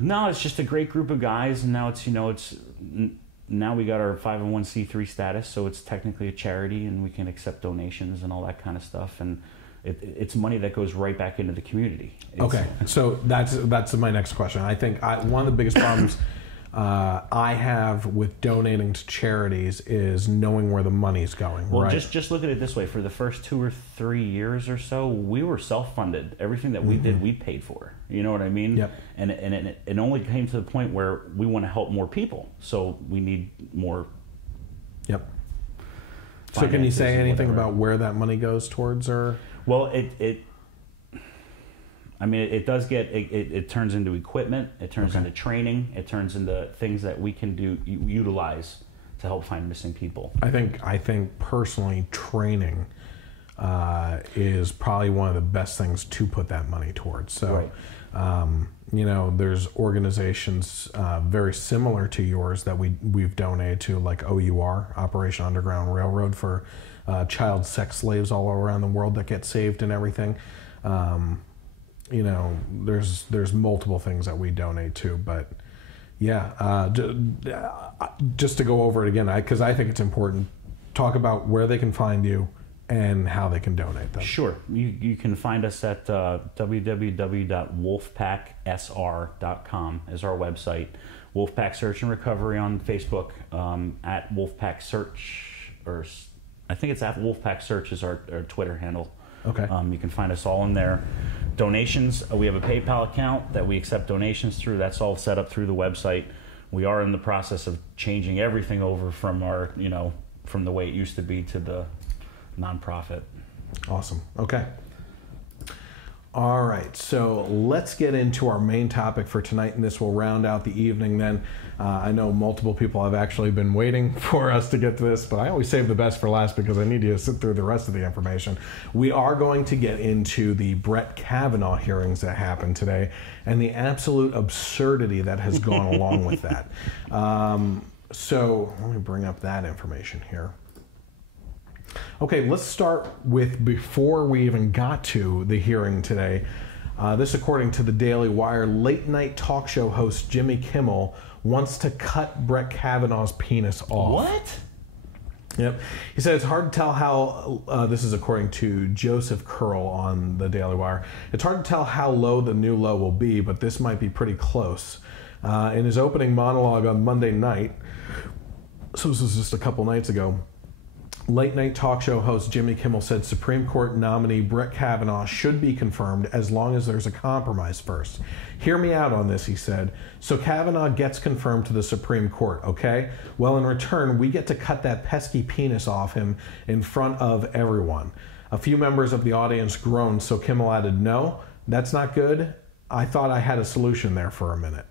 No, it's just a great group of guys, and now now we got our 501c3 status, so it's technically a charity, and we can accept donations and all that kind of stuff, and it's money that goes right back into the community. Okay, so that's my next question. I think one of the biggest problems I have with donating to charities is knowing where the money's going. Well, right? just look at it this way. For the first 2 or 3 years or so, we were self-funded. Everything that we did, we paid for. You know what I mean? Yep. And it only came to the point where we want to help more people. So we need more. Yep. So can you say anything about where that money goes towards, or? Well, it does get, it turns into equipment, it turns into training, it turns into things that we can utilize to help find missing people. I think personally, training is probably one of the best things to put that money towards. So, there's organizations very similar to yours that we've donated to, like OUR, Operation Underground Railroad, for child sex slaves all around the world that get saved and everything. There's multiple things that we donate to, but just to go over it again, because I think it's important, talk about where they can find you and how they can donate them. Sure. You can find us at www.wolfpacksr.com is our website. Wolfpack Search and Recovery on Facebook, at Wolfpack Search, or I think it's at Wolfpack Search is our Twitter handle. Okay. You can find us all in there. Donations, we have a PayPal account that we accept donations through. That's all set up through the website. We are in the process of changing everything over from our, from the way it used to be to the nonprofit. Awesome. Okay. All right, so let's get into our main topic for tonight, and this will round out the evening then. I know multiple people have actually been waiting for us to get to this, but I always save the best for last because I need you to sit through the rest of the information. We are going to get into the Brett Kavanaugh hearings that happened today and the absolute absurdity that has gone along with that. So let me bring up that information here. Okay, let's start with before we even got to the hearing today. This, according to the Daily Wire, late night talk show host Jimmy Kimmel wants to cut Brett Kavanaugh's penis off. What? Yep. He said it's hard to tell how, this is according to Joseph Curl on the Daily Wire, it's hard to tell how low the new low will be, but this might be pretty close. In his opening monologue on Monday night, so this was just a couple nights ago, late night talk show host Jimmy Kimmel said Supreme Court nominee Brett Kavanaugh should be confirmed as long as there's a compromise first. Hear me out on this, he said. So Kavanaugh gets confirmed to the Supreme Court, okay? Well, in return, we get to cut that pesky penis off him in front of everyone. A few members of the audience groaned, so Kimmel added, no, that's not good. I thought I had a solution there for a minute.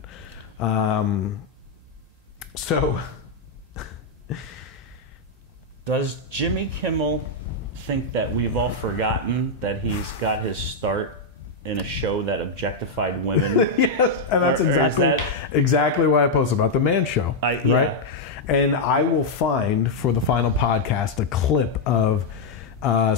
Does Jimmy Kimmel think that we've all forgotten that he's got his start in a show that objectified women? Yes, and that's exactly why I posted about the Man Show, right? And I will find for the final podcast a clip of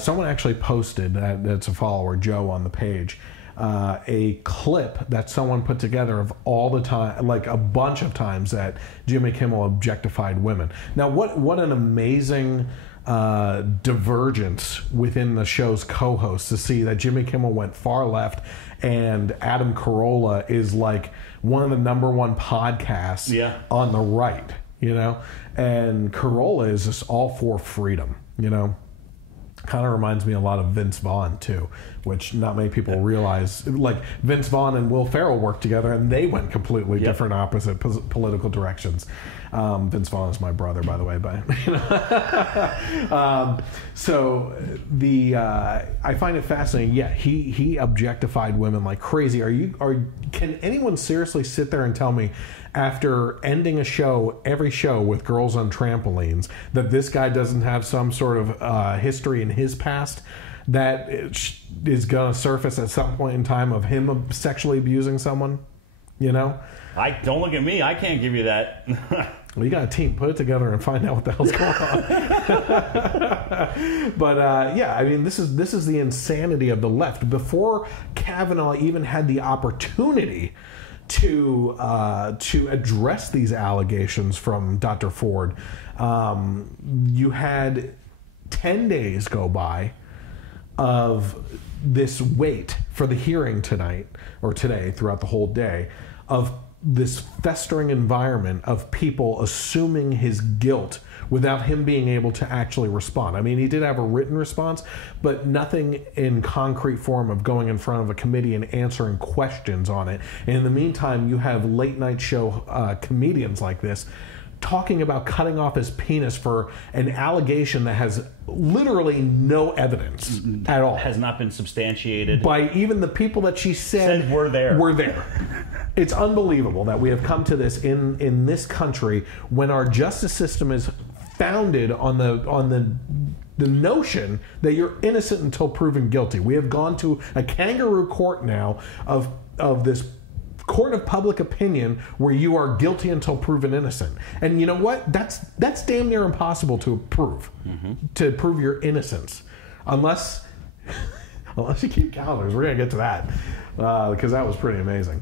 someone actually posted, that's a follower, Joe, on the page, a clip that someone put together of all the time, like a bunch of times that Jimmy Kimmel objectified women. Now, what an amazing divergence within the show's co-hosts to see that Jimmy Kimmel went far left and Adam Carolla is like one of the #1 podcasts on the right, and Carolla is just all for freedom, Kind of reminds me a lot of Vince Vaughn too, which not many people realize. Like Vince Vaughn and Will Ferrell worked together, and they went completely different, opposite political directions. Vince Vaughn is my brother, by the way. But so I find it fascinating. Yeah, he objectified women like crazy. Can anyone seriously sit there and tell me, after ending every show with girls on trampolines, that this guy doesn't have some sort of history in his past that is going to surface at some point in time of him sexually abusing someone? Don't look at me. I can't give you that. Well, you got a team. Put it together and find out what the hell's going on. But yeah, I mean, this is the insanity of the left. Before Kavanaugh even had the opportunity to address these allegations from Dr. Ford, you had 10 days go by of this wait for the hearing tonight or today throughout the whole day of this festering environment of people assuming his guilt without him being able to actually respond. I mean, he did have a written response, but nothing in concrete form of going in front of a committee and answering questions on it. And in the meantime, you have late night show comedians like this talking about cutting off his penis for an allegation that has literally no evidence at all. Has not been substantiated. By even the people that she said were there. Were there. It's unbelievable that we have come to this in this country when our justice system is founded on the notion that you're innocent until proven guilty. We have gone to a kangaroo court now of this court of public opinion where you are guilty until proven innocent. And you know what? That's damn near impossible to prove. To prove your innocence. Unless you keep calendars. We're going to get to that. Because that was pretty amazing.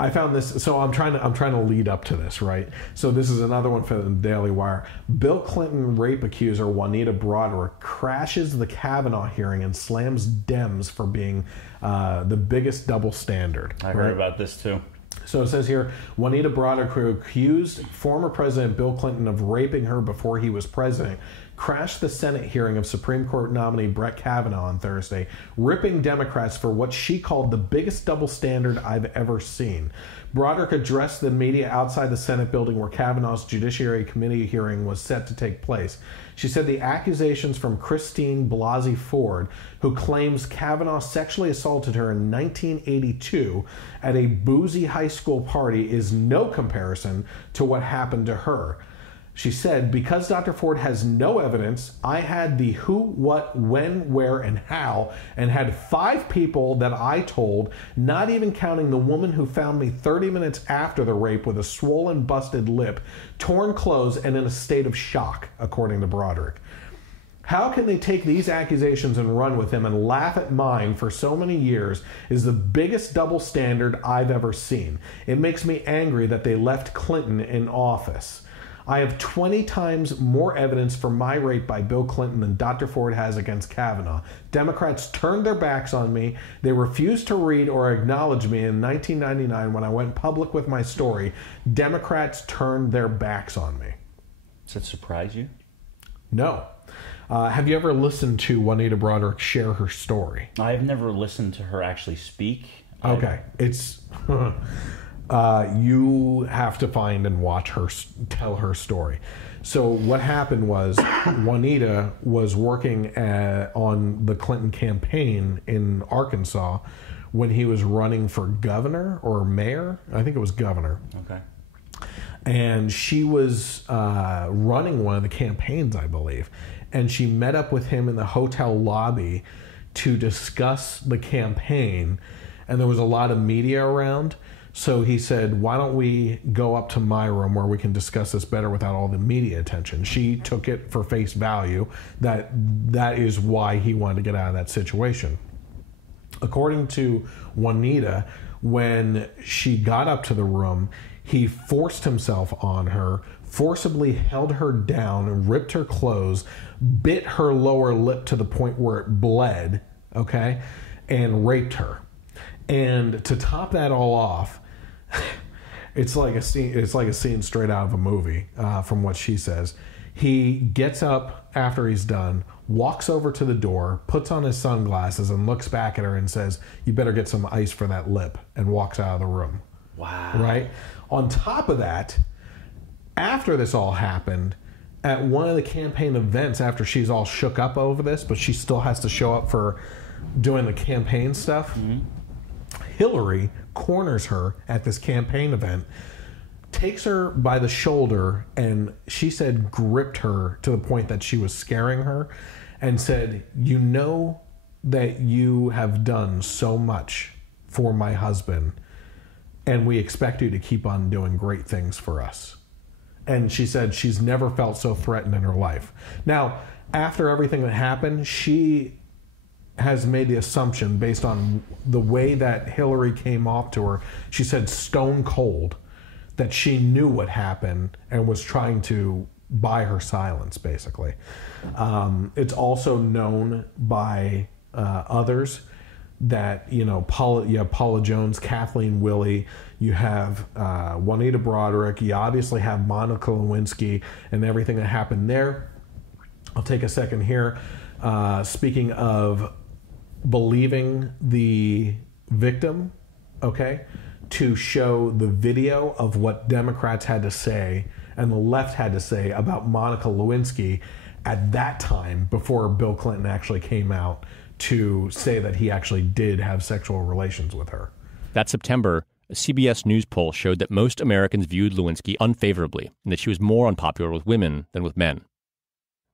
I found this, so I'm trying to lead up to this, right? So this is another one for the Daily Wire. Bill Clinton rape accuser Juanita Broderick crashes the Kavanaugh hearing and slams Dems for being the biggest double standard. I heard about this too. So it says here, Juanita Broderick, who accused former President Bill Clinton of raping her before he was president, crashed the Senate hearing of Supreme Court nominee Brett Kavanaugh on Thursday, ripping Democrats for what she called the biggest double standard I've ever seen. Broderick addressed the media outside the Senate building where Kavanaugh's Judiciary Committee hearing was set to take place. She said the accusations from Christine Blasey Ford, who claims Kavanaugh sexually assaulted her in 1982 at a boozy high school party, is no comparison to what happened to her. She said, because Dr. Ford has no evidence, I had the who, what, when, where, and how, and had 5 people that I told, not even counting the woman who found me 30 minutes after the rape with a swollen, busted lip, torn clothes, and in a state of shock, according to Broderick. How can they take these accusations and run with them and laugh at mine for so many years is the biggest double standard I've ever seen. It makes me angry that they left Clinton in office. I have 20 times more evidence for my rape by Bill Clinton than Dr. Ford has against Kavanaugh. Democrats turned their backs on me. They refused to read or acknowledge me in 1999 when I went public with my story. Democrats turned their backs on me. Does that surprise you? No. Have you ever listened to Juanita Broderick share her story? I've never listened to her actually speak. Okay. It's... you have to find and watch her tell her story. So what happened was Juanita was working on the Clinton campaign in Arkansas when he was running for governor or mayor. I think it was governor. Okay. And she was running one of the campaigns, I believe. And she met up with him in the hotel lobby to discuss the campaign. And there was a lot of media around. So he said, why don't we go up to my room where we can discuss this better without all the media attention? She took it for face value that is why he wanted to get out of that situation. According to Juanita, when she got up to the room, he forced himself on her, forcibly held her down, ripped her clothes, bit her lower lip to the point where it bled, okay, and raped her. And to top that all off, it's like a scene straight out of a movie, from what she says. He gets up after he's done, walks over to the door, puts on his sunglasses, and looks back at her and says, "You better get some ice for that lip," and walks out of the room. Wow. Right? On top of that, after this all happened, at one of the campaign events, after she's all shook up over this, but she still has to show up for doing the campaign stuff, Hillary corners her at this campaign event, takes her by the shoulder, and she said gripped her to the point that she was scaring her, and said, "You know that you have done so much for my husband. and we expect you to keep on doing great things for us. And she said she's never felt so threatened in her life. Now, after everything that happened, she has made the assumption, based on the way that Hillary came off to her, she said stone cold, that she knew what happened and was trying to buy her silence, basically. It's also known by others that, you know, you have Paula Jones, Kathleen Willey, you have Juanita Broderick, you obviously have Monica Lewinsky and everything that happened there. I'll take a second here. Speaking of believing the victim, okay, to show the video of what Democrats had to say and the left had to say about Monica Lewinsky at that time, before Bill Clinton actually came out to say that he actually did have sexual relations with her. That September, a CBS News poll showed that most Americans viewed Lewinsky unfavorably and that she was more unpopular with women than with men.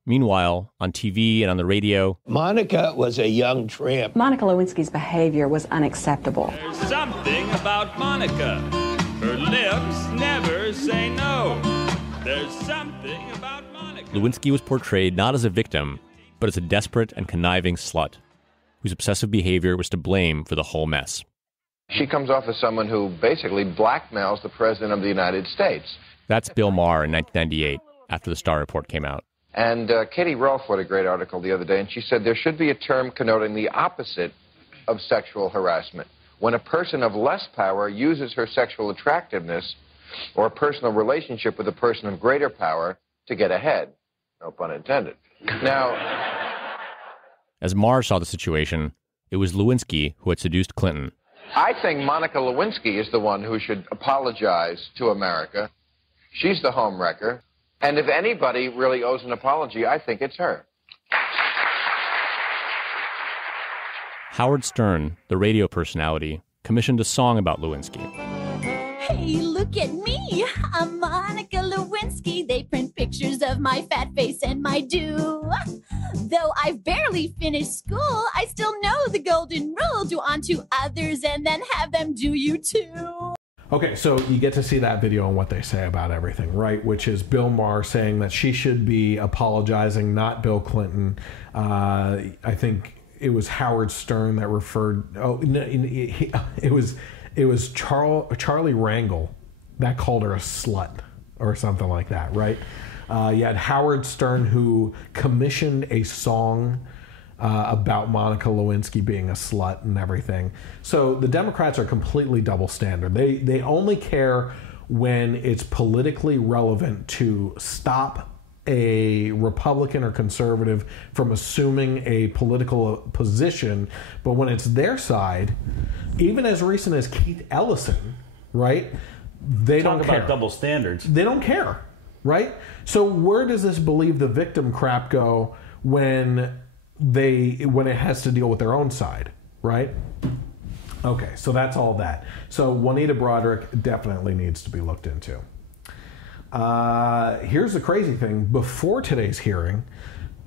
Meanwhile, on TV and on the radio, Monica was a young tramp. Monica Lewinsky's behavior was unacceptable. There's something about Monica. Her lips never say no. There's something about Monica. Lewinsky was portrayed not as a victim, but as a desperate and conniving slut whose obsessive behavior was to blame for the whole mess. She comes off as someone who basically blackmails the President of the United States. That's Bill Maher in 1998, after the Starr Report came out. And Katie Rolfe wrote a great article the other day, and she said there should be a term connoting the opposite of sexual harassment. When a person of less power uses her sexual attractiveness or a personal relationship with a person of greater power to get ahead. No pun intended. Now, as Maher saw the situation, it was Lewinsky who had seduced Clinton. I think Monica Lewinsky is the one who should apologize to America. She's the homewrecker. And if anybody really owes an apology, I think it's her. Howard Stern, the radio personality, commissioned a song about Lewinsky. Hey, look at me. I'm Monica Lewinsky. They print pictures of my fat face and my do. Though I've barely finished school, I still know the golden rule. Do unto others and then have them do you too. Okay, so you get to see that video and what they say about everything, right? Which is Bill Maher saying that she should be apologizing, not Bill Clinton. I think it was Howard Stern that referred. Oh, no, it was Charlie Rangel that called her a slut or something like that, right? You had Howard Stern, who commissioned a song about Monica Lewinsky being a slut and everything. So the Democrats are completely double standard. They only care when it's politically relevant to stop a Republican or conservative from assuming a political position. But when it's their side, even as recent as Keith Ellison, right? They don't care. Talk about double standards. They don't care, right? So where does this believe the victim crap go when it has to deal with their own side, right? Okay, so that's all that. So Juanita Broderick definitely needs to be looked into. Here's the crazy thing. Before today's hearing,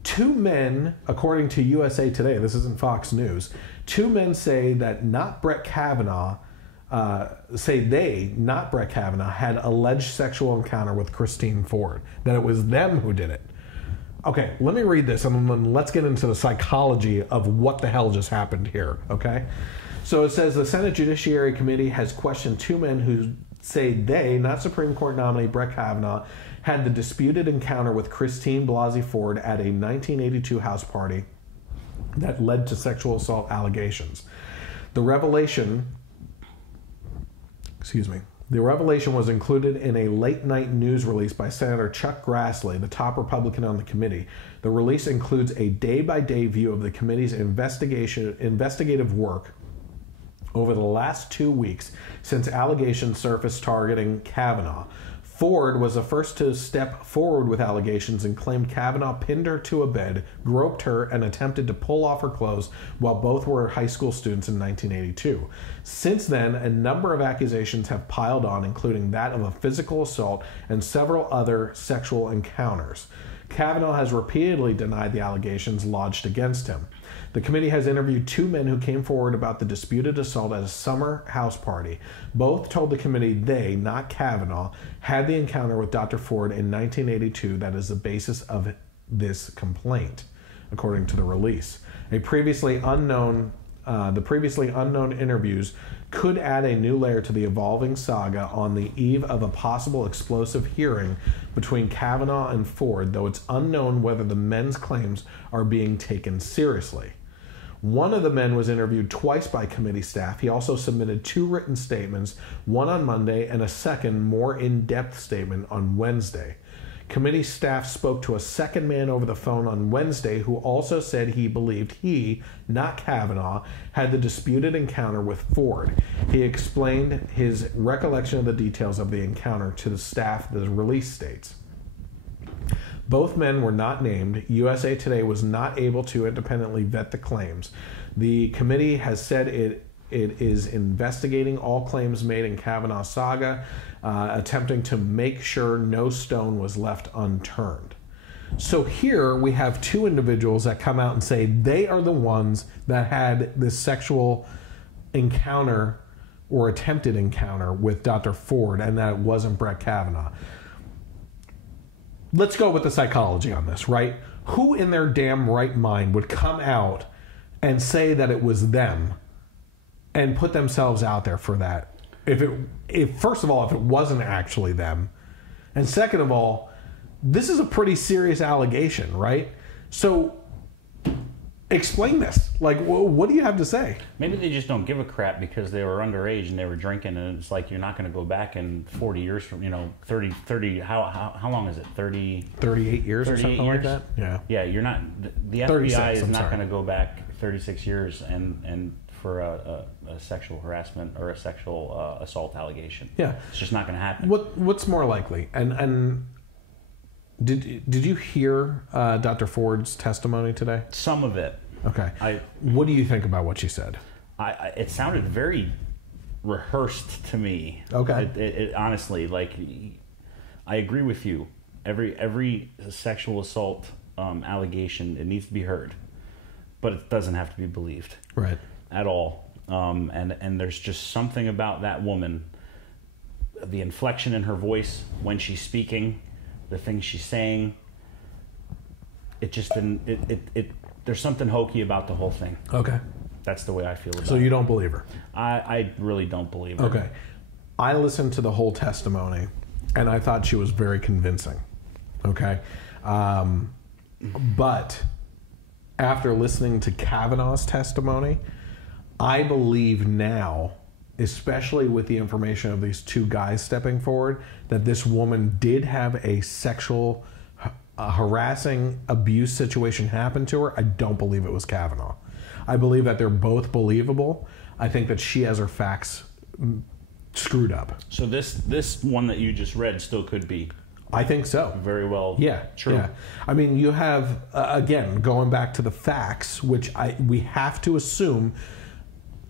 2 men, according to USA Today, this isn't Fox News, 2 men say that not Brett Kavanaugh, not Brett Kavanaugh, had alleged sexual encounter with Christine Ford, that it was them who did it. Okay, let me read this and then let's get into the psychology of what the hell just happened here, okay? So it says the Senate Judiciary Committee has questioned 2 men who say they, not Supreme Court nominee Brett Kavanaugh, had the disputed encounter with Christine Blasey Ford at a 1982 house party that led to sexual assault allegations. The revelation was included in a late-night news release by Senator Chuck Grassley, the top Republican on the committee. The release includes a day-by-day view of the committee's investigative work over the last 2 weeks since allegations surfaced targeting Kavanaugh. Ford was the first to step forward with allegations and claimed Kavanaugh pinned her to a bed, groped her, and attempted to pull off her clothes while both were high school students in 1982. Since then, a number of accusations have piled on, including that of a physical assault and several other sexual encounters. Kavanaugh has repeatedly denied the allegations lodged against him. The committee has interviewed 2 men who came forward about the disputed assault at a summer house party. Both told the committee they, not Kavanaugh, had the encounter with Dr. Ford in 1982 that is the basis of this complaint, according to the release. The previously unknown interviews could add a new layer to the evolving saga on the eve of a possible explosive hearing between Kavanaugh and Ford, though it's unknown whether the men's claims are being taken seriously. One of the men was interviewed twice by committee staff. He also submitted 2 written statements, one on Monday and a second, more in-depth statement on Wednesday. Committee staff spoke to a second man over the phone on Wednesday who also said he believed he, not Kavanaugh, had the disputed encounter with Ford. He explained his recollection of the details of the encounter to the staff, the release states. Both men were not named. USA Today was not able to independently vet the claims. The committee has said it is investigating all claims made in Kavanaugh's saga, attempting to make sure no stone was left unturned. So here we have 2 individuals that come out and say they are the ones that had this sexual encounter or attempted encounter with Dr. Ford, and that it wasn't Brett Kavanaugh. Let's go with the psychology on this, right? Who in their damn right mind would come out and say that it was them and put themselves out there for that? If first of all, if it wasn't actually them, and second of all, this is a pretty serious allegation, right? So explain this. Like, what do you have to say? Maybe they just don't give a crap because they were underage and they were drinking, and it's like you're not going to go back in 40 years from, 30, how long is it? 38 years or something like that? Yeah. Yeah, you're not, the FBI is not going to go back 36 years and for a sexual harassment or a sexual assault allegation. Yeah. It's just not going to happen. What's more likely? And did you hear Dr. Ford's testimony today? Some of it. Okay. What do you think about what she said? It sounded very rehearsed to me. Okay. It honestly, like, I agree with you. Every sexual assault allegation, it needs to be heard, but it doesn't have to be believed. Right. At all. And there's just something about that woman, the inflection in her voice when she's speaking, the things she's saying. It just didn't. There's something hokey about the whole thing. Okay. That's the way I feel about it. So you don't believe her? I really don't believe her. Okay. I listened to the whole testimony, and I thought she was very convincing. Okay. But after listening to Kavanaugh's testimony, I believe now, especially with the information of these 2 guys stepping forward, that this woman did have a sexual harassing abuse situation happen to her. I don't believe it was Kavanaugh. I believe that they're both believable. I think that she has her facts screwed up. So this one that you just read still could be. I think so. Very well. Yeah. True. Yeah. I mean, you have again going back to the facts, which we have to assume.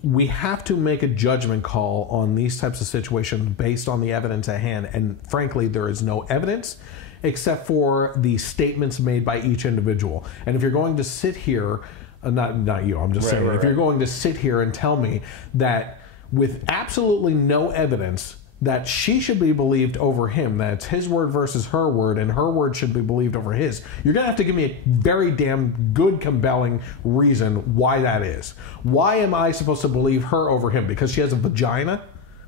We have to make a judgment call on these types of situations based on the evidence at hand. And frankly, there is no evidence except for the statements made by each individual. And if you're going to sit here, not you, I'm just saying, if you're going to sit here and tell me that with absolutely no evidence that she should be believed over him, that it's his word versus her word, and her word should be believed over his, you're going to have to give me a very damn good, compelling reason why that is. Why am I supposed to believe her over him? Because she has a vagina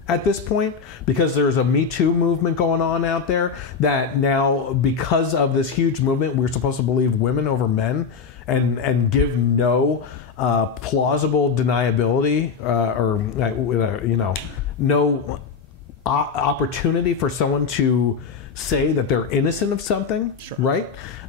at this point? Because there's a Me Too movement going on out there that now, because of this huge movement, we're supposed to believe women over men and give no plausible deniability no opportunity for someone to say that they're innocent of something, sure. Right?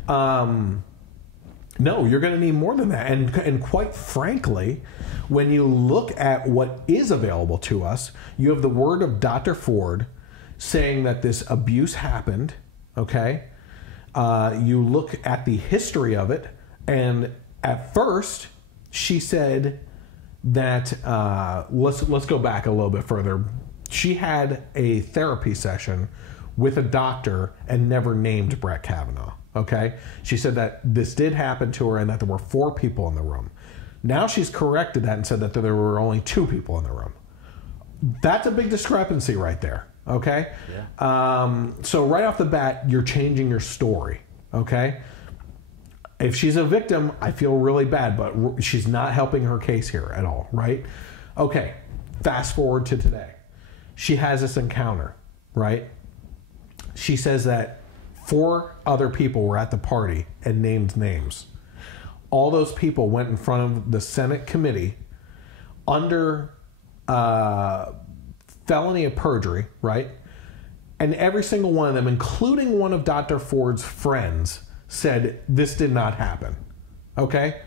No, you're going to need more than that. And quite frankly, when you look at what is available to us, you have the word of Dr. Ford saying that this abuse happened, okay? You look at the history of it, and at first, she said that, let's go back a little bit further. She had a therapy session with a doctor and never named Brett Kavanaugh. okay? She said that this did happen to her and that there were 4 people in the room. Now she's corrected that and said that there were only 2 people in the room. That's a big discrepancy right there, okay? Yeah. So right off the bat, you're changing your story, okay? If she's a victim, I feel really bad, but she's not helping her case here at all, right? Okay, fast forward to today. She has this encounter, right? She says that 4 other people were at the party and named names. All those people went in front of the Senate committee under felony of perjury, right? And every single one of them, including one of Dr. Ford's friends, said this did not happen. Okay?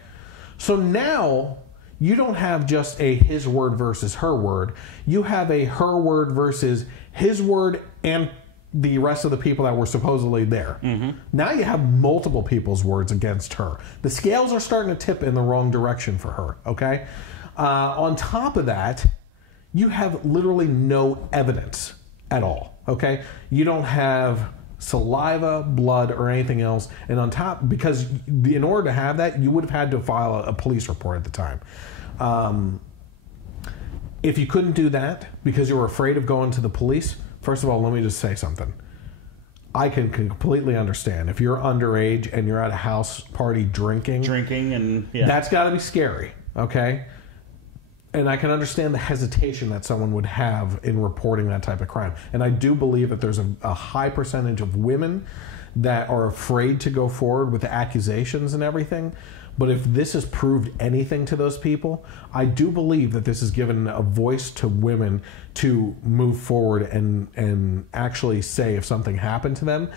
So now you don't have just a his word versus her word. You have a her word versus his word and the rest of the people that were supposedly there. Now you have multiple people's words against her. The scales are starting to tip in the wrong direction for her. Okay? On top of that, you have literally no evidence at all. Okay? You don't have saliva, blood, or anything else. And on top, because in order to have that, you would have had to file a police report at the time. If you couldn't do that because you were afraid of going to the police, first of all, let me just say something. I can completely understand if you're underage and you're at a house party drinking, and that's got to be scary, okay? And I can understand the hesitation that someone would have in reporting that type of crime. And I do believe that there's a high percentage of women that are afraid to go forward with the accusations and everything. But if this has proved anything to those people, I do believe that this has given a voice to women to move forward and actually say if something happened to them.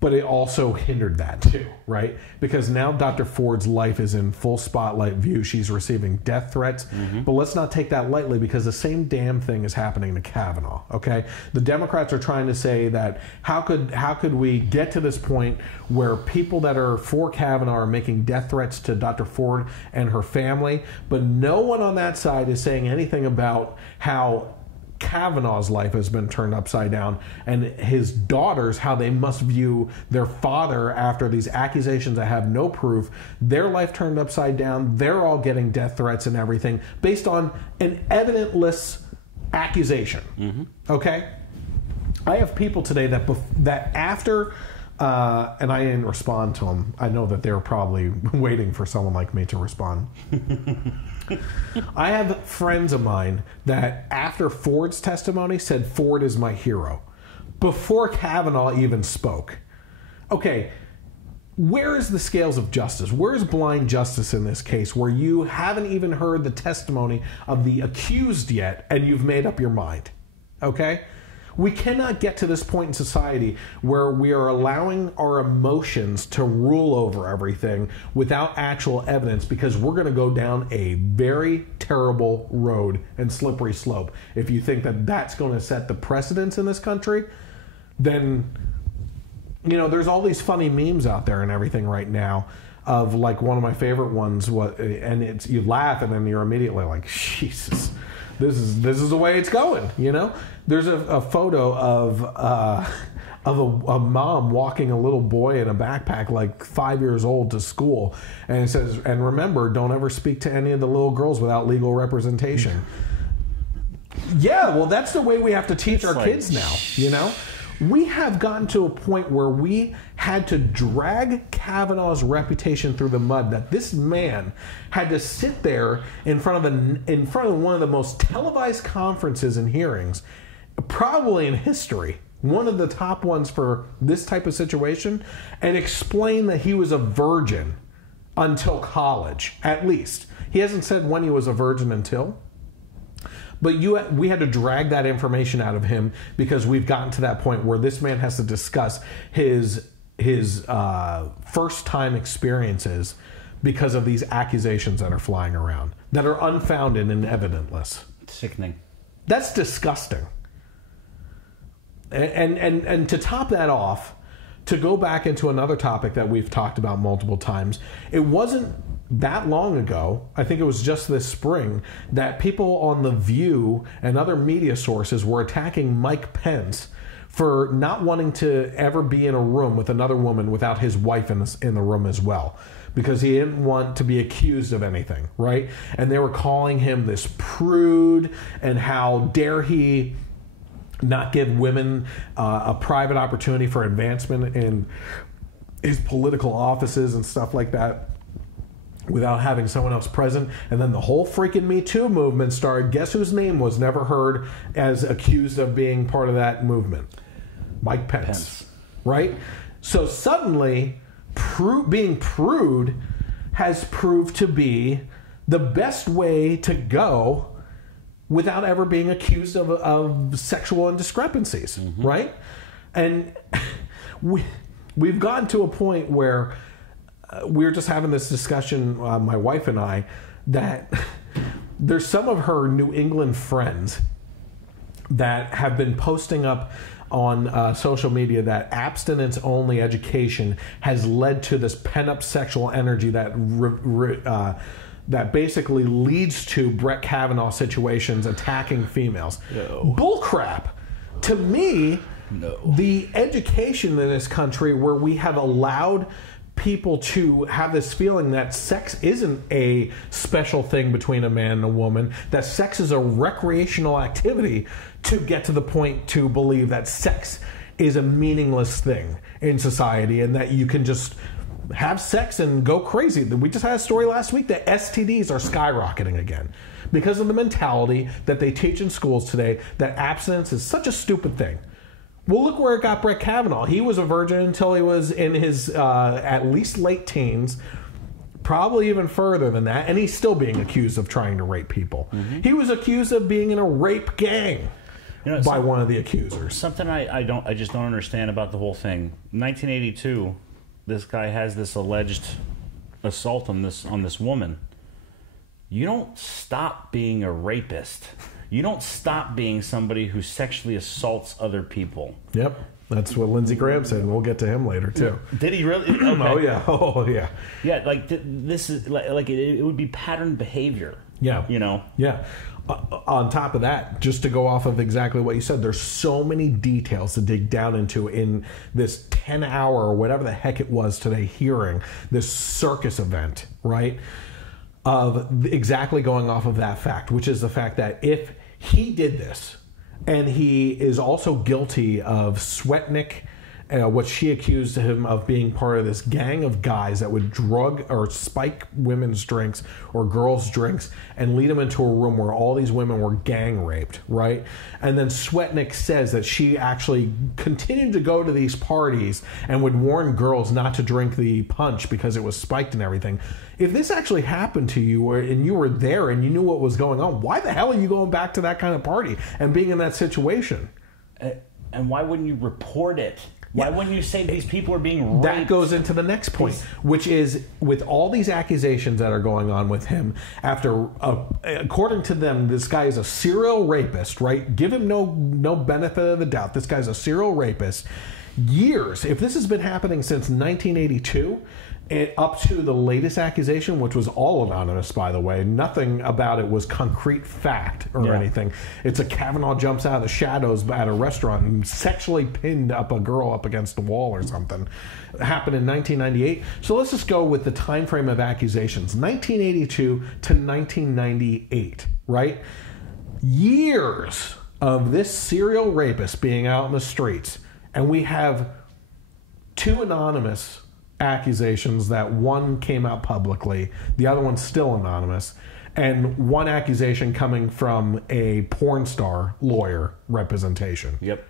But it also hindered that too, right? Because now Dr. Ford's life is in full spotlight view. She's receiving death threats. But let's not take that lightly because the same damn thing is happening to Kavanaugh, okay? The Democrats are trying to say that how could we get to this point where people that are for Kavanaugh are making death threats to Dr. Ford and her family, but no one on that side is saying anything about how Kavanaugh's life has been turned upside down and his daughters, how they must view their father after these accusations that have no proof, their life turned upside down. They're all getting death threats and everything based on an evidentless accusation. Okay? I have people today that after and I didn't respond to them. I know that they were probably waiting for someone like me to respond. I have friends of mine that after Ford's testimony said Ford is my hero before Kavanaugh even spoke. Okay, where is the scales of justice? Where is blind justice in this case where you haven't even heard the testimony of the accused yet and you've made up your mind? Okay? We cannot get to this point in society where we are allowing our emotions to rule over everything without actual evidence, because we're going to go down a very terrible road and slippery slope. If you think that that's going to set the precedence in this country, then, you know, there's all these funny memes out there and everything right now of, like, one of my favorite ones, and it's, you laugh and then you're immediately like, Jesus, this is the way it's going, you know? There's a photo of a mom walking a little boy in a backpack, like 5 years old, to school, and it says, and remember, don't ever speak to any of the little girls without legal representation. Yeah, well, that's the way we have to teach our kids now, you know? We have gotten to a point where we had to drag Kavanaugh's reputation through the mud, that this man had to sit there in front of one of the most televised conferences and hearings, probably in history, one of the top ones for this type of situation, and explain that he was a virgin until college, at least. He hasn't said when he was a virgin until. But we had to drag that information out of him because we've gotten to that point where this man has to discuss his first-time experiences because of these accusations that are flying around, that are unfounded and evidentless. Sickening. That's disgusting. And to top that off, to go back into another topic that we've talked about multiple times, it wasn't that long ago, I think it was just this spring, that people on The View and other media sources were attacking Mike Pence for not wanting to ever be in a room with another woman without his wife in the room as well, because he didn't want to be accused of anything, right? And they were calling him this prude, and how dare he not give women a private opportunity for advancement in his political offices and stuff like that without having someone else present. And then the whole freaking Me Too movement started. Guess whose name was never heard as accused of being part of that movement? Mike Pence. Right? So suddenly, being prude has proved to be the best way to go without ever being accused of sexual indiscrepancies, right? And we've gotten to a point where we were just having this discussion, my wife and I, that there's some of her New England friends that have been posting up on social media that abstinence-only education has led to this pent-up sexual energy that that basically leads to Brett Kavanaugh situations attacking females. No. Bullcrap. To me, the education in this country where we have allowed people to have this feeling that sex isn't a special thing between a man and a woman, that sex is a recreational activity, to get to the point to believe that sex is a meaningless thing in society and that you can just have sex and go crazy. We just had a story last week that STDs are skyrocketing again because of the mentality that they teach in schools today that abstinence is such a stupid thing. Well, look where it got Brett Kavanaugh. He was a virgin until he was in his at least late teens, probably even further than that, and he's still being accused of trying to rape people. He was accused of being in a rape gang by one of the accusers. Something I just don't understand about the whole thing. 1982, this guy has this alleged assault on this woman. You don't stop being a rapist. You don't stop being somebody who sexually assaults other people. Yep. That's what Lindsey Graham said, and we'll get to him later, too. Did he really? Okay. Oh, yeah. Oh, yeah. Yeah, like, this is, like it would be pattern behavior. Yeah. You know? Yeah. On top of that, just to go off of exactly what you said, there's so many details to dig down into in this 10-hour or whatever the heck it was today hearing, this circus event, right? Of exactly going off of that fact, which is the fact that if he did this, and he is also guilty of Sweatnik, what she accused him of being part of this gang of guys that would drug or spike women's drinks or girls' drinks and lead them into a room where all these women were gang raped, right? And then Sweatnik says that she actually continued to go to these parties and would warn girls not to drink the punch because it was spiked and everything. If this actually happened to you and you were there and you knew what was going on, why the hell are you going back to that kind of party and being in that situation? And why wouldn't you report it? Why wouldn't you say these people are being raped? That goes into the next point, which is with all these accusations that are going on with him, after, according to them, this guy is a serial rapist, right? Give him no benefit of the doubt. This guy's a serial rapist. Years, if this has been happening since 1982, and up to the latest accusation, which was all anonymous, by the way. Nothing about it was concrete fact or anything. It's a Kavanaugh jumps out of the shadows at a restaurant and sexually pinned up a girl up against the wall or something. It happened in 1998. So let's just go with the time frame of accusations. 1982 to 1998, right? Years of this serial rapist being out in the streets. And we have two anonymous accusations that one came out publicly, the other one's still anonymous, and one accusation coming from a porn star lawyer representation. Yep.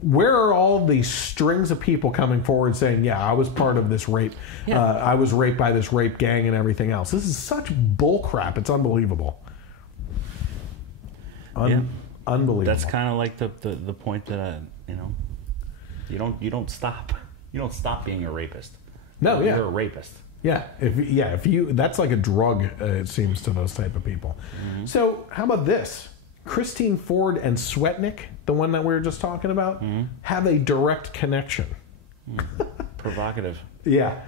Where are all these strings of people coming forward saying, yeah, I was part of this rape, I was raped by this rape gang and everything else? This is such bullcrap. It's unbelievable. Unbelievable. That's kind of like the point that you don't stop. You don't stop being a rapist. No, You're a rapist. Yeah, if you that's like a drug, it seems, to those type of people. So how about this? Christine Ford and Sweatnik, the one that we were just talking about, have a direct connection. Provocative. Yeah.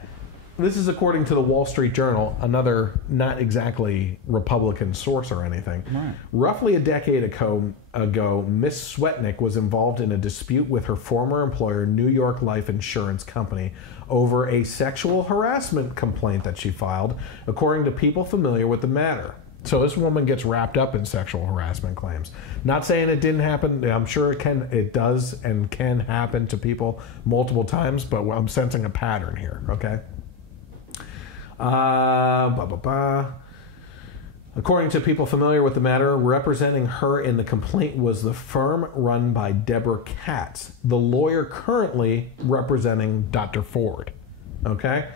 this is according to the Wall Street Journal, another not exactly Republican source or anything. Right. Roughly a decade ago, Miss Swetnick was involved in a dispute with her former employer, New York Life Insurance Company, over a sexual harassment complaint that she filed, according to people familiar with the matter. So this woman gets wrapped up in sexual harassment claims. Not saying it didn't happen. I'm sure it does and can happen to people multiple times, but I'm sensing a pattern here, okay? According to people familiar with the matter, representing her in the complaint was the firm run by Deborah Katz, the lawyer currently representing Dr. Ford, okay?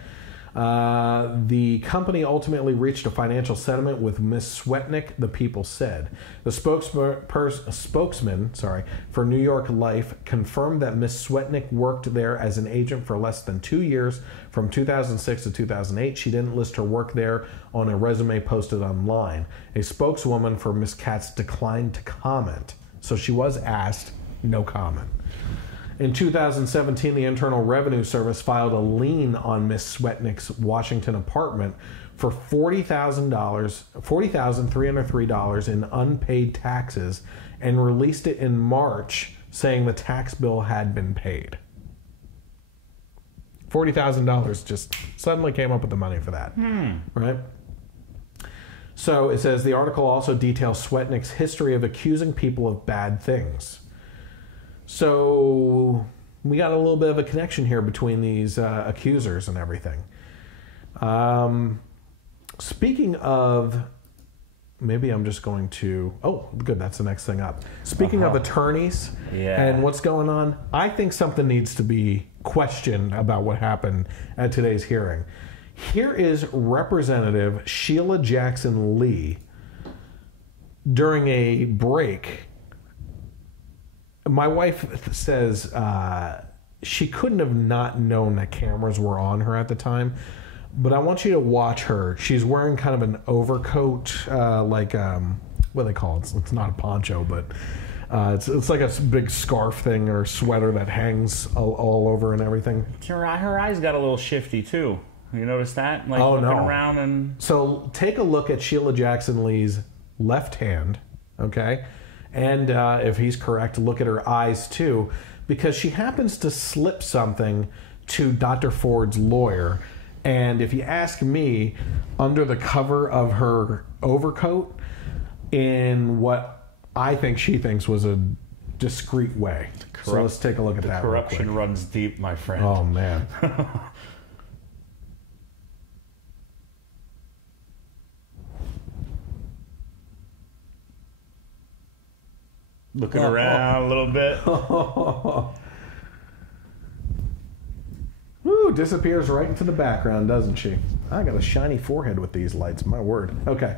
The company ultimately reached a financial settlement with Miss Swetnick, the People said. The spokesman for New York Life confirmed that Miss Swetnick worked there as an agent for less than 2 years, from 2006 to 2008. She didn't list her work there on a resume posted online. A spokeswoman for Miss Katz declined to comment. So she was asked, no comment. In 2017, the Internal Revenue Service filed a lien on Miss Swetnick's Washington apartment for $40,303 in unpaid taxes and released it in March, saying the tax bill had been paid. $40,000 just suddenly came up with the money for that, right? So it says the article also details Swetnick's history of accusing people of bad things. So we got a little bit of a connection here between these accusers and everything. Speaking of, maybe I'm just going to, oh, good, that's the next thing up. Speaking of attorneys and what's going on, I think something needs to be questioned about what happened at today's hearing. Here is Representative Sheila Jackson Lee during a break. My wife says she couldn't have not known that cameras were on her at the time, but I want you to watch her. She's wearing kind of an overcoat, what do they call it? It's not a poncho, but it's like a big scarf thing or sweater that hangs all over and everything. Her eyes got a little shifty too. You notice that? Like looking around and... So take a look at Sheila Jackson Lee's left hand, okay? And if he's correct, look at her eyes too, because she happens to slip something to Dr. Ford's lawyer. And if you ask me, under the cover of her overcoat, in what I think she thinks was a discreet way. So let's take a look at that. Corruption runs deep, my friend. Oh, man. Looking around a little bit. Woo, disappears right into the background, doesn't she? I got a shiny forehead with these lights, my word. Okay.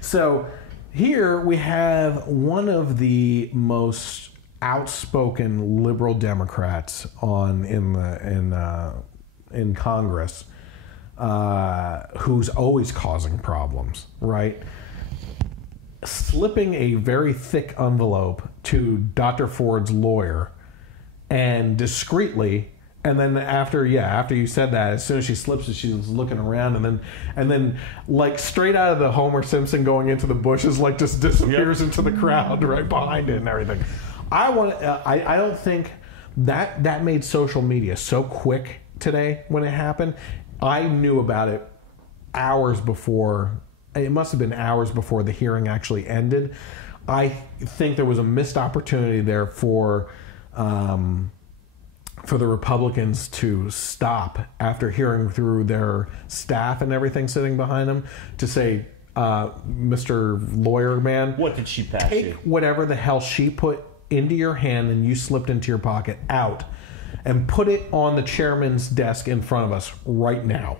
So here we have one of the most outspoken liberal Democrats in Congress, who's always causing problems, right? Slipping a very thick envelope to Dr. Ford's lawyer, and discreetly, and then after you said that, as soon as she slips it, she's looking around, and then like straight out of the Homer Simpson going into the bushes, like just disappears into the crowd right behind it and everything. I don't think that made social media so quick today when it happened. I knew about it hours before. It must have been hours before the hearing actually ended. I think there was a missed opportunity there for the Republicans to stop after hearing through their staff and everything sitting behind them to say, Mr. Lawyer Man, what did she pass take you? Whatever the hell she put into your hand and you slipped into your pocket out and put it on the chairman's desk in front of us right now.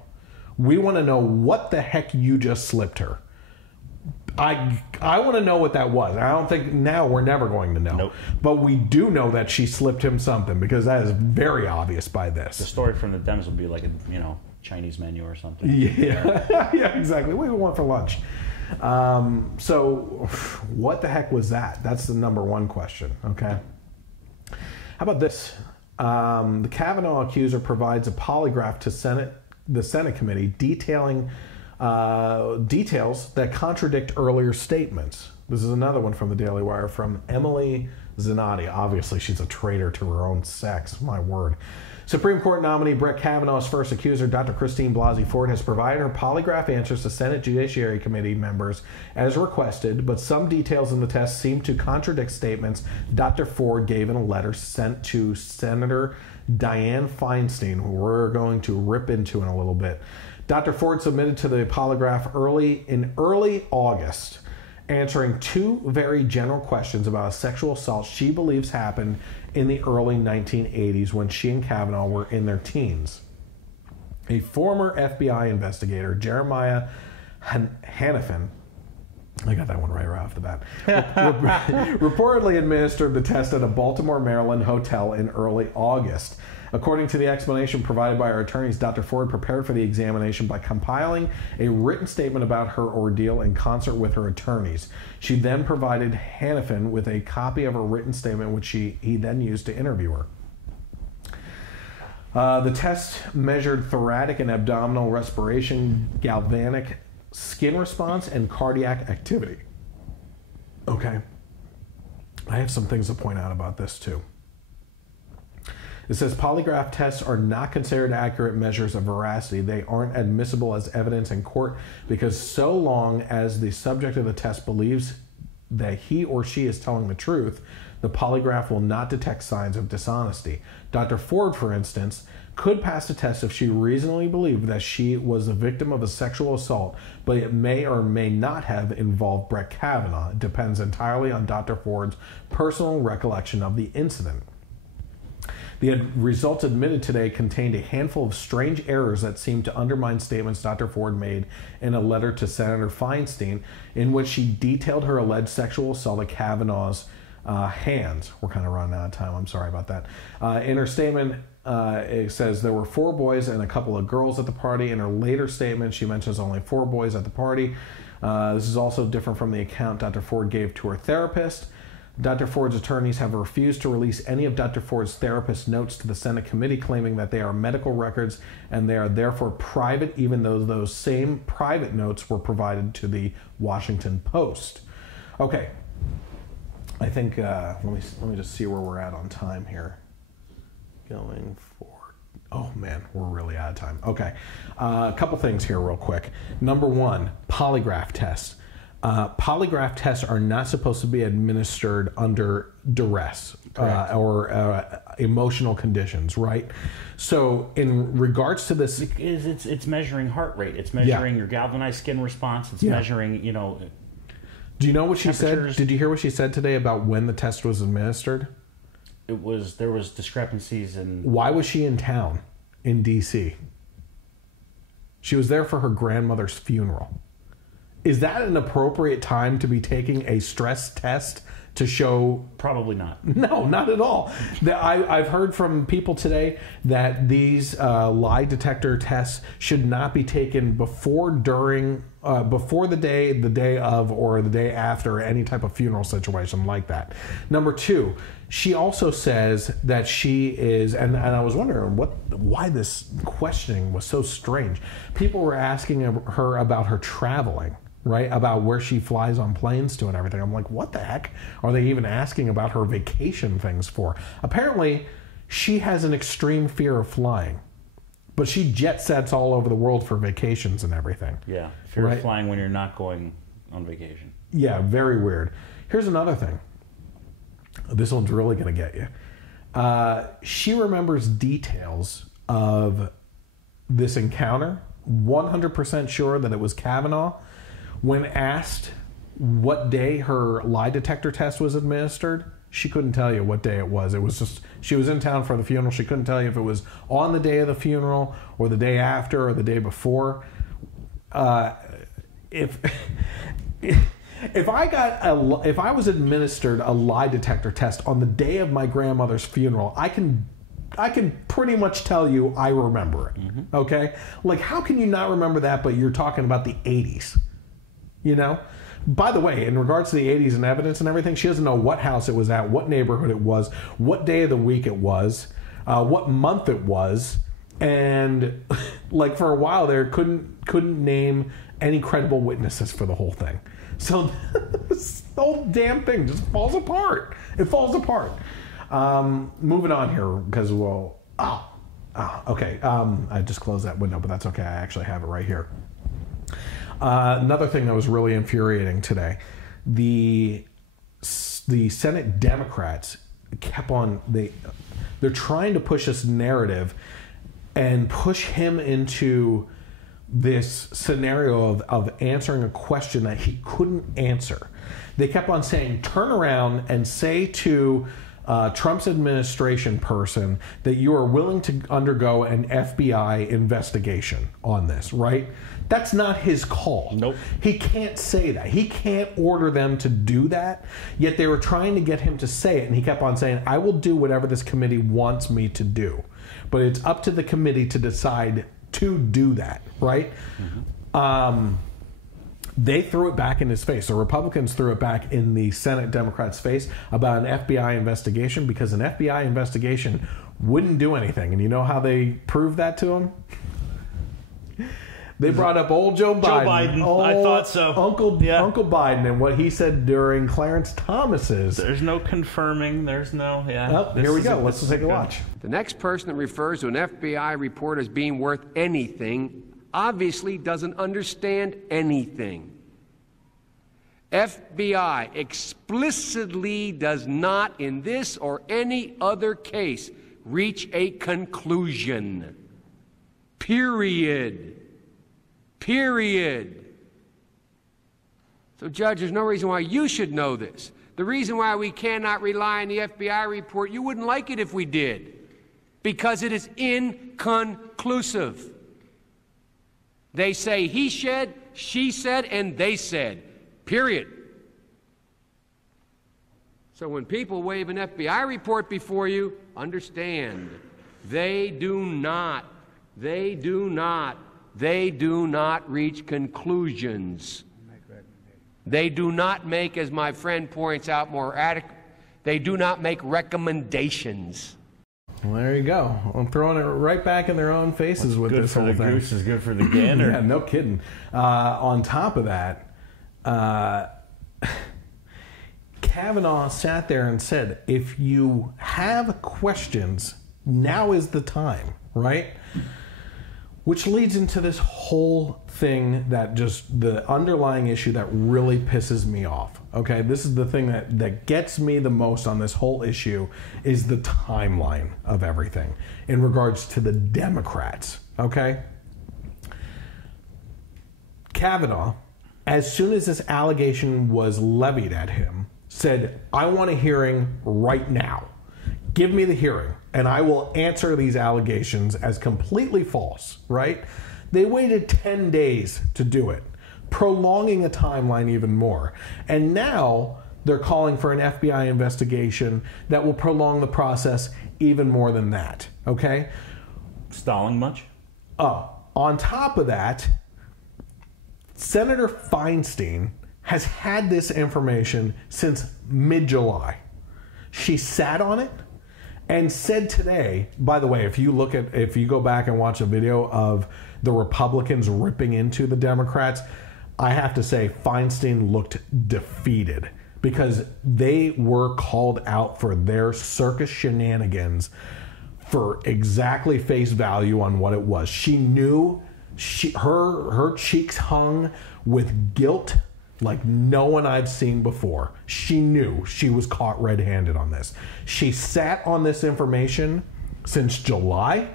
We want to know what the heck you just slipped her. I want to know what that was. I don't think now we're never going to know. Nope. But we do know that she slipped him something, because that is very obvious by this. The story from the Dems would be like a Chinese menu or something. Yeah, yeah, exactly. We went for lunch. So what the heck was that? That's the number one question. Okay. How about this? The Kavanaugh accuser provides a polygraph to the Senate committee detailing details that contradict earlier statements. This is another one from the Daily Wire from Emily Zanotti. Obviously, she's a traitor to her own sex. My word. Supreme Court nominee Brett Kavanaugh's first accuser, Dr. Christine Blasey Ford, has provided her polygraph answers to Senate Judiciary Committee members as requested, but some details in the test seem to contradict statements Dr. Ford gave in a letter sent to Senator Dianne Feinstein, who we're going to rip into in a little bit. Dr. Ford submitted to the polygraph in early August, answering two very general questions about a sexual assault she believes happened in the early 1980s when she and Kavanaugh were in their teens. A former FBI investigator, Jeremiah Hanifin, I got that one right off the bat, reportedly administered the test at a Baltimore, Maryland hotel in early August. According to the explanation provided by our attorneys, Dr. Ford prepared for the examination by compiling a written statement about her ordeal in concert with her attorneys. She then provided Hanifin with a copy of her written statement, which he then used to interview her. The test measured thoracic and abdominal respiration, galvanic skin response, and cardiac activity. Okay. I have some things to point out about this too. It says polygraph tests are not considered accurate measures of veracity. They aren't admissible as evidence in court because so long as the subject of the test believes that he or she is telling the truth, the polygraph will not detect signs of dishonesty. Dr. Ford, for instance, could pass a test if she reasonably believed that she was the victim of a sexual assault, but it may or may not have involved Brett Kavanaugh. It depends entirely on Dr. Ford's personal recollection of the incident. The results admitted today contained a handful of strange errors that seemed to undermine statements Dr. Ford made in a letter to Senator Feinstein, in which she detailed her alleged sexual assault at Kavanaugh's hands. We're kind of running out of time. I'm sorry about that. In her statement, it says there were 4 boys and a couple of girls at the party. In her later statement, she mentions only 4 boys at the party. This is also different from the account Dr. Ford gave to her therapist. Dr. Ford's attorneys have refused to release any of Dr. Ford's therapist's notes to the Senate committee, claiming that they are medical records and they are therefore private, even though those same private notes were provided to the Washington Post. Okay, I think let me just see where we're at on time here. Going forward. Oh man, we're really out of time. Okay, a couple things here real quick. Number one, polygraph tests. Polygraph tests are not supposed to be administered under duress or emotional conditions, right? So in regards to this... It's measuring heart rate. It's measuring your galvanized skin response. It's measuring, you know... Do you know what she said? Did you hear what she said today about when the test was administered? There was discrepancies in... Why was she in town in D.C.? She was there for her grandmother's funeral. Is that an appropriate time to be taking a stress test to show? Probably not. No, not at all. I've heard from people today that these lie detector tests should not be taken before, during, before the day of, or the day after any type of funeral situation like that. Number two, she also says that she is, and I was wondering why this questioning was so strange. People were asking her about her traveling. Right, about where she flies on planes to and everything. I'm like, what the heck are they even asking about her vacation things for? Apparently, she has an extreme fear of flying, but she jet sets all over the world for vacations and everything. Yeah, fear of flying when you're not going on vacation. Yeah, very weird. Here's another thing. This one's really going to get you. She remembers details of this encounter, 100% sure that it was Kavanaugh. When asked what day her lie detector test was administered, she couldn't tell you what day it was. It was just, she was in town for the funeral. She couldn't tell you if it was on the day of the funeral or the day after or the day before. If I was administered a lie detector test on the day of my grandmother's funeral, I can pretty much tell you I remember it. Mm-hmm. Okay? Like, how can you not remember that, but you're talking about the 80s? You know? By the way, in regards to the 80s and evidence and everything, she doesn't know what house it was at, what neighborhood it was, what day of the week it was. what month it was, and like for a while there couldn't name any credible witnesses for the whole thing. So this whole damn thing just falls apart. It falls apart. Moving on here because okay. I just closed that window, but that's okay. I actually have it right here. Another thing that was really infuriating today, the Senate Democrats kept on, they're trying to push this narrative and push him into this scenario of answering a question that he couldn't answer. They kept on saying, turn around and say to Trump's administration person that you are willing to undergo an FBI investigation on this, right? That's not his call. Nope. He can't say that. He can't order them to do that. Yet they were trying to get him to say it, and he kept on saying, I will do whatever this committee wants me to do. But it's up to the committee to decide to do that, right? Mm-hmm. They threw it back in his face. The Republicans threw it back in the Senate Democrats' face about an FBI investigation, because an FBI investigation wouldn't do anything. And you know how they proved that to him? They brought up old Joe Biden. Joe Biden. I thought so. Uncle Biden and what he said during Clarence Thomas's. There's no confirming. There's no, Oh, here we go. Let's take a watch. The next person that refers to an FBI report as being worth anything obviously doesn't understand anything. FBI explicitly does not, in this or any other case, reach a conclusion. Period. Period. So, Judge, there's no reason why you should know this. The reason why we cannot rely on the FBI report, you wouldn't like it if we did, because it is inconclusive. They say he said, she said, and they said. Period. So when people wave an FBI report before you, understand, they do not reach conclusions. They do not make, as my friend points out more adequate, they do not make recommendations. Well, there you go. I'm throwing it right back in their own faces with this whole thing. Good for the goose is good for the gander. Yeah, no kidding. On top of that, Kavanaugh sat there and said, if you have questions, now is the time, right? Which leads into this whole thing that just the underlying issue that really pisses me off. Okay, this is the thing that gets me the most on this whole issue is the timeline of everything in regards to the Democrats. Okay, Kavanaugh, as soon as this allegation was levied at him, said, I want a hearing right now. Give me the hearing, and I will answer these allegations as completely false, right? They waited 10 days to do it, prolonging a timeline even more. And now they're calling for an FBI investigation that will prolong the process even more than that, okay? Stalling much? On top of that, Senator Feinstein has had this information since mid-July. She sat on it and said today, by the way, if you go back and watch a video of the Republicans ripping into the Democrats, I have to say Feinstein looked defeated because they were called out for their circus shenanigans for exactly face value on what it was. She knew her cheeks hung with guilt like no one I've seen before. She knew she was caught red-handed on this. She sat on this information since July.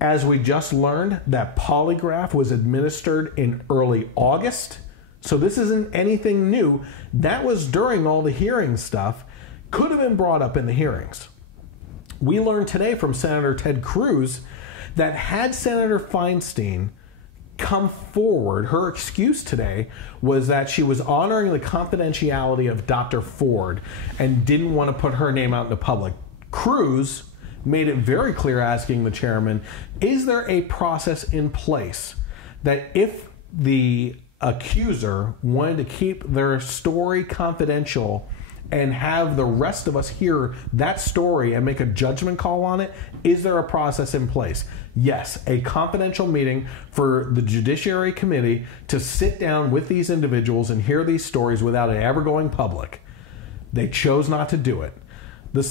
As we just learned, that polygraph was administered in early August. So this isn't anything new. That was during all the hearing stuff. Could have been brought up in the hearings. We learned today from Senator Ted Cruz that had Senator Feinstein come forward, her excuse today was that she was honoring the confidentiality of Dr. Ford and didn't want to put her name out in the public. Cruz made it very clear, asking the chairman, is there a process in place that if the accuser wanted to keep their story confidential and have the rest of us hear that story and make a judgment call on it? Is there a process in place? Yes, a confidential meeting for the Judiciary Committee to sit down with these individuals and hear these stories without it ever going public. They chose not to do it. The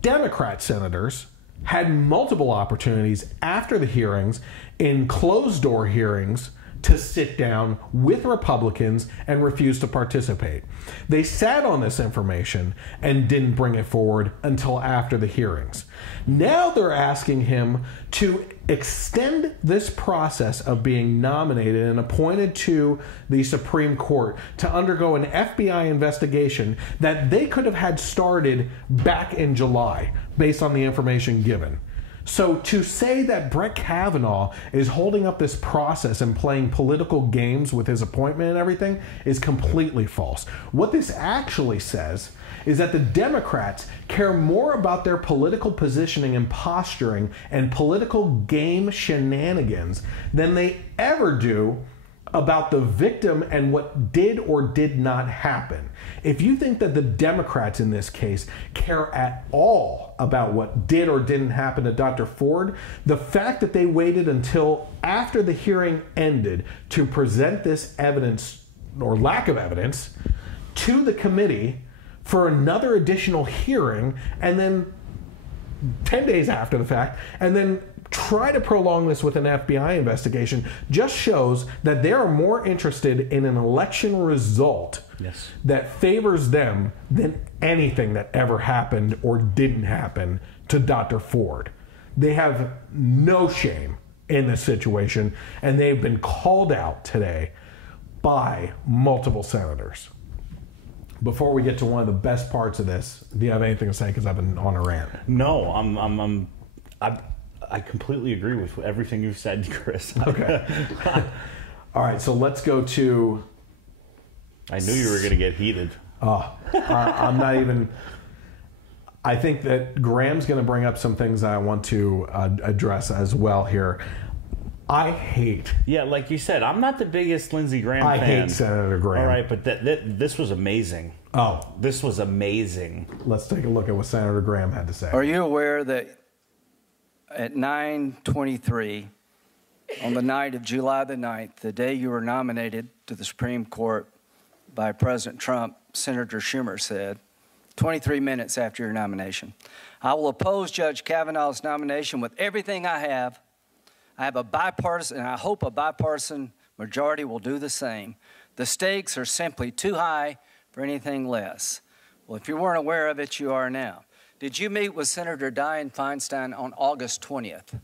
Democrat senators had multiple opportunities after the hearings, in closed-door hearings, to sit down with Republicans and refuse to participate. They sat on this information and didn't bring it forward until after the hearings. Now they're asking him to extend this process of being nominated and appointed to the Supreme Court to undergo an FBI investigation that they could have had started back in July based on the information given. So to say that Brett Kavanaugh is holding up this process and playing political games with his appointment and everything is completely false. What this actually says is that the Democrats care more about their political positioning and posturing and political game shenanigans than they ever do about the victim and what did or did not happen. If you think that the Democrats in this case care at all about what did or didn't happen to Dr. Ford, the fact that they waited until after the hearing ended to present this evidence, or lack of evidence, to the committee for another additional hearing, and then 10 days after the fact, and then try to prolong this with an FBI investigation, just shows that they are more interested in an election result that favors them than anything that ever happened or didn't happen to Dr. Ford. They have no shame in this situation, and they've been called out today by multiple senators. Before we get to one of the best parts of this, do you have anything to say? Because I've been on a rant. No, I completely agree with everything you've said, Chris. Okay. All right, so let's go to... I knew you were going to get heated. I'm not even... I think that Graham's going to bring up some things that I want to address as well here. I hate... Yeah, like you said, I'm not the biggest Lindsey Graham fan. I hate Senator Graham. All right, but this was amazing. This was amazing. Let's take a look at what Senator Graham had to say. Are you aware that at 9:23 on the night of July the 9th, the day you were nominated to the Supreme Court by President Trump, Senator Schumer said, 23 minutes after your nomination, "I will oppose Judge Kavanaugh's nomination with everything I have. I have a bipartisan, and I hope a bipartisan majority will do the same. The stakes are simply too high for anything less." Well, if you weren't aware of it, you are now. Did you meet with Senator Dianne Feinstein on August 20th?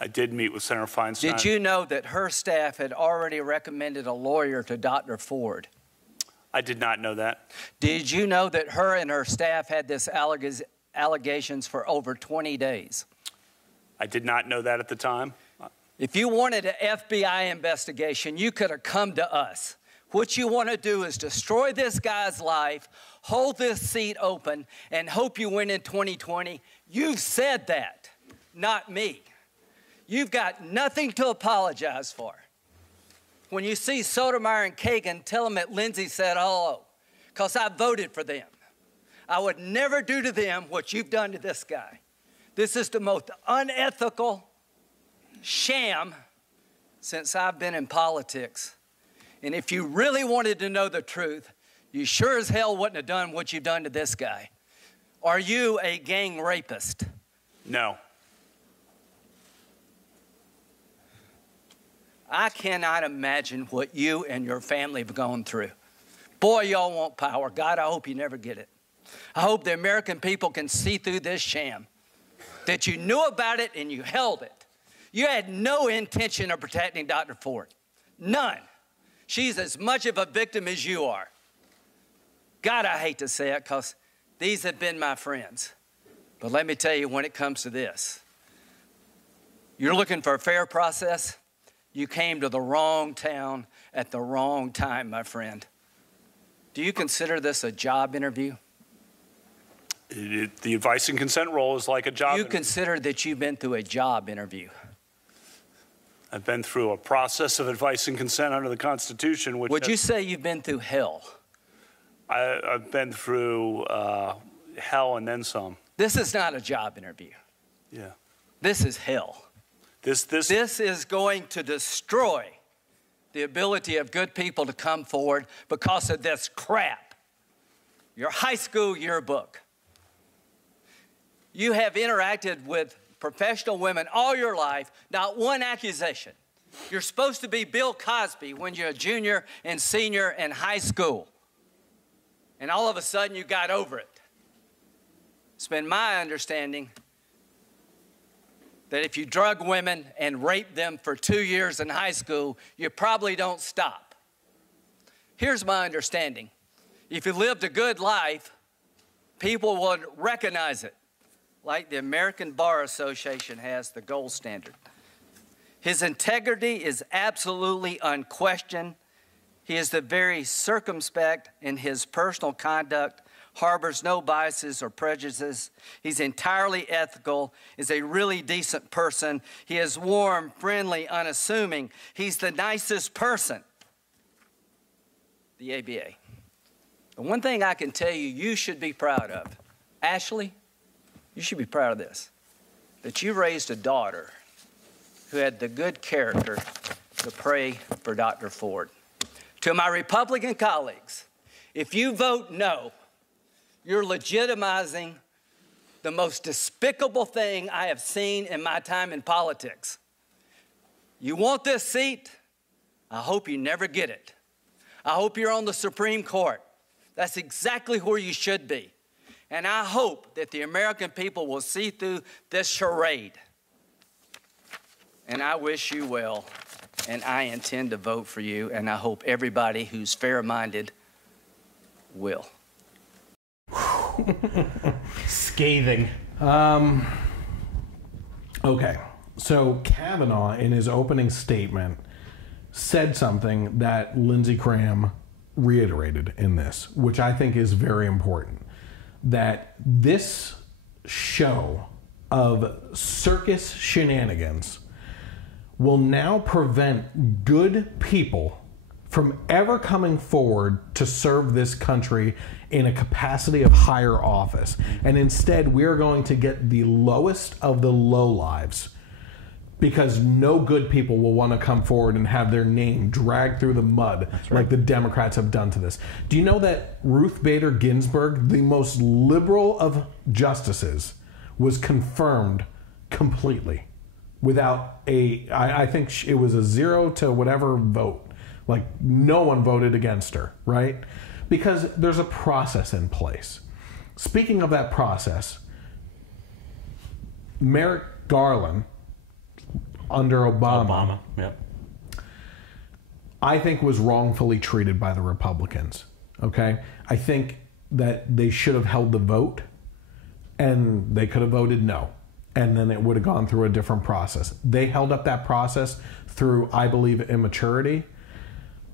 I did meet with Senator Feinstein. Did you know that her staff had already recommended a lawyer to Dr. Ford? I did not know that. Did you know that her and her staff had this allegations for over 20 days? I did not know that at the time. If you wanted an FBI investigation, you could have come to us. What you want to do is destroy this guy's life, hold this seat open, and hope you win in 2020. You've said that, not me. You've got nothing to apologize for. When you see Sotomayor and Kagan, tell them that Lindsey said hello, because I voted for them. I would never do to them what you've done to this guy. This is the most unethical sham since I've been in politics. And if you really wanted to know the truth, you sure as hell wouldn't have done what you've done to this guy. Are you a gang rapist? No. I cannot imagine what you and your family have gone through. Boy, y'all want power. God, I hope you never get it. I hope the American people can see through this sham, that you knew about it and you held it. You had no intention of protecting Dr. Ford. None. She's as much of a victim as you are. God, I hate to say it, because these have been my friends. But let me tell you, when it comes to this, you're looking for a fair process, you came to the wrong town at the wrong time, my friend. Do you consider this a job interview? The advice and consent role is like a job interview. You consider that you've been through a job interview? I've been through a process of advice and consent under the Constitution. Which Would you say you've been through hell? I've been through hell and then some. This is not a job interview. Yeah. This is hell. This is going to destroy the ability of good people to come forward because of this crap. Your high school yearbook. You have interacted with professional women all your life, not one accusation. You're supposed to be Bill Cosby when you're a junior and senior in high school. And all of a sudden you got over it. It's been my understanding that if you drug women and rape them for 2 years in high school, you probably don't stop. Here's my understanding. If you lived a good life, people would recognize it, like the American Bar Association has the gold standard. His integrity is absolutely unquestioned. He is the very circumspect in his personal conduct, harbors no biases or prejudices. He's entirely ethical, is a really decent person. He is warm, friendly, unassuming. He's the nicest person. The ABA. The one thing I can tell you, you should be proud of. Ashley, you should be proud of this, that you raised a daughter who had the good character to pray for Dr. Ford. To my Republican colleagues, if you vote no, you're legitimizing the most despicable thing I have seen in my time in politics. You want this seat? I hope you never get it. I hope you're on the Supreme Court. That's exactly where you should be. And I hope that the American people will see through this charade. And I wish you well, and I intend to vote for you, and I hope everybody who's fair-minded will. Scathing. Okay, so Kavanaugh, in his opening statement, said something that Lindsey Graham reiterated in this, which I think is very important. That this show of circus shenanigans will now prevent good people from ever coming forward to serve this country in a capacity of higher office. And instead, we're going to get the lowest of the lowlives because no good people will want to come forward and have their name dragged through the mud like the Democrats have done to this. Do you know that Ruth Bader Ginsburg, the most liberal of justices, was confirmed completely without I think it was a 0 to whatever vote. Like, no one voted against her, right? Because there's a process in place. Speaking of that process, Merrick Garland, under Obama, yep, I think was wrongfully treated by the Republicans, okay? I think that they should have held the vote, and they could have voted no, and then it would have gone through a different process. They held up that process through, I believe, immaturity,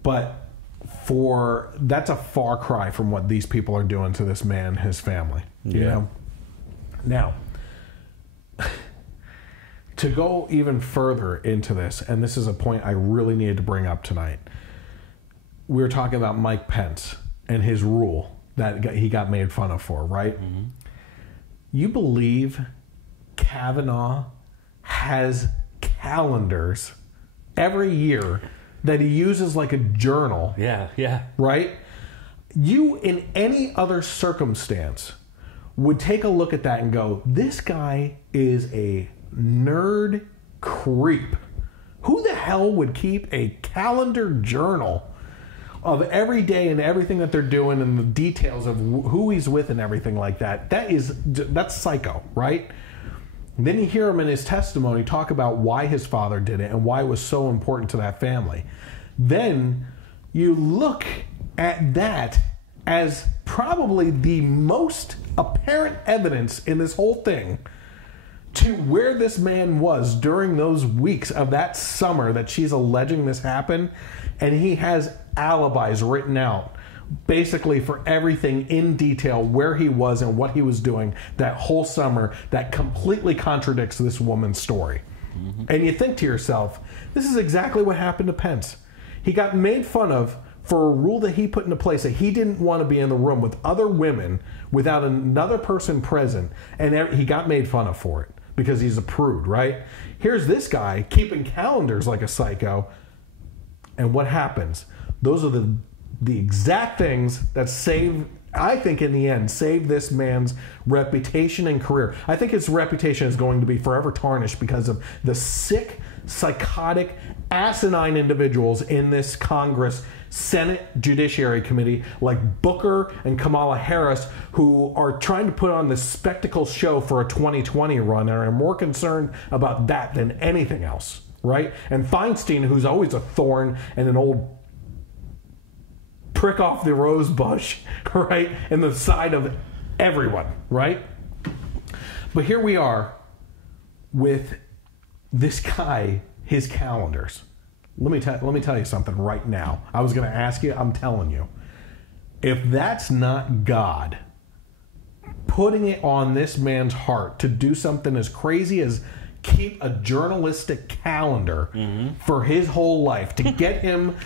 but that's a far cry from what these people are doing to this man and his family. You know? Now, to go even further into this, and this is a point I really needed to bring up tonight. We were talking about Mike Pence and his rule that he got made fun of for, right? Mm-hmm. You believe Kavanaugh has calendars every year that he uses like a journal. Yeah. Right? You, in any other circumstance, would take a look at that and go, this guy is a nerd creep. Who the hell would keep a calendar journal of every day and everything that they're doing and the details of who he's with and everything like that? That's psycho, right? And then you hear him in his testimony talk about why his father did it and why it was so important to that family. Then you look at that as probably the most apparent evidence in this whole thing to where this man was during those weeks of that summer that she's alleging this happened. And he has alibis written out basically for everything in detail, where he was and what he was doing that whole summer, that completely contradicts this woman's story. Mm-hmm. And you think to yourself, this is exactly what happened to Pence. He got made fun of for a rule that he put into place that he didn't want to be in the room with other women without another person present, and he got made fun of for it because he's a prude, right? Here's this guy keeping calendars like a psycho, and what happens? Those are the exact things that I think in the end, save this man's reputation and career. I think his reputation is going to be forever tarnished because of the sick, psychotic, asinine individuals in this Congress Senate Judiciary Committee like Booker and Kamala Harris, who are trying to put on this spectacle show for a 2020 run and are more concerned about that than anything else, right? And Feinstein, who's always a thorn and an old prick off the rose bush, right, in the side of everyone, right? But here we are with this guy, his calendars. Let me tell you something right now. I was going to ask you, I'm telling you. If that's not God putting it on this man's heart to do something as crazy as keep a journalistic calendar for his whole life, to get him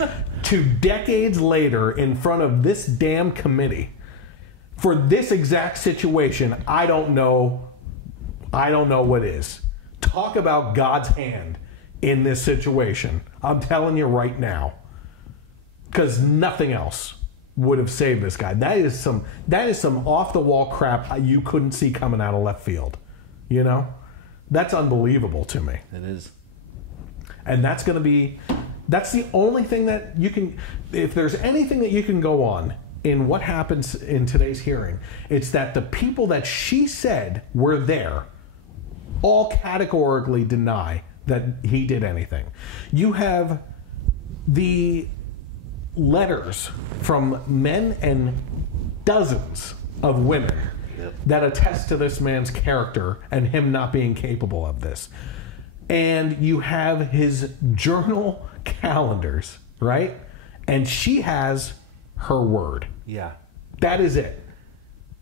to decades later in front of this damn committee for this exact situation, I don't know what is. Talk about God's hand in this situation. I'm telling you right now, because nothing else would have saved this guy. That is some off the wall crap you couldn't see coming out of left field. You know? That's unbelievable to me. It is. And that's the only thing that you can, if there's anything that you can go on in what happens in today's hearing, it's that the people that she said were there all categorically deny that he did anything. You have the letters from men and dozens of women that attest to this man's character and him not being capable of this. And you have his journal calendars, right? And she has her word. Yeah. That is it.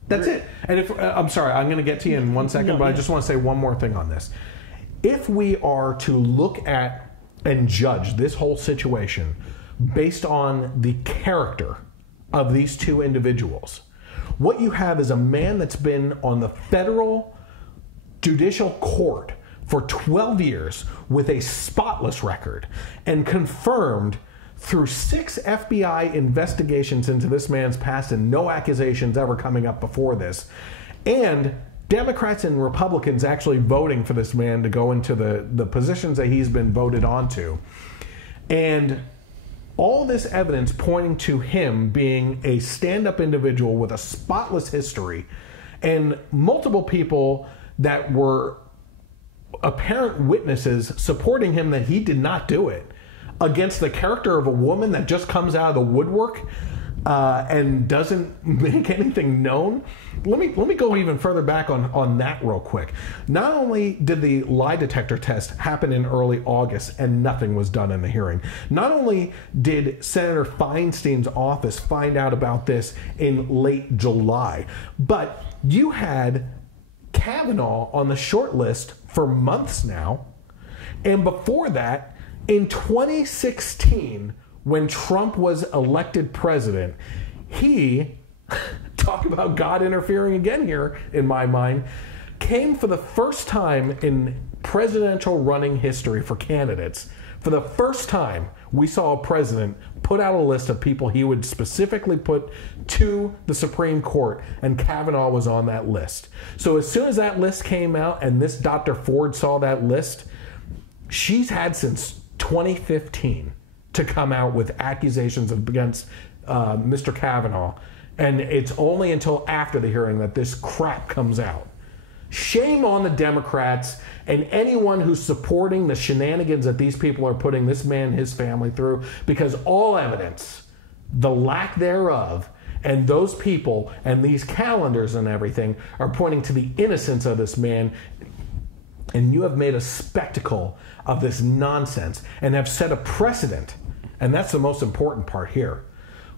That's it. And if I'm sorry, I'm going to get to you in 1 second, but I just want to say one more thing on this. If we are to look at and judge this whole situation based on the character of these two individuals, what you have is a man that's been on the federal judicial court for 12 years with a spotless record and confirmed through 6 FBI investigations into this man's past and no accusations ever coming up before this. And Democrats and Republicans actually voting for this man to go into the positions that he's been voted onto. And all this evidence pointing to him being a stand-up individual with a spotless history, and multiple people that were apparent witnesses supporting him that he did not do it, against the character of a woman that just comes out of the woodwork and doesn't make anything known. Let me go even further back on that real quick. Not only did the lie detector test happen in early August and nothing was done in the hearing, not only did Senator Feinstein's office find out about this in late July, but you had Kavanaugh on the short list for months now. And before that, in 2016, when Trump was elected president, he, talk about God interfering again here in my mind, came for the first time in presidential running history for candidates. For the first time, we saw a president put out a list of people he would specifically put to the Supreme Court, and Kavanaugh was on that list. So as soon as that list came out and this Dr. Ford saw that list, she's had since 2015 to come out with accusations against Mr. Kavanaugh, and it's only until after the hearing that this crap comes out. Shame on the Democrats and anyone who's supporting the shenanigans that these people are putting this man and his family through, because all evidence, the lack thereof, and those people and these calendars and everything are pointing to the innocence of this man. And you have made a spectacle of this nonsense and have set a precedent. And that's the most important part here.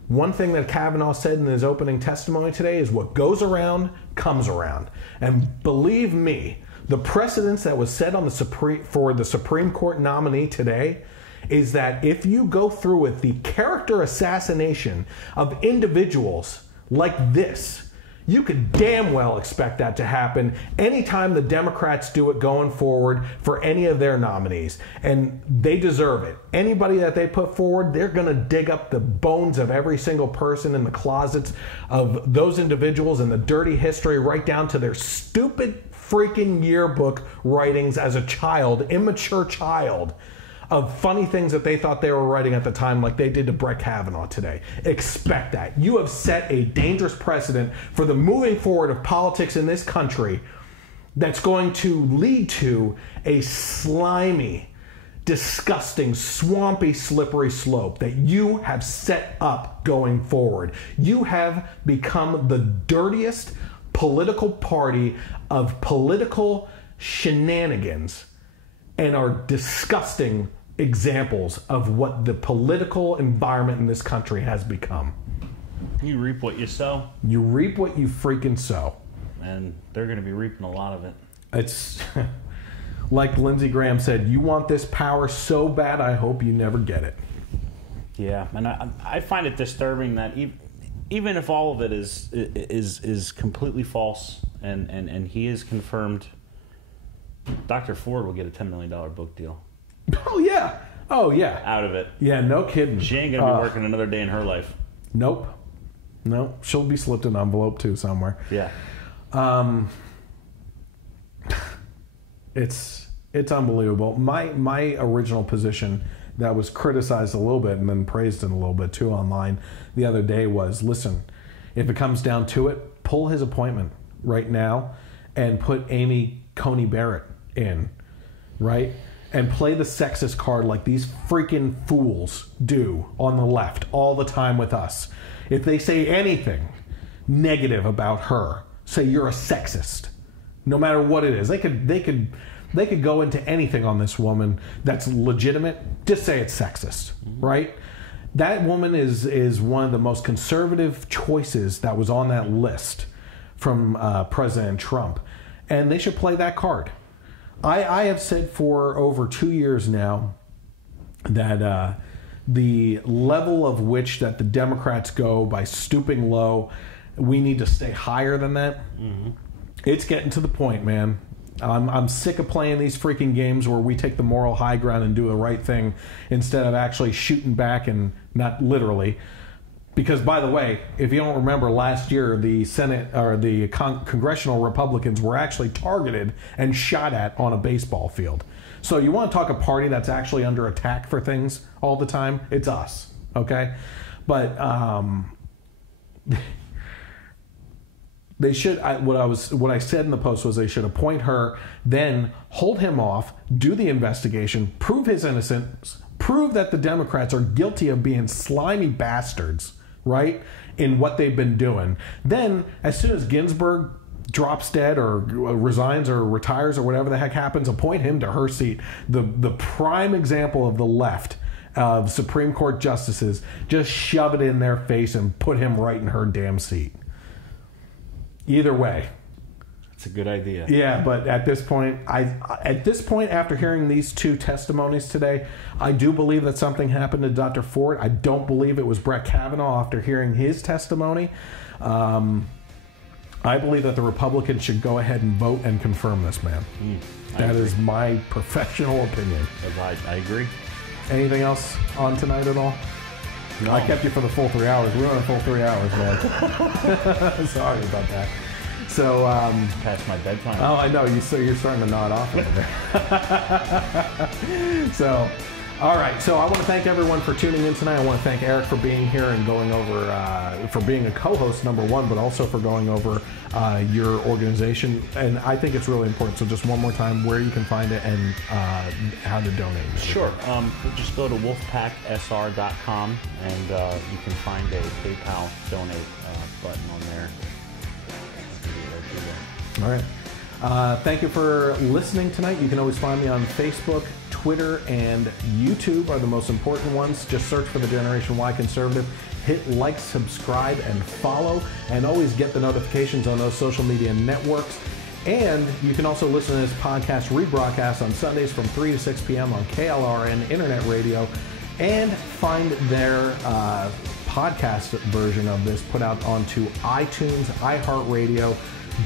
One thing that Kavanaugh said in his opening testimony today is what goes around comes around. And believe me, the precedence that was set on for the Supreme Court nominee today is that if you go through with the character assassination of individuals like this, you could damn well expect that to happen anytime the Democrats do it going forward for any of their nominees. And they deserve it. Anybody that they put forward, they're going to dig up the bones of every single person in the closets of those individuals and the dirty history right down to their stupid freaking yearbook writings as a child, immature child, of funny things that they thought they were writing at the time, like they did to Brett Kavanaugh today. Expect that. You have set a dangerous precedent for the moving forward of politics in this country that's going to lead to a slimy, disgusting, swampy, slippery slope that you have set up going forward. You have become the dirtiest political party of political shenanigans and are disgusting examples of what the political environment in this country has become. You reap what you sow. You reap what you freaking sow. And they're going to be reaping a lot of it. It's like Lindsey Graham said, you want this power so bad, I hope you never get it. Yeah, and I find it disturbing that even if all of it is completely false and he is confirmed, Dr. Ford will get a $10 million book deal. Oh, yeah. Oh, yeah. Out of it. Yeah, no kidding. She ain't going to be working another day in her life. Nope. Nope. She'll be slipped an envelope, too, somewhere. Yeah. It's unbelievable. My original position that was criticized a little bit and then praised in a little bit, too, online the other day was, listen, if it comes down to it, pull his appointment right now and put Amy Coney Barrett in, right? And play the sexist card like these freaking fools do on the left all the time with us. If they say anything negative about her, say you're a sexist. No matter what it is. They could go into anything on this woman that's legitimate. Just say it's sexist, right? That woman is one of the most conservative choices that was on that list from President Trump. And they should play that card. I have said for over 2 years now that the level of which that the Democrats go by stooping low, we need to stay higher than that. Mm-hmm. It's getting to the point, man. I'm sick of playing these freaking games where we take the moral high ground and do the right thing instead of actually shooting back, and not literally. Because, by the way, if you don't remember, last year the Senate or the congressional Republicans were actually targeted and shot at on a baseball field. So you want to talk a party that's actually under attack for things all the time? It's us, okay? But they should. What I said in the post was they should appoint her, then hold him off, do the investigation, prove his innocence, prove that the Democrats are guilty of being slimy bastards, right, in what they've been doing. Then, as soon as Ginsburg drops dead or resigns or retires or whatever the heck happens, appoint him to her seat. The prime example of the left of Supreme Court justices, just shove it in their face and put him right in her damn seat. Either way. It's a good idea. Yeah, but at this point, after hearing these two testimonies today, I do believe that something happened to Dr. Ford. I don't believe it was Brett Kavanaugh after hearing his testimony. I believe that the Republicans should go ahead and vote and confirm this man. That is my professional opinion. I agree. Anything else on tonight at all? No. I kept you for the full 3 hours. We were on a full 3 hours, man. Sorry about that. So, past my bedtime. Oh, I know. You're starting to nod off over there. So, all right. So I want to thank everyone for tuning in tonight. I want to thank Eric for being here and going over, for being a co-host, number one, but also for going over your organization. And I think it's really important. So just one more time, where you can find it and how to donate. Sure. Just go to wolfpacksr.com and you can find a PayPal donate button on there. All right. Thank you for listening tonight. You can always find me on Facebook, Twitter, and YouTube are the most important ones. Just search for the Generation Y Conservative. Hit like, subscribe, and follow. And always get the notifications on those social media networks. And you can also listen to this podcast rebroadcast on Sundays from 3 to 6 p.m. on KLRN Internet Radio, and find their podcast version of this put out onto iTunes, iHeartRadio,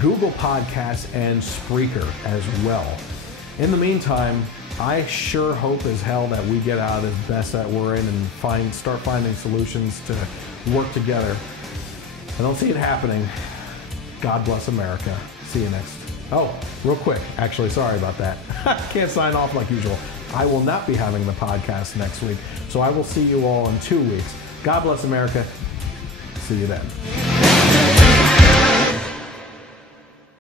Google Podcasts, and Spreaker as well. In the meantime, I sure hope as hell that we get out of this mess that we're in and start finding solutions to work together. I don't see it happening. God bless America. See you next. Oh, real quick. Actually, sorry about that. Can't sign off like usual. I will not be having the podcast next week, so I will see you all in 2 weeks. God bless America. See you then.